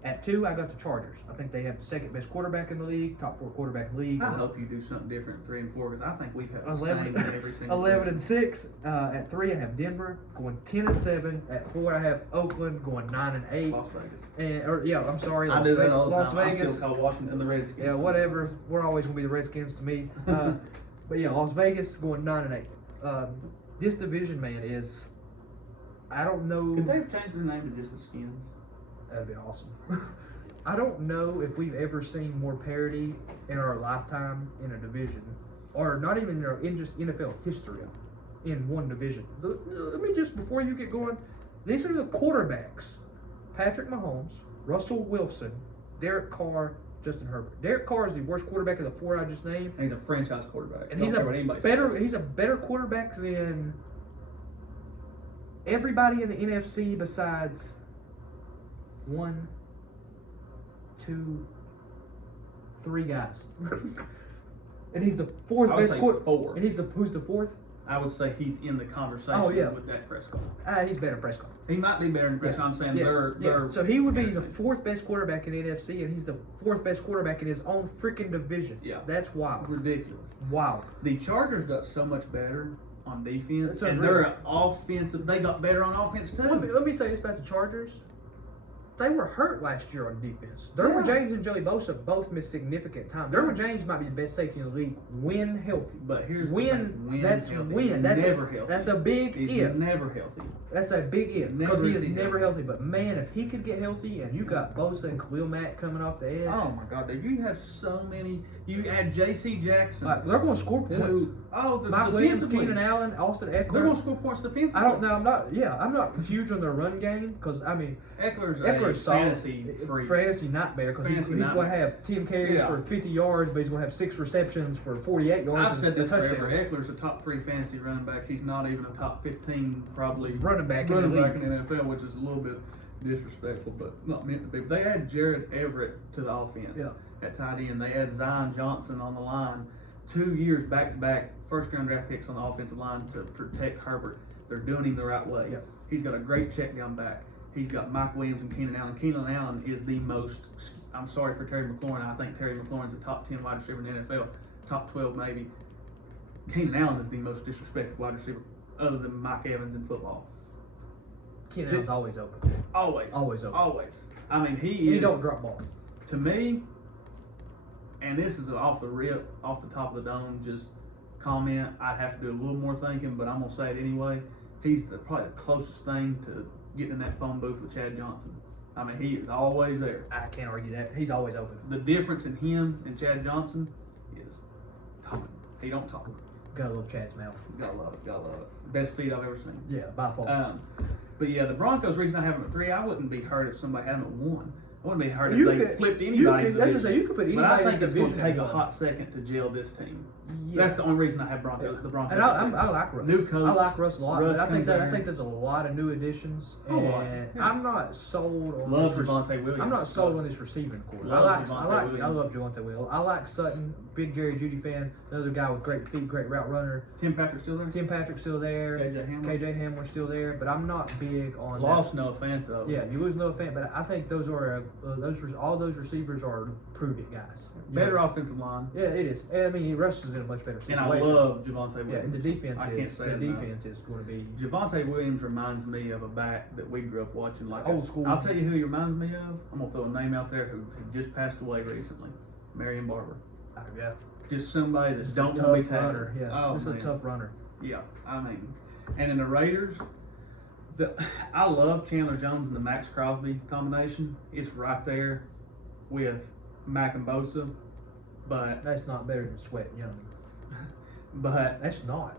At 2, I got the Chargers. I think they have the second best quarterback in the league, top 4 quarterback in the league. I hope you do something different at 3 and 4 because I think we've had the 11 same every single 11-6. At 3, I have Denver going 10-7. At 4, I have Oakland going 9-8. Las Vegas. I'm sorry, I Las do that Vegas. all the Las time. Vegas. I still call Washington the Redskins. Yeah, whatever. We're always gonna be the Redskins to me. But yeah, Las Vegas going 9-8. This division, man, is I don't know. Could they have changed their name to just the Skins? That'd be awesome. I don't know if we've ever seen more parity in our lifetime in a division, or not even in just NFL history, in one division. Let me just, before you get going, these are the quarterbacks: Patrick Mahomes, Russell Wilson, Derek Carr, Justin Herbert. Derek Carr is the worst quarterback of the 4 I just named, And he's a franchise quarterback. and Don't care what anybody says. he's a better quarterback than everybody in the NFC besides 1, 2, 3 guys. And he's the 4th I would best say quarterback. 4. And who's the 4th? I would say he's in the conversation with Dak Prescott. He's better than Prescott. He might be better than Prescott. I'm saying they're So he would be the fourth best quarterback in the NFC, and he's the fourth best quarterback in his own freaking division. Yeah. That's wild. ridiculous. Wild. The Chargers got so much better on defense, That's and unreal. they're an offensive. They got better on offense too. Let me say this about the Chargers. They were hurt last year on defense. Derwin James and Joey Bosa both missed significant time. Derwin James might be the best safety in the league when healthy. But here's when that's healthy. when He's that's never healthy. That's a big He's if. never healthy. That's a big if because he is Never never healthy. But man, if he could get healthy, and you got Bosa and Khalil Mack coming off the edge, Oh my God, dude! You have so many. You add J.C. Jackson. like, they're going to score points. Mike Williams, defensively, Keenan Allen, Austin they're going Eckler. to score points defensively. I don't know. I'm not huge on their run game because Eckler's Eckler's a solid. fantasy freak. Fantasy nightmare because he's Fantasy going to have 10 carries for 50 yards, but he's going to have 6 receptions for 48 yards. I've said and a this touchdown. forever. Eckler's a top 3 fantasy running back. He's not even a top 15 probably Running back in the in the league. NFL, which is a little bit disrespectful, but not meant to be. But they add Jared Everett to the offense at tight end. They add Zion Johnson on the line. 2 years back-to-back first-round draft picks on the offensive line to protect Herbert. They're doing him the right way. Yeah. He's got a great check down back. He's got Mike Williams and Keenan Allen. Keenan Allen is the most, I'm sorry for Terry McLaurin. I think Terry McLaurin's a top 10 wide receiver in the NFL, top 12 maybe. Keenan Allen is the most disrespected wide receiver other than Mike Evans in football. Keenan Allen's always open. Always. Always open. Always. I mean, He don't drop balls. To me, and this is off the rip, off the top of the dome, just comment. I'd have to do a little more thinking, but I'm going to say it anyway. He's probably the closest thing to getting in that phone booth with Chad Johnson. I mean, he is always there. I can't argue that. He's always open. The difference in him and Chad Johnson is talking. He don't talk. Gotta love Chad's mouth. Gotta love it. Gotta love it. Best feet I've ever seen. Yeah, by far. But yeah, the Broncos, reason I have them at 3, I wouldn't be hurt if somebody had them at 1. I wouldn't be hurt if they flipped anybody. That's what I say. You could put anybody but I in think this it's going division. to take a hot second to gel this team. Yeah. That's the only reason I have the Broncos. And I like Russ. New coach. I like Russ a lot. Russ but I think comes there's a lot of new additions, Oh, and yeah. I'm not sold on Love this. Javonte Williams. I'm not sold on this receiving core. I Love love Javonte Williams. I like Sutton. Big Jerry Jeudy fan. Another guy with great feet, great route runner. Tim Patrick still there? Tim Patrick's still there. KJ Hamler's still there. But I'm not big on Lost Noah Fant though. Yeah, you lose Noah Fant, but I think those are all those receivers are prove it guys. Better offensive line. Yeah, it is. I mean, Russ is in a much better situation. And I love Javonte Williams. Yeah, and the defense I can't say the enough. defense is going to be Javonte Williams reminds me of a back that we grew up watching, like old school. I'll tell you who he reminds me of. I'm gonna throw a name out there who just passed away recently, Marion Barber. Yeah, Just somebody that just don't a want to be tough tackled. runner. Yeah, Oh, just man. a tough runner. Yeah, I mean, and in the Raiders, I love Chandler Jones and the Max Crosby combination. It's right there with Mack and Bosa, but That's not better than Sweat Young. but That's not.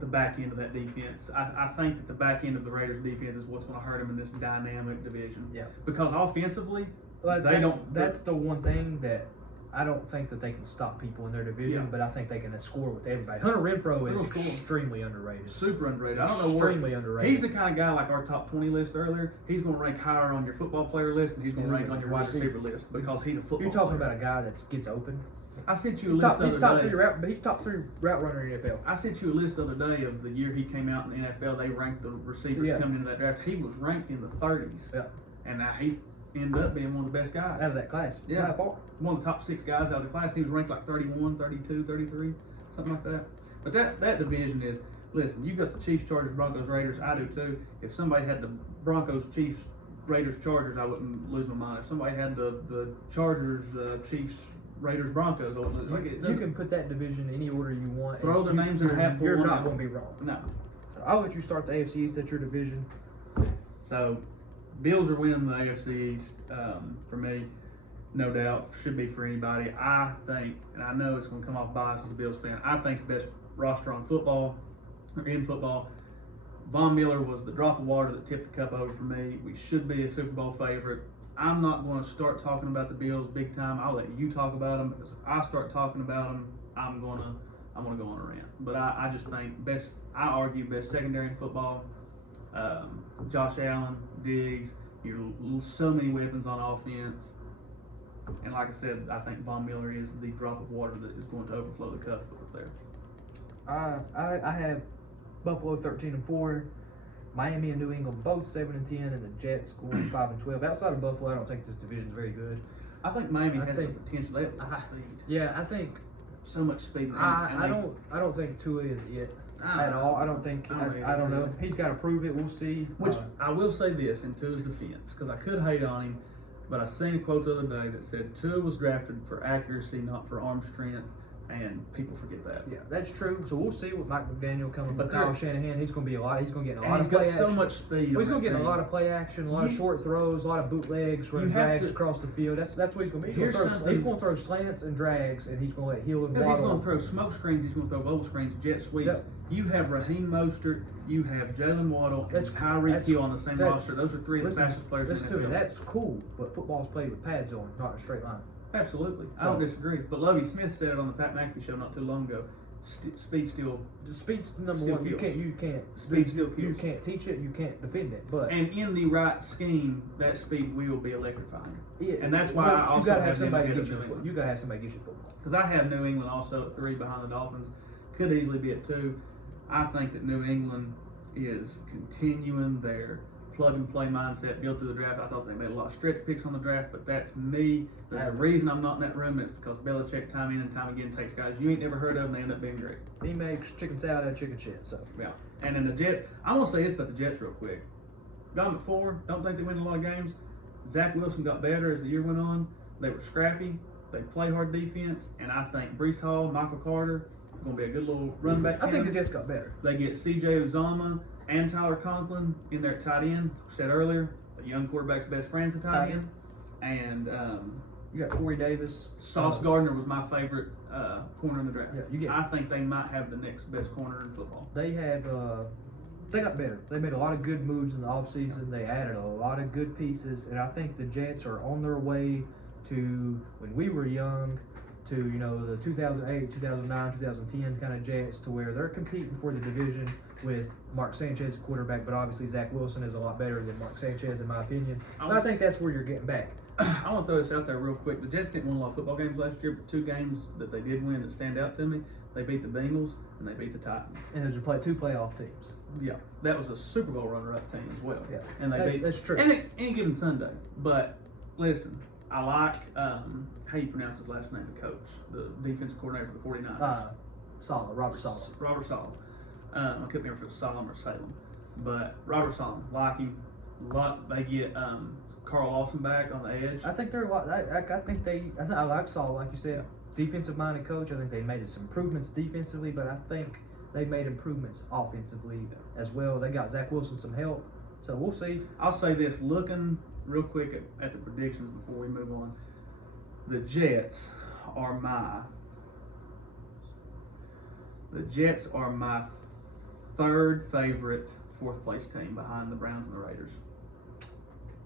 the back end of that defense. I think that the back end of the Raiders defense is what's going to hurt them in this dynamic division. Yeah. Because offensively, That's the one thing that I don't think that they can stop people in their division, Yeah. but I think they can score with everybody. Hunter Renfrow is They'll score. extremely underrated. super underrated. I don't know Extremely underrated. He's the kind of guy like our top 20 list earlier. He's going to rank higher on your football player list, and he's going to rank on your wide receiver list because he's a football You're talking player. about a guy that gets open. I sent you a list the He's other day. he's top three route runner in the NFL. I sent you a list the other day of the year he came out in the NFL. They ranked the receivers Yeah. coming into that draft. He was ranked in the 30s. Yeah. And now he ended up being one of the best guys. Out of that class. Yeah. By far. One of the top 6 guys out of the class. He was ranked like 31, 32, 33, something like that. But that division is, listen, you got the Chiefs, Chargers, Broncos, Raiders. I do too. If somebody had the Broncos, Chiefs, Raiders, Chargers, I wouldn't lose my mind. If somebody had the Chargers, Chiefs, Raiders, Broncos, I wouldn't lose. You can put that division any order you want. Throw their names in a hat. You're not going to be wrong. No. So I'll let you start the AFC East. That's your division. So, Bills are winning the AFC East for me, no doubt. Should be for anybody. I think, and I know it's going to come off bias as a Bills fan, I think it's the best roster on football, or in football. Von Miller was the drop of water that tipped the cup over for me. We should be a Super Bowl favorite. I'm not going to start talking about the Bills big time. I'll let you talk about them, because if I start talking about them, I'm going to go on a rant. But I just think I argue best secondary in football. Josh Allen, Diggs, so many weapons on offense. And like I said, I think Von Miller is the drop of water that is going to overflow the cup over there. I have Buffalo 13-4. Miami and New England both 7-10, and the Jets going 5-12. Outside of Buffalo, I don't think this division is very good. I think Miami I has think- the potential. They have a lot of speed. Yeah, I think So much speed. I don't think Tua is it at all. I don't think I don't know. He's got to prove it. We'll see. Which I will say this in Tua's defense, because I could hate on him, but I seen a quote the other day that said Tua was drafted for accuracy, not for arm strength, and people forget that. Yeah, that's true. So we'll see what Mike McDaniel coming But from Kyle Shanahan. He's going to be a lot. He's going to get a lot And of he's play got so action. much speed. Well, he's on going to that get a team. lot of play action, a lot of short throws, a lot of bootlegs, running You have drags to- across the field. That's what he's going to be. Here's something- He's going to throw slants and drags, and he's going to let Hill and If he's Waddle. going to throw smoke screens, he's going to throw bubble screens, jet sweeps. Yep. You have Raheem Mostert, you have Jalen Waddle, and Tyreek Hill on the same roster. Those are three of the fastest players in the Listen to me. NFL. That's cool, but football's played with pads on, not a straight line. Absolutely. I don't disagree. But Lovie Smith said it on the Pat McAfee show not too long ago. Speed still. The speed's number Still one. kills. You can't. Speed still You kills. can't teach it. You can't defend it. But And in the right scheme, that speed will be electrifying. yeah, and that's why but I also you gotta have have somebody them get ahead you. of New England. You gotta have somebody get you football. Because I have New England also at 3 behind the Dolphins. Could easily be at 2. I think that New England is continuing their plug and play mindset built through the draft. I thought they made a lot of stretch picks on the draft, but that's me. There's a reason I'm not in that room, and it's because Belichick time in and time again takes guys you ain't never heard of and they end up being great. He makes chicken salad out of chicken shit. So Yeah. And in the Jets, I want to say this about the Jets real quick. Got them at 4. Don't think they win a lot of games. Zach Wilson got better as the year went on. They were scrappy. They play hard defense, and I think Breece Hall, Michael Carter, going to be a good little run back. I think the tandem. Jets got better. They get C.J. Uzomah and Tyler Conklin in there at tight end. Said earlier, a young quarterback's best friend's the tight end. And You got Corey Davis. Sauce Gardner was my favorite corner in the draft. Yeah, you get- I think they might have the next best corner in football. They have. They got better. They made a lot of good moves in the offseason. They added a lot of good pieces, and I think the Jets are on their way to when we were young, to the 2008, 2009, 2010 kind of Jets, to where they're competing for the division with Mark Sanchez at quarterback, but obviously Zach Wilson is a lot better than Mark Sanchez in my opinion. And I think that's where you're getting back. I want to throw this out there real quick. The Jets didn't win a lot of football games last year, but 2 games that they did win that stand out to me, they beat the Bengals and they beat the Titans. And there's 2 playoff teams. Yeah, that was a Super Bowl runner-up team as well. Yeah, And they beat. that's true. And any given Sunday. But listen, I like how you pronounce his last name, the coach, the defensive coordinator for the 49ers. Robert Saleh. Robert Saleh. I couldn't remember if it was Salem or Salem, but Robert Salem, like him. They get Carl Lawson back on the edge. I think they're a lot. I like Saul, like you said, defensive minded coach. I think they made some improvements defensively, but I think they made improvements offensively as well. They got Zach Wilson some help, so we'll see. I'll say this, looking real quick at the predictions before we move on. The Jets are my 3rd favorite 4th place team behind the Browns and the Raiders.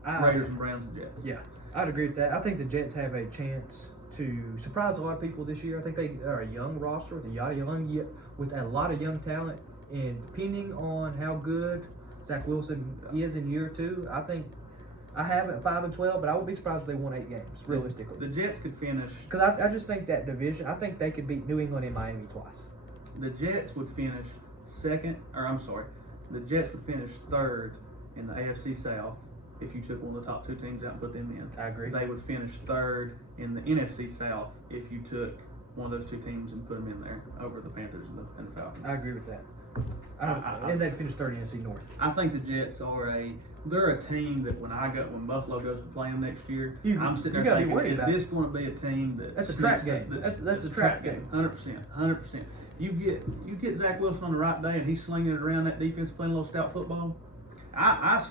Raiders and Browns and Jets. Yeah, I'd agree with that. I think the Jets have a chance to surprise a lot of people this year. I think they are a young roster with a lot of young talent, and depending on how good Zach Wilson is in year 2, I think I have it 5-12, but I would be surprised if they won 8 games realistically. The Jets could finish. Because I just think that division, I think they could beat New England and Miami twice. The Jets would finish the Jets would finish 3rd in the AFC South if you took one of the top 2 teams out and put them in. I agree. They would finish 3rd in the NFC South if you took one of those 2 teams and put them in there over the Panthers and the Falcons. I agree with that. And they'd finish 3rd in NFC North. I think the Jets they're a team that when Buffalo goes to play them next year, I'm sitting there thinking, is this going to be a team that's a trap game? That's a trap game. 100%. You get Zach Wilson on the right day and he's slinging it around that defense, playing a little stout football. I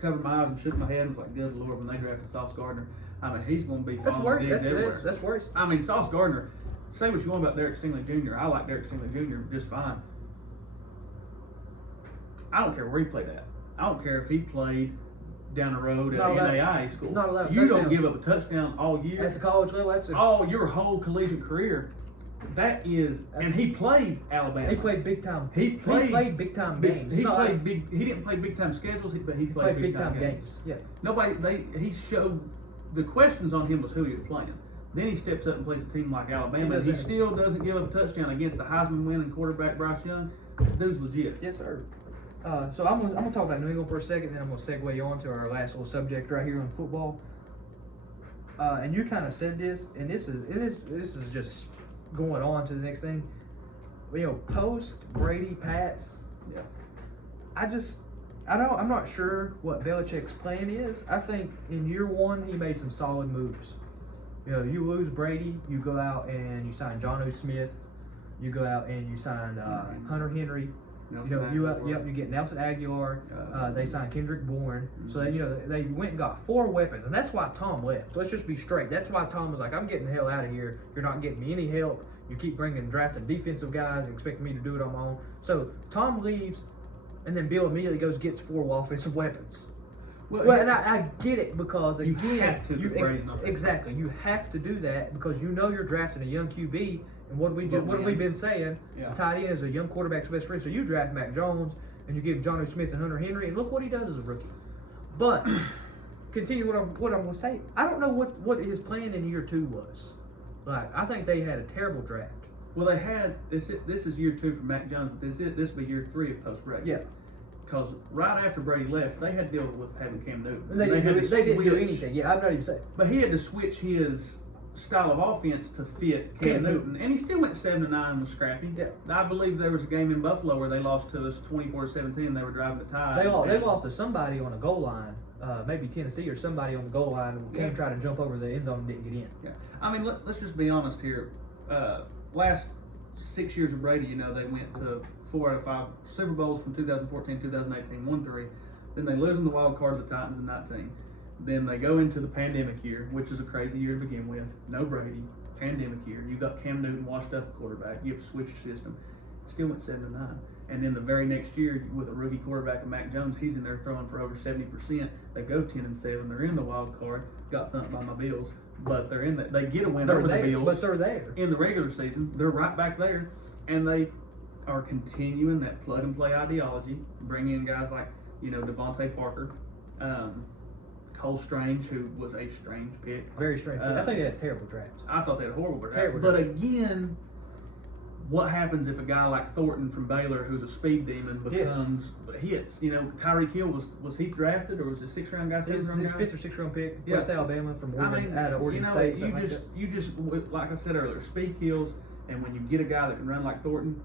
covered my eyes and shook my head and was like, good Lord, when they drafted Sauce Gardner, I mean, he's going to be following digs everywhere. That's worse. I mean, Sauce Gardner, say what you want about Derek Stingley Jr. I like Derek Stingley Jr. just fine. I don't care where he played at. I don't care if he played down the road at NAIA school. Not allowed You don't touchdown. give up a touchdown all year. At the college level, Your whole collegiate career. And he played Alabama. He played big time. He played big time games. He didn't play big time schedules, but he played big time games. Yeah. He showed the questions on him was who he was playing. Then he steps up and plays a team like Alabama, and he doesn't- still doesn't give up a touchdown against the Heisman winning quarterback Bryce Young. Dude's legit. Yes, sir. So I'm gonna talk about New England for a second, then I'm gonna segue on to our last little subject right here on football. And you kind of said this, and this is just going on to the next thing. You know, post Brady Pats. Yeah. I'm not sure what Belichick's plan is. I think in year one he made some solid moves. You know, you lose Brady, you go out and you sign Jonnu Smith, you go out and you sign Hunter Henry. You get Nelson Aguilar. They signed Kendrick Bourne. So they went and got 4 weapons, and that's why Tom left. Let's just be straight. That's why Tom was like, "I'm getting the hell out of here. You're not getting me any help. You keep drafting defensive guys and expecting me to do it on my own." So Tom leaves, and then Bill immediately gets 4 offensive weapons. Well, and I get it because you again, have to. Exactly, you have to do that because you're drafting a young QB. And what have we been saying? Yeah. Tight end is a young quarterback's best friend. So you draft Mac Jones and you give Jonnu Smith and Hunter Henry, and look what he does as a rookie. But continue what I'm going to say. I don't know what his plan in year 2 was. Like, I think they had a terrible draft. Well, they had this is year 2 for Mac Jones, but this will be year 3 of post Brady. Yeah. Because right after Brady left, they had to deal with having Cam Newton. They didn't do anything. Yeah, I'm not even saying. But he had to switch his style of offense to fit Cam Newton, and he still went 7-9 and was scrappy. Yeah. I believe there was a game in Buffalo where they lost to us 24-17. They were driving to tie. They lost to somebody on a goal line, maybe Tennessee or somebody on the goal line who came try to jump over the end zone and didn't get in. Yeah, I mean let's just be honest here. Last 6 years of Brady, they went to 4 out of 5 Super Bowls from 2014, 2018, won 3. Then they lose in the wild card to the Titans in 19. Then they go into the pandemic year, which is a crazy year to begin with. No Brady, pandemic year. You've got Cam Newton washed up quarterback. You have to switch your system. Still went 7-9. And then the very next year, with a rookie quarterback and Mac Jones, he's in there throwing for over 70%. They go 10-7. They're in the wild card. Got thumped by my Bills, but they're in that. They get a win over the Bills. But they're there in the regular season. They're right back there, and they are continuing that plug and play ideology. Bring in guys like Devontae Parker. Cole Strange, who was a strange pick. Very strange. I think they had terrible drafts. I thought they had horrible drafts. Terrible but draft. again, what happens if a guy like Thornton from Baylor, who's a speed demon, becomes hits? Tyreek Hill was he drafted or was it a 6th round guy? His 5th or 6th round pick, West Alabama from Oregon, out of Oregon State. You just like I said earlier, speed kills, and when you get a guy that can run like Thornton,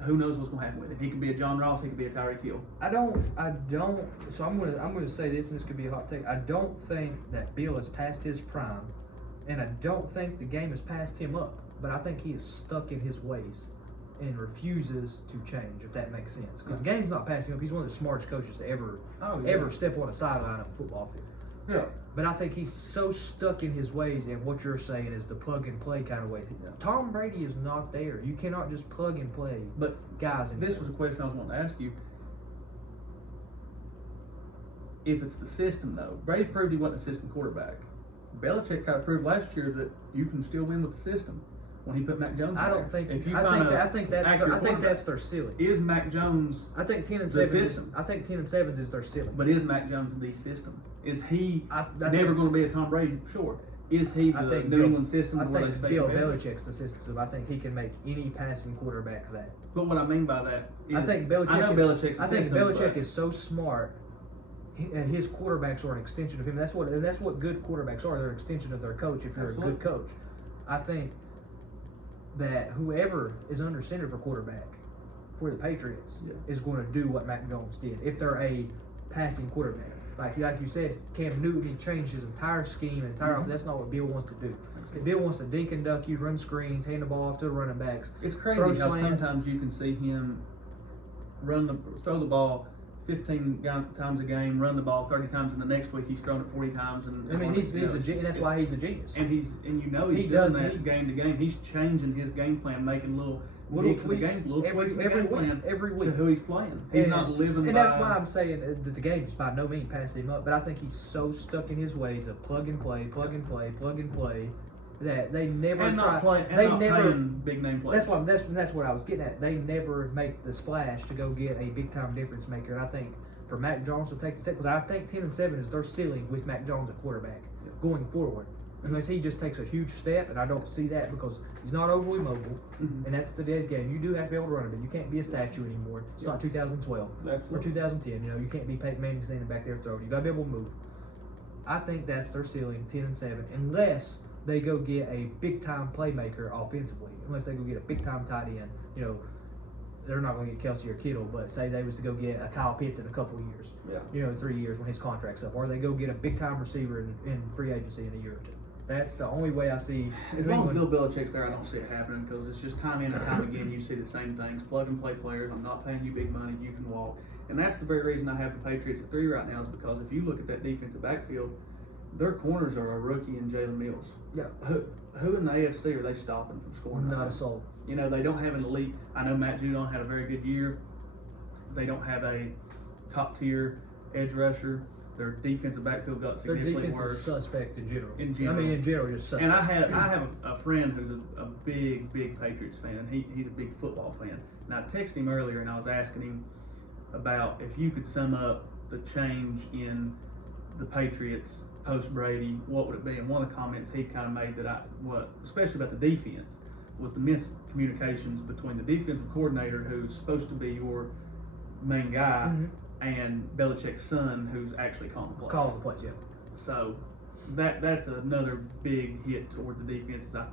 who knows what's going to happen with him? He could be a John Ross. He could be a Tyreek Hill. I don't. So I'm going to say this, and this could be a hot take. I don't think that Bill has passed his prime, and I don't think the game has passed him up. But I think he is stuck in his ways and refuses to change. If that makes sense, because the game's not passing up. He's one of the smartest coaches to ever step on a sideline of a football field. Yeah. But I think he's so stuck in his ways, and what you're saying is the plug and play kind of way. Tom Brady is not there. You cannot just plug and play. But guys, this was a question I was wanting to ask you. If it's the system, though, Brady proved he wasn't a system quarterback. Belichick kind of proved last year that you can still win with the system when he put Mac Jones. I don't think. I think that's their ceiling. Is Mac Jones? I think 10-7. System. I think 10-7 is their ceiling. But is Mac Jones the system? Is he never going to be a Tom Brady? Sure. Is he the New England system? I think Bill Belichick's the system. I think he can make any passing quarterback that. But what I mean by that is, I think Belichick. I think Belichick is so smart, and his quarterbacks are an extension of him. That's what good quarterbacks are. They're an extension of their coach. If you're a good coach, I think that whoever is under center for quarterback for the Patriots is going to do what Mac Jones did. If they're a passing quarterback. Like you said, Cam Newton, he changed his entire scheme. That's not what Bill wants to do. Bill wants to dink and duck you, run screens, hand the ball off to the running backs. It's crazy how sometimes you can see him throw the ball 15 times a game, run the ball 30 times, and the next week he's thrown it 40 times. That's why he's a genius. And he's doing that game to game. He's changing his game plan, making little tweaks, every week to who he's playing. He's not living. And that's why I'm saying that the game's by no means passed him up. But I think he's so stuck in his ways of plug and play, that they never playing big name players. That's what I was getting at. They never make the splash to go get a big time difference maker. And I think for Mac Jones to take the step, because I think 10-7 is their ceiling with Mac Jones at quarterback going forward. unless he just takes a huge step, and I don't see that because he's not overly mobile, and that's today's game. You do have to be able to run it, but you can't be a statue anymore. It's not 2012 or 2010. You know, you can't be Peyton Manning standing back there throwing. You got to be able to move. I think that's their ceiling, 10-7, unless they go get a big-time playmaker offensively, unless they go get a big-time tight end. You know, they're not going to get Kelsey or Kittle, but say they was to go get a Kyle Pitts in a couple of years. Yeah. You know, 3 years when his contract's up, or they go get a big-time receiver in free agency in a year or two. That's the only way I see. As long as Bill Belichick's there, I don't see it happening because it's just time in and time again you see the same things. Plug and play players. I'm not paying you big money. You can walk. And that's the very reason I have the Patriots at 3 right now is because if you look at that defensive backfield, their corners are a rookie and Jalen Mills. Yeah. Who in the AFC are they stopping from scoring? Not a soul. You know, they don't have an elite. I know Matt Judon had a very good year. They don't have a top-tier edge rusher. Their defensive backfield got significantly worse. Their defense is suspect in general. In general. I mean, in general, just suspect. And I have a friend who's a big Patriots fan, and he's a big football fan. And I texted him earlier, and I was asking him about if you could sum up the change in the Patriots post Brady, what would it be? And one of the comments he kind of made especially about the defense, was the miscommunications between the defensive coordinator, who's supposed to be your main guy, and Belichick's son, who's actually calling the plays. Calling the plays, yeah. So that's another big hit toward the defenses. I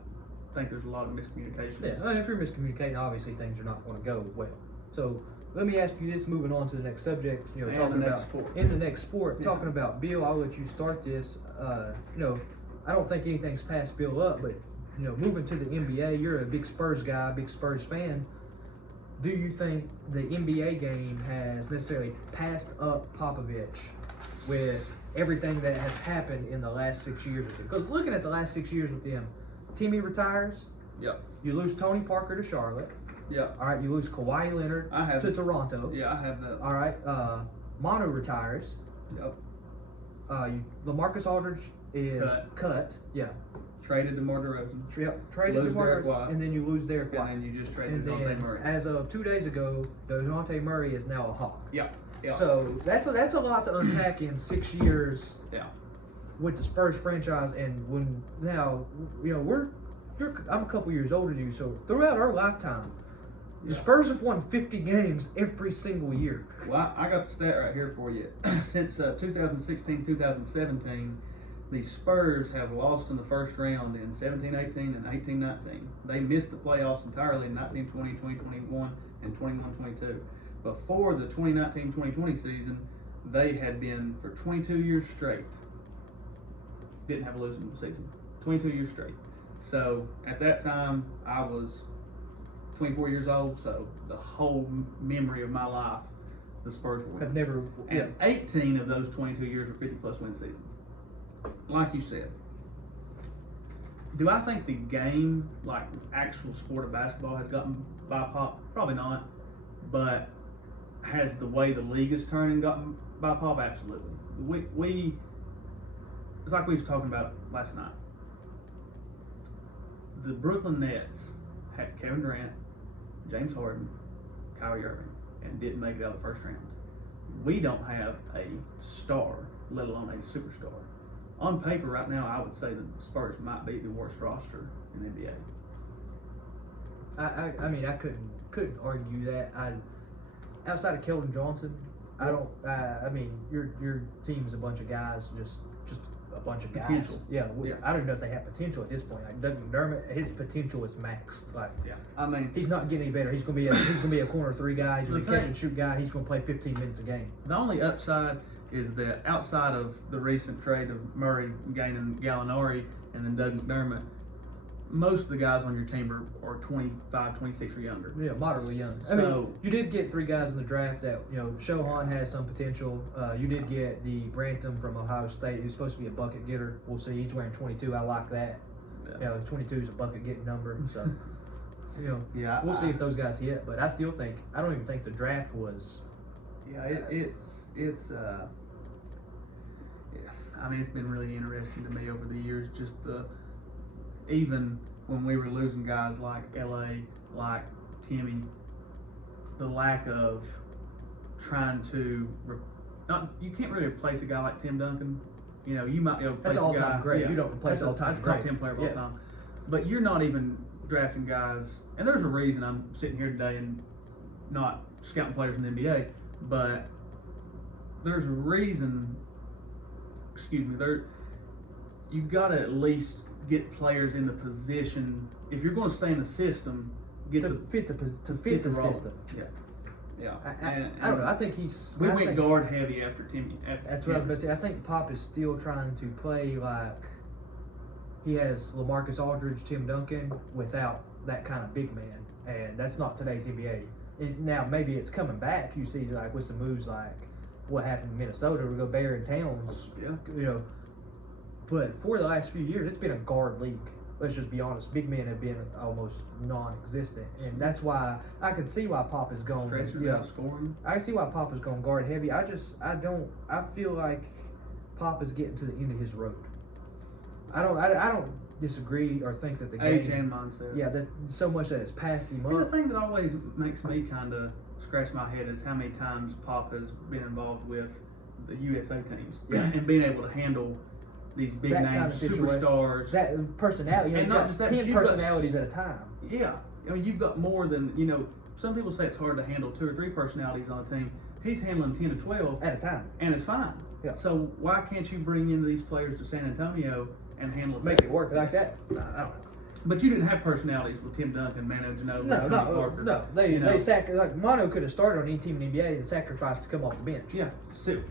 think there's a lot of miscommunication. Yeah, I mean, if you're miscommunicating, obviously things are not going to go well. So let me ask you this, moving on to the next subject, you know, And talking the about next sport. in the next sport, Yeah. talking about Bill, I'll let you start this. You know, I don't think anything's passed Bill up, but you know, moving to the NBA, you're a big Spurs guy, big Spurs fan. Do you think the NBA game has necessarily passed up Popovich with everything that has happened in the last 6 years with him? Because looking at the last 6 years with him, Timmy retires. Yep. You lose Tony Parker to Charlotte. Yep. All right, you lose Kawhi Leonard to Toronto. Yeah, I have that. All right, Manu retires. Yep. LaMarcus Aldridge is cut. Yeah. Traded DeMar DeRozan. Traded Lose DeMar Derek DeRozan, White. and then you lose Derek White. And then you just traded And DeJounte then, Murray. as of 2 days ago, DeJounte Murray is now a Hawk. Yeah. Yeah. So that's a lot to unpack in 6 years. Yeah. With the Spurs franchise, and when now you know I'm a couple years older than you, so throughout our lifetime, the Spurs have won 50 games every single year. Well, I got the stat right here for you. Since 2016-2017, the Spurs have lost in the first round in 17-18 and 18-19. They missed the playoffs entirely in 19-20, 20-21, and 21-22. Before the 2019-2020 season, they had been, for 22 years straight, didn't have a losing season. 22 years straight. So at that time, I was 24 years old, so the whole memory of my life, the Spurs were winning. Have never. And 18 of those 22 years were 50-plus win seasons. Like you said, do I think the game, like actual sport of basketball, has gotten by Pop? Probably not. But has the way the league is turning gotten by Pop? Absolutely. It's like we was talking about last night. The Brooklyn Nets had Kevin Durant, James Harden, Kyrie Irving, and didn't make it out of the first round. We don't have a star, let alone a superstar. On paper right now, I would say the Spurs might be the worst roster in the NBA. I mean, I couldn't argue that. Outside of Keldon Johnson, I don't. I mean, your team's a bunch of guys, just a bunch of guys. Potential. Yeah, I don't even know if they have potential at this point. Like Doug McDermott, his potential is maxed. Like, yeah, I mean, he's not getting any better. He's gonna be a corner three guy. He's gonna be catch and shoot guy. He's gonna play 15 minutes a game. The only upside is that outside of the recent trade of Murray gaining Gallinari and then Doug McDermott, most of the guys on your team are 25, 26 or younger. Yeah, moderately young. I mean, you did get 3 guys in the draft that, you know, Shohan has some potential. You did get the Brantham from Ohio State, who's supposed to be a bucket getter. We'll see. He's wearing 22. I like that. Yeah. You know, 22 is a bucket getting number. So, you know, yeah, we'll see if those guys hit. But I still think, I don't even think the draft was. Yeah, I mean, it's been really interesting to me over the years, just even when we were losing guys like LA, like Timmy, the lack of trying to, you can't really replace a guy like Tim Duncan, You know, you might be able to That's place a guy. all-time great. Yeah, You don't replace that's all-time That's a top great. 10 player of all Yeah. time. But you're not even drafting guys, and there's a reason I'm sitting here today and not scouting players in the NBA, but there's a reason. Excuse me. You got to at least get players in the position. If you're going to stay in the system, get to fit the role. system. Yeah. Yeah. I don't know. I think he's. We I went think- guard heavy after Timmy. That's what I was about to say. I think Pop is still trying to play like he has LaMarcus Aldridge, Tim Duncan, without that kind of big man, and that's not today's NBA. Now maybe it's coming back. You see, like with some moves like what happened in Minnesota, we go Bear and Towns. Yeah. You know, but for the last few years, it's been a guard league. Let's just be honest. Big men have been almost non-existent, and that's why I can see why Pop is going. Stretchers out scoring. I see why Pop is going guard heavy. I feel like Pop is getting to the end of his road. I don't disagree or think that the Age game. and mindset. Yeah, that so much that it's passed him And the up. thing that always makes me kind of scratch my head is how many times Pop has been involved with the USA teams and being able to handle these big That names, kind of situation. superstars. That personality, And you not got just that, 10 but you've got- personalities at a time. Yeah, I mean, you've got more than, some people say it's hard to handle 2 or 3 personalities on a team. He's handling 10 to 12 At a time. and it's fine. Yeah. So why can't you bring in these players to San Antonio and handle it? Make better? it work like that. I don't know. But you didn't have personalities with Tim Duncan, Manu Ginobili, No, Tony Parker. no. They you know? like Mono could have started on any team in the NBA and sacrificed to come off the bench. Yeah, Sue.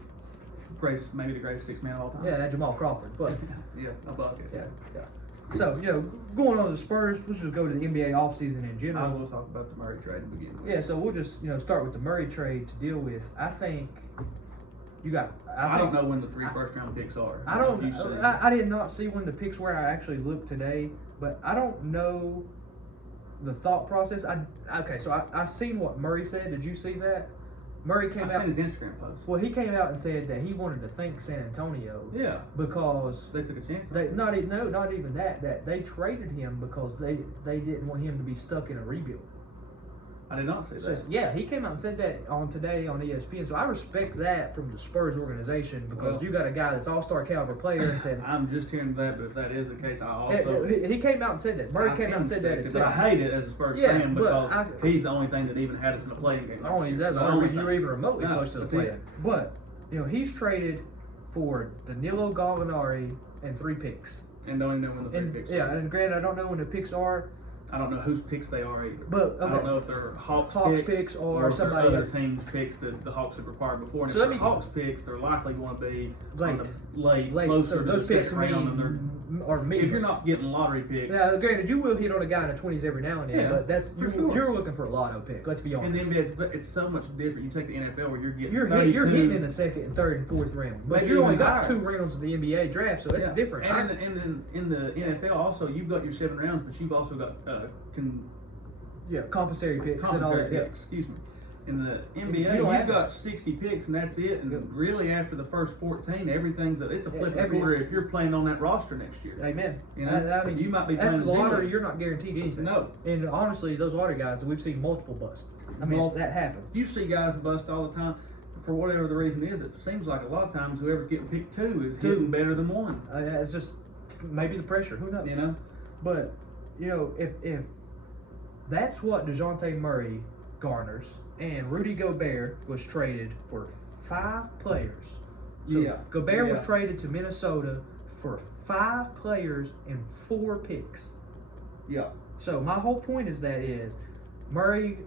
Maybe the greatest 6 man of all time. Yeah, that Jamal Crawford. But Yeah, a bucket. yeah. So, going on to the Spurs, let's just go to the NBA offseason in I general. will talk about the Murray trade to begin with. Yeah, so we'll just start with the Murray trade to deal with. I think you got. I don't know when the 3 first-round picks are. I don't. If you've seen. I did not see when the picks were. I actually looked today, but I don't know the thought process. So I seen what Murray said. Did you see that? Murray came I out. seen his Instagram post. Well, he came out and said that he wanted to thank San Antonio Yeah, because they took a chance. not even that they traded him because they didn't want him to be stuck in a rebuild. I did not see So, that. yeah, he came out and said that today on ESPN. So I respect that from the Spurs organization because Well, you got a guy that's all-star caliber player and said I'm just hearing that, but if that is the case, I also he came out and said that. Murray came out and said that But I himself. hate it as a Spurs Yeah, fan but because he's the only thing that even had us in a playing game. That's the only reason you were even remotely close to the that's play. it. But he's traded for Danilo Gallinari and 3 picks. And don't even know when the 3 And picks yeah, are. and granted, I don't know when the picks are, I don't know whose picks they are either. but I don't okay. know if they're Hawks picks or if they're somebody other else. teams' picks that the Hawks have required before. And So if let they're me- Hawks picks, they're likely going to be Late. on the late, Like, closer so to those the picks second round. And they're are meaningless. if you're not getting lottery picks, Now, granted, you will hit on a guy in the 20s every now and then, Yeah, but that's for sure. you're looking for a lotto pick. Let's be in honest. the NBA, it's so much different. You take the NFL where you're getting You're 32, hitting in the 2nd and 3rd and 4th round, but Maybe you only even got higher. 2 rounds of the NBA draft, so it's Yeah. different. And in the NFL also, you've got your 7 rounds, but you've also got compensatory picks and all that. compensatory Yeah. picks. Excuse me. In the You NBA, don't have you've got 60 picks and that's it. And Yep. really, after the first 14, it's a flip of the Every- quarter if you're playing on that roster next year. Amen. You know, I mean, you might be after playing the lottery, G-League. you're not guaranteed anything. No. And honestly, those lottery guys, we've seen multiple busts. I mean, that happened. You see guys bust all the time. For whatever the reason is, it seems like a lot of times whoever's getting picked 2 is hitting better than 1. It's just maybe the pressure. Who knows? You know? But if that's what DeJounte Murray garners, and Rudy Gobert was traded for 5 players. So Yeah. Gobert was Yeah. traded to Minnesota for 5 players and 4 picks. Yeah. So my whole point is Murray,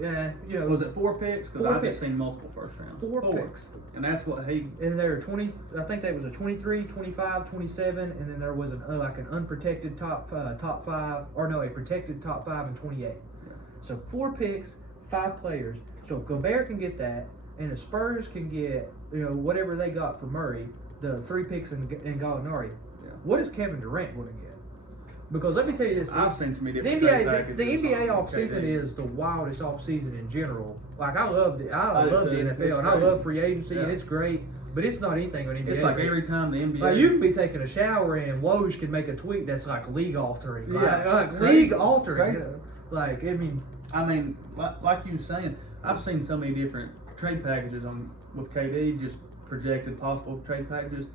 Was it 4 picks? Because 4 I've picks. just seen multiple first rounds. 4 picks. And that's what he. And there are 20. I think there was a 23, 25, 27, and then there was an unprotected top 5, or no, a protected top 5 and 28. Yeah. So 4 picks, 5 players. So if Gobert can get that, and the Spurs can get whatever they got for Murray, the 3 picks and Gallinari, Yeah. what is Kevin Durant going to get? Because let me tell you this, I've seen some the different NBA, trade the packages NBA on offseason KD. is the wildest offseason in general. Like I love the too. NFL and I It's love crazy. free agency and Yeah. it's great, but it's not anything on NBA. It's like every time the NBA. Like you can be taking a shower and Woj can make a tweet that's like league altering. Yeah. Like Crazy. league altering. Crazy. Like I mean, like you were saying, I've seen so many different trade packages with KD, just projected possible trade packages.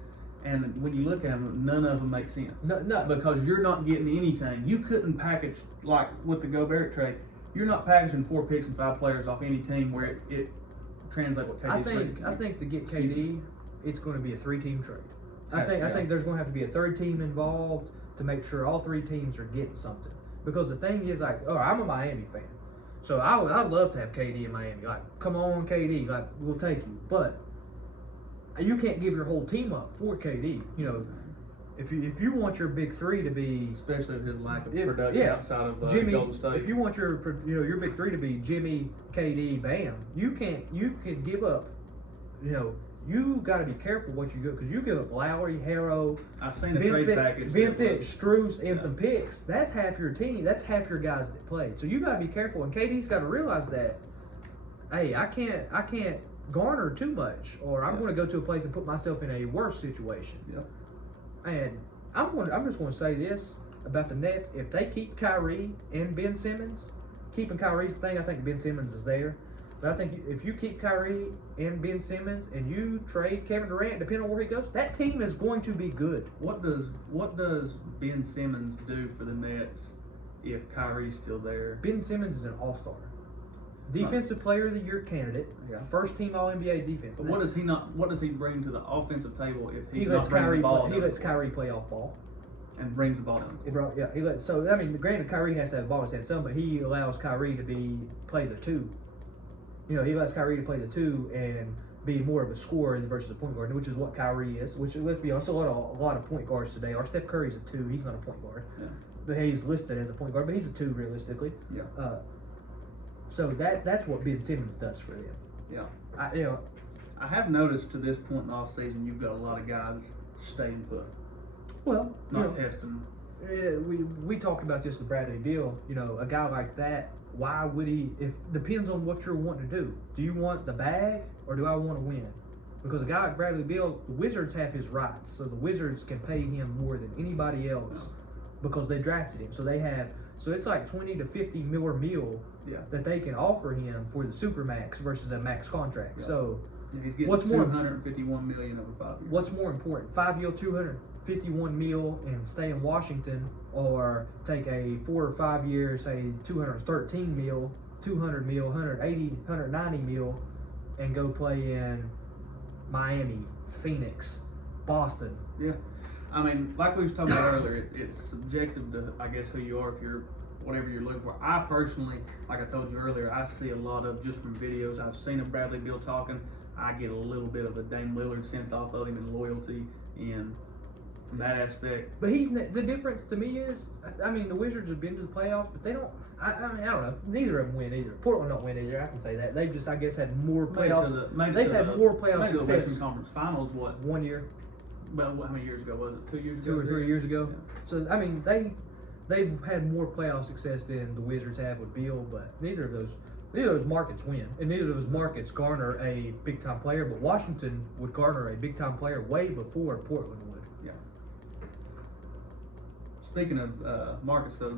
And when you look at them, none of them make sense. No. Because you're not getting anything. You couldn't package, like with the Gobert trade, you're not packaging 4 picks and 5 players off any team where it translates what KD's I think to get KD, it's going to be a 3-team trade. I think there's going to have to be a third team involved to make sure all 3 teams are getting something. Because the thing is, like, I'm a Miami fan, so I'd love to have KD in Miami. Like, come on, KD, like, we'll take you. But you can't give your whole team up for KD. You know, if you want your big 3 to be, especially with his lack of production outside of Jimmy, Golden State. If you want your big 3 to be Jimmy, KD, Bam, you can give up. You know, you got to be careful what you do because you give up Lowry, Harrow, I've seen a trade package. Vincent, Strus, and some picks. That's half your team. That's half your guys that played. So you got to be careful, and KD's got to realize that. Hey, I can't garner too much, or I'm going to go to a place and put myself in a worse situation. Yep. And I'm just going to say this about the Nets: if they keep Kyrie and Ben Simmons, keeping Kyrie's the thing. I think Ben Simmons is there. But I think if you keep Kyrie and Ben Simmons and you trade Kevin Durant, depending on where he goes, that team is going to be good. What does Ben Simmons do for the Nets if Kyrie's still there? Ben Simmons is an all-star. Defensive Player of the Year candidate. Yeah. First team All-NBA defense. But what does he bring to the offensive table if he he's lets not bringing the ball? He lets Kyrie play off ball. And brings the ball down. He lets. So I mean, granted, Kyrie has to have the ball in his hand some, but he allows Kyrie to play the 2. You know, he lets Kyrie to play the 2 and be more of a scorer versus a point guard, which is what Kyrie is. Which, let's be honest, a lot of point guards today. Our Steph Curry's a 2. He's not a point guard. Yeah. But he's listed as a point guard, but he's a 2 realistically. Yeah. So that's what Ben Simmons does for them. Yeah. I have noticed to this point in the offseason, you've got a lot of guys staying put. Well, not testing. We talked about this with Bradley Beal. You know, a guy like that, why would he? If depends on what you're wanting to do. Do you want the bag or do I want to win? Because a guy like Bradley Beal, the Wizards have his rights, so the Wizards can pay him more than anybody else because they drafted him. So it's like 20 to 50 more mil that they can offer him for the supermax versus a max contract. Yeah. So he's getting $251 million over 5 years. What's more important, 5-year, $251 million and stay in Washington, or take a 4 or 5 year, say $213 million, $200 million, $180, $190 million, and go play in Miami, Phoenix, Boston? Yeah. I mean, like we was talking about earlier, it's subjective to, I guess, who you are if you're whatever you're looking for. I personally, like I told you earlier, I see a lot of, just from videos I've seen of Bradley Beal talking, I get a little bit of a Dame Lillard sense off of him and loyalty and from that aspect. But the difference to me is, I mean, the Wizards have been to the playoffs, but they don't. I mean, I don't know. Neither of them win either. Portland don't win either. I can say that. They've just, I guess, had more playoffs. They've had more playoff success. The Western Conference Finals, what? 1 year. Well, how many years ago was it? 2 years ago? 2 or 3 years ago. Yeah. So I mean, they've had more playoff success than the Wizards have with Beal, but neither of those markets win, and neither of those markets garner a big time player. But Washington would garner a big time player way before Portland would. Yeah. Speaking of markets, though,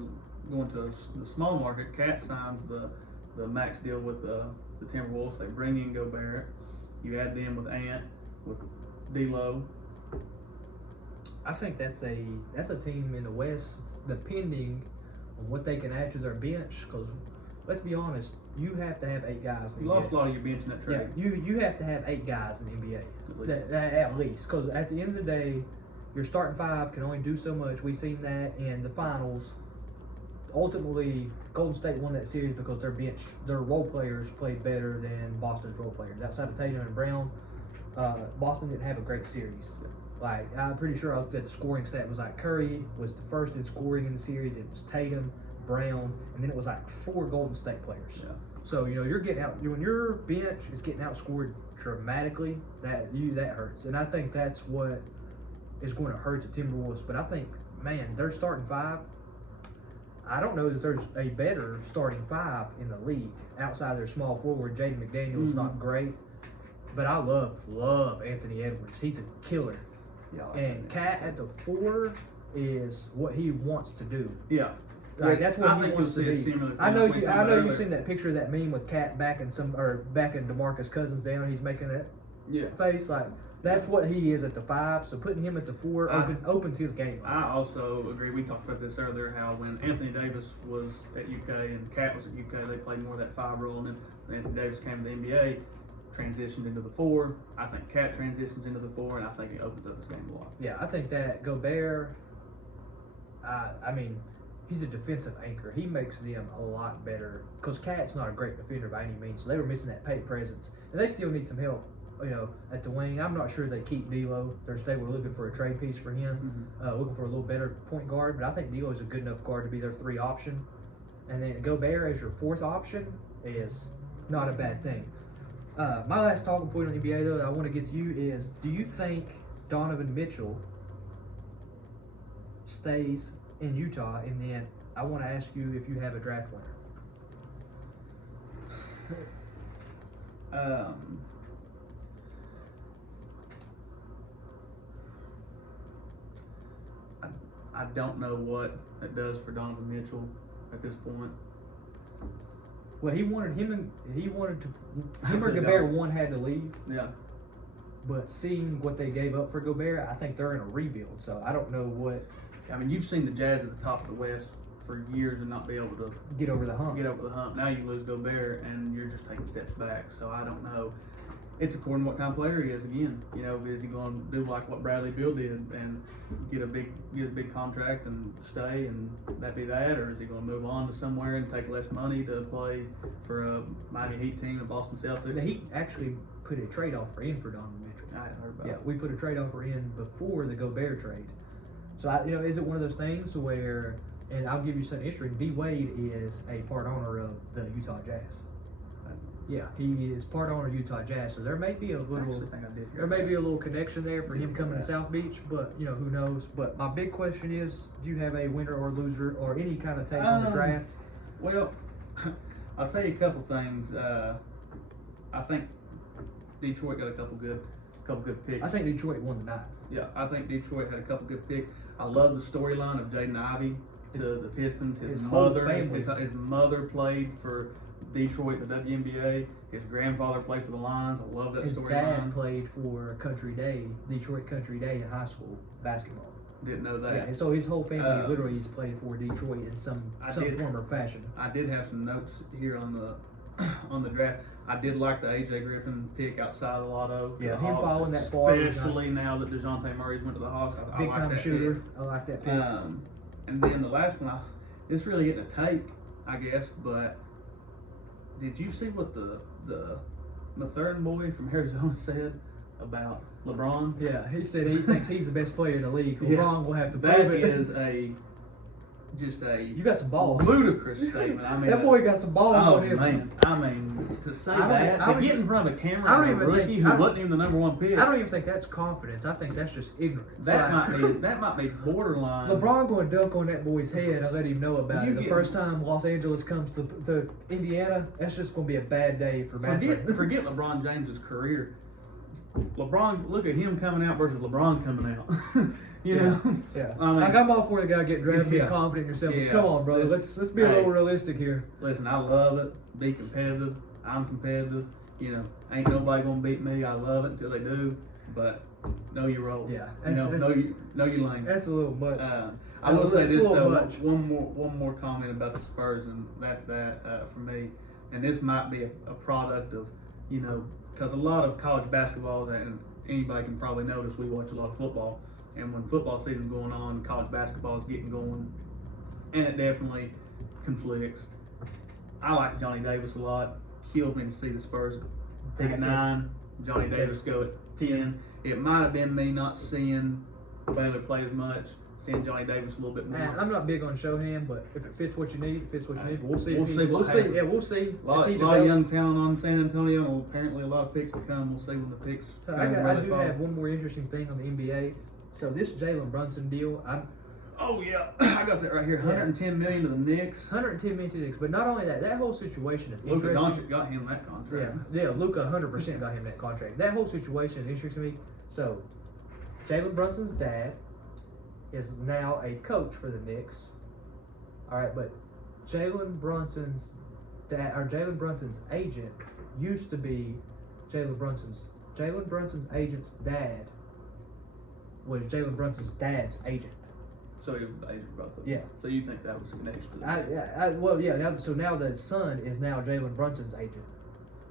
going to the small market, Cat signs the max deal with the Timberwolves. They bring in Gobert. You add them with Ant, with D'Lo. I think that's a team in the West, depending on what they can add to their bench. Because let's be honest, you have to have 8 guys. You lost a lot of your bench in that trade. Yeah, you have to have 8 guys in the NBA at least. Because at the end of the day, your starting 5 can only do so much. We've seen that in the finals. Ultimately, Golden State won that series because their role players played better than Boston's role players. Outside of Tatum and Brown, Boston didn't have a great series. Like, I'm pretty sure I looked at the scoring stat. It was like Curry was the first in scoring in the series. It was Tatum, Brown, and then it was like 4 Golden State players. Yeah. So, you know, you're getting out, when your bench is getting outscored dramatically, that hurts. And I think that's what is going to hurt the Timberwolves. But I think, man, their starting 5, I don't know that there's a better starting 5 in the league outside their small forward. Jaden McDaniels not great, but I love Anthony Edwards. He's a killer. Yeah, and Cat at the 4 is what he wants to do. Yeah. Like, that's what he wants to be. I know you've seen that picture of that meme with Cat backing DeMarcus Cousins down. He's making that face like, That's what he is at the 5. So putting him at the 4 opens his game up. I also agree. We talked about this earlier. How when Anthony Davis was at UK and Cat was at UK, they played more of that 5 role, and then when Anthony Davis came to the NBA, transitioned into the 4. I think Cat transitions into the 4, and I think it opens up his game a lot. Yeah, I think that Gobert. I mean, he's a defensive anchor. He makes them a lot better because Cat's not a great defender by any means. So they were missing that paint presence, and they still need some help. At the wing. I'm not sure they keep D'Lo. They were looking for a trade piece for him, looking for a little better point guard. But I think D'Lo is a good enough guard to be their 3 option. And then Gobert as your 4th option is not a bad thing. My last talking point on the NBA, though, that I want to get to you is: do you think Donovan Mitchell stays in Utah? And then I want to ask you if you have a draft winner. I don't know what it does for Donovan Mitchell at this point. Well, him or Gobert, one had to leave. Yeah. But seeing what they gave up for Gobert, I think they're in a rebuild. So I don't know what. I mean, you've seen the Jazz at the top of the West for years and not be able to get over the hump. Now you lose Gobert and you're just taking steps back. So I don't know. It's according to what kind of player he is. Again, is he going to do like what Bradley Beal did and get a big contract and stay and that be that, or is he going to move on to somewhere and take less money to play for a Miami Heat team, the Boston Celtics? The Heat actually put a trade offer in for Donovan Mitchell. I hadn't heard about it. Yeah, we put a trade offer in before the Gobert trade. So is it one of those things where? And I'll give you some history. D Wade is a part owner of the Utah Jazz. Yeah, he is part owner of Utah Jazz, so there may be a little connection there for him coming to South Beach, but who knows. But my big question is, do you have a winner or loser or any kind of take on the draft? Well, I'll tell you a couple things. I think Detroit got a couple good picks. I think Detroit won the night. Yeah, I think Detroit had a couple good picks. I love the storyline of Jaden Ivey to the Pistons. His mother played for Detroit, the WNBA. His grandfather played for the Lions. I love that storyline. His dad played for Detroit Country Day in high school basketball. Didn't know that. Yeah, and so his whole family literally has played for Detroit in some form or fashion. I did have some notes here on the draft. I did like the AJ Griffin pick outside of the lotto. Yeah, him following that far. Especially now that DeJounte Murray's went to the Hawks. Big time shooter. Pick. I like that pick. And then the last one, it's really getting a take, I guess, but did you see what the Mathern boy from Arizona said about LeBron? Yeah, he said he thinks he's the best player in the league. LeBron will have to prove it. That is you got some balls. Ludicrous statement. I mean, that boy got some balls on him. Man, I mean, to say to get in front of a camera and a rookie who wasn't even the number 1 pick. I don't even think that's confidence. I think that's just ignorance. That might be borderline. LeBron going to dunk on that boy's head and let him know about it. The first time Los Angeles comes to Indiana, that's just going to be a bad day for Matthew. Forget LeBron James's career. LeBron, look at him coming out versus LeBron coming out. Yeah. I mean, I'm all for the guy getting drafted, be confident in yourself. Come on, brother. Let's be a little realistic here. Listen, I love it. Be competitive. I'm competitive. Ain't nobody gonna beat me. I love it until they do. But know your role. Yeah. Know your lane. That's a little much. I will say this though. One more comment about the Spurs, and that's that for me. And this might be a product of because a lot of college basketball, and anybody can probably notice, we watch a lot of football. And when football season's going on, college basketball is getting going, and it definitely conflicts. I like Johnny Davis a lot. Killed me to see the Spurs pick at 9, Johnny Davis go at 10. It might have been me not seeing Baylor play as much, seeing Johnny Davis a little bit more. Man, I'm not big on Shoham, but if it fits what you need, it fits what you need. We'll see. We'll see. Yeah, we'll see. A lot of young talent on San Antonio, and apparently a lot of picks to come. We'll see when the picks come. I do have one more interesting thing on the NBA. So this Jalen Brunson deal, I got that right here. $110 million to the Knicks. $110 million to the Knicks, but not only that, that whole situation is Luka interesting. Doncic got him that contract. Yeah, Luka 100% got him that contract. That whole situation is interesting to me. So Jalen Brunson's dad is now a coach for the Knicks. All right, but Jalen Brunson's agent used to be Jalen Brunson's Jalen Brunson's agent's dad was Jalen Brunson's dad's agent. So he was the agent of both of them. Yeah. So you think that was a connection to that? Now the son is now Jalen Brunson's agent.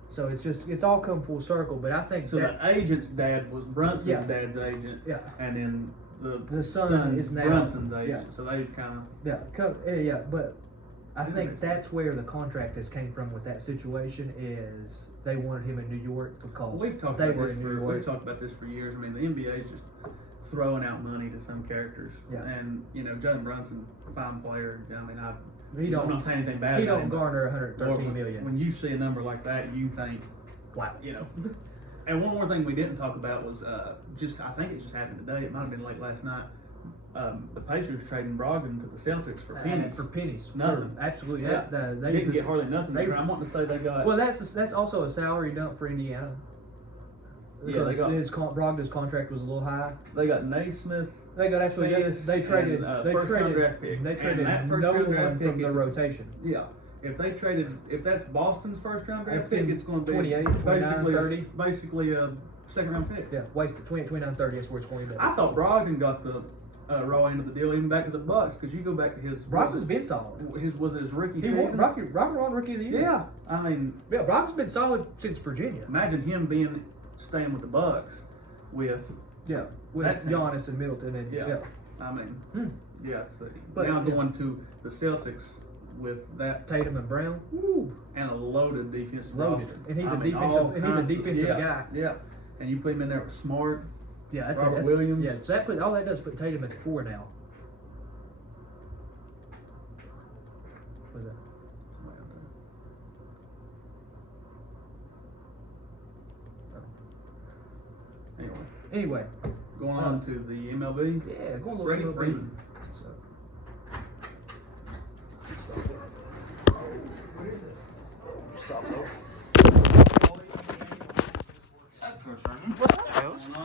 So it's all come full circle. But I think So the agent's dad was Brunson's Yeah. dad's agent. Yeah. And then the son is now Brunson's agent. Yeah. So they've kind of. But I think that's where the contract has came from with that situation is they wanted him in New York because We've talked they about were this in for New York. we've talked about this for years. I mean, the NBA is just throwing out money to some characters. Yeah. And Jalen Brunson, fine player. I mean, He I'm not saying anything bad. He about don't him, but garner 113 million. When you see a number like that, you think, Wow. And one more thing we didn't talk about was I think it just happened today. It might have been late last night. The Pacers trading Brogdon to the Celtics for pennies. For pennies. Nothing. Absolutely. Yeah. They didn't get hardly nothing. they- I'm wanting to say they got. Well, that's also a salary dump for Indiana. Yeah, they Because got- Brogdon's contract was a little high. They got Naismith. They got actually Pettis they traded and, they first round traded draft pick. they And traded that first no round one draft from pick the is- rotation. Yeah. If that's Boston's first round draft It's pick, in it's going to be 28, 29, basically 30. basically a second round pick. Yeah, wasted 29, 30. That's where it's going to be. I thought Brogdon got the raw end of the deal, even back to the Bucks, because you go back to his. Brogdon's been solid. Was it his rookie He season? won Brogdon won Rookie of the Year. Yeah, I mean, Yeah, Brogdon's been solid since Virginia. imagine him staying with the Bucks with. Yeah, with That team. Giannis and Middleton and Yeah. yeah. I mean, yeah. So But, now yeah. going to the Celtics with that Tatum and Brown. Woo. and a loaded defensive Loaded. roster. And he's I a mean, defensive- all and he's a kinds of- defensive yeah, guy. Yeah, and you put him in there with Smart. Yeah, Robert Williams. Yeah, so all that does is put Tatum at 4 now. What's that? Anyway, Anyway, going on to the MLB. yeah, go a little Freddie MLB. Freeman. So. Stop, though.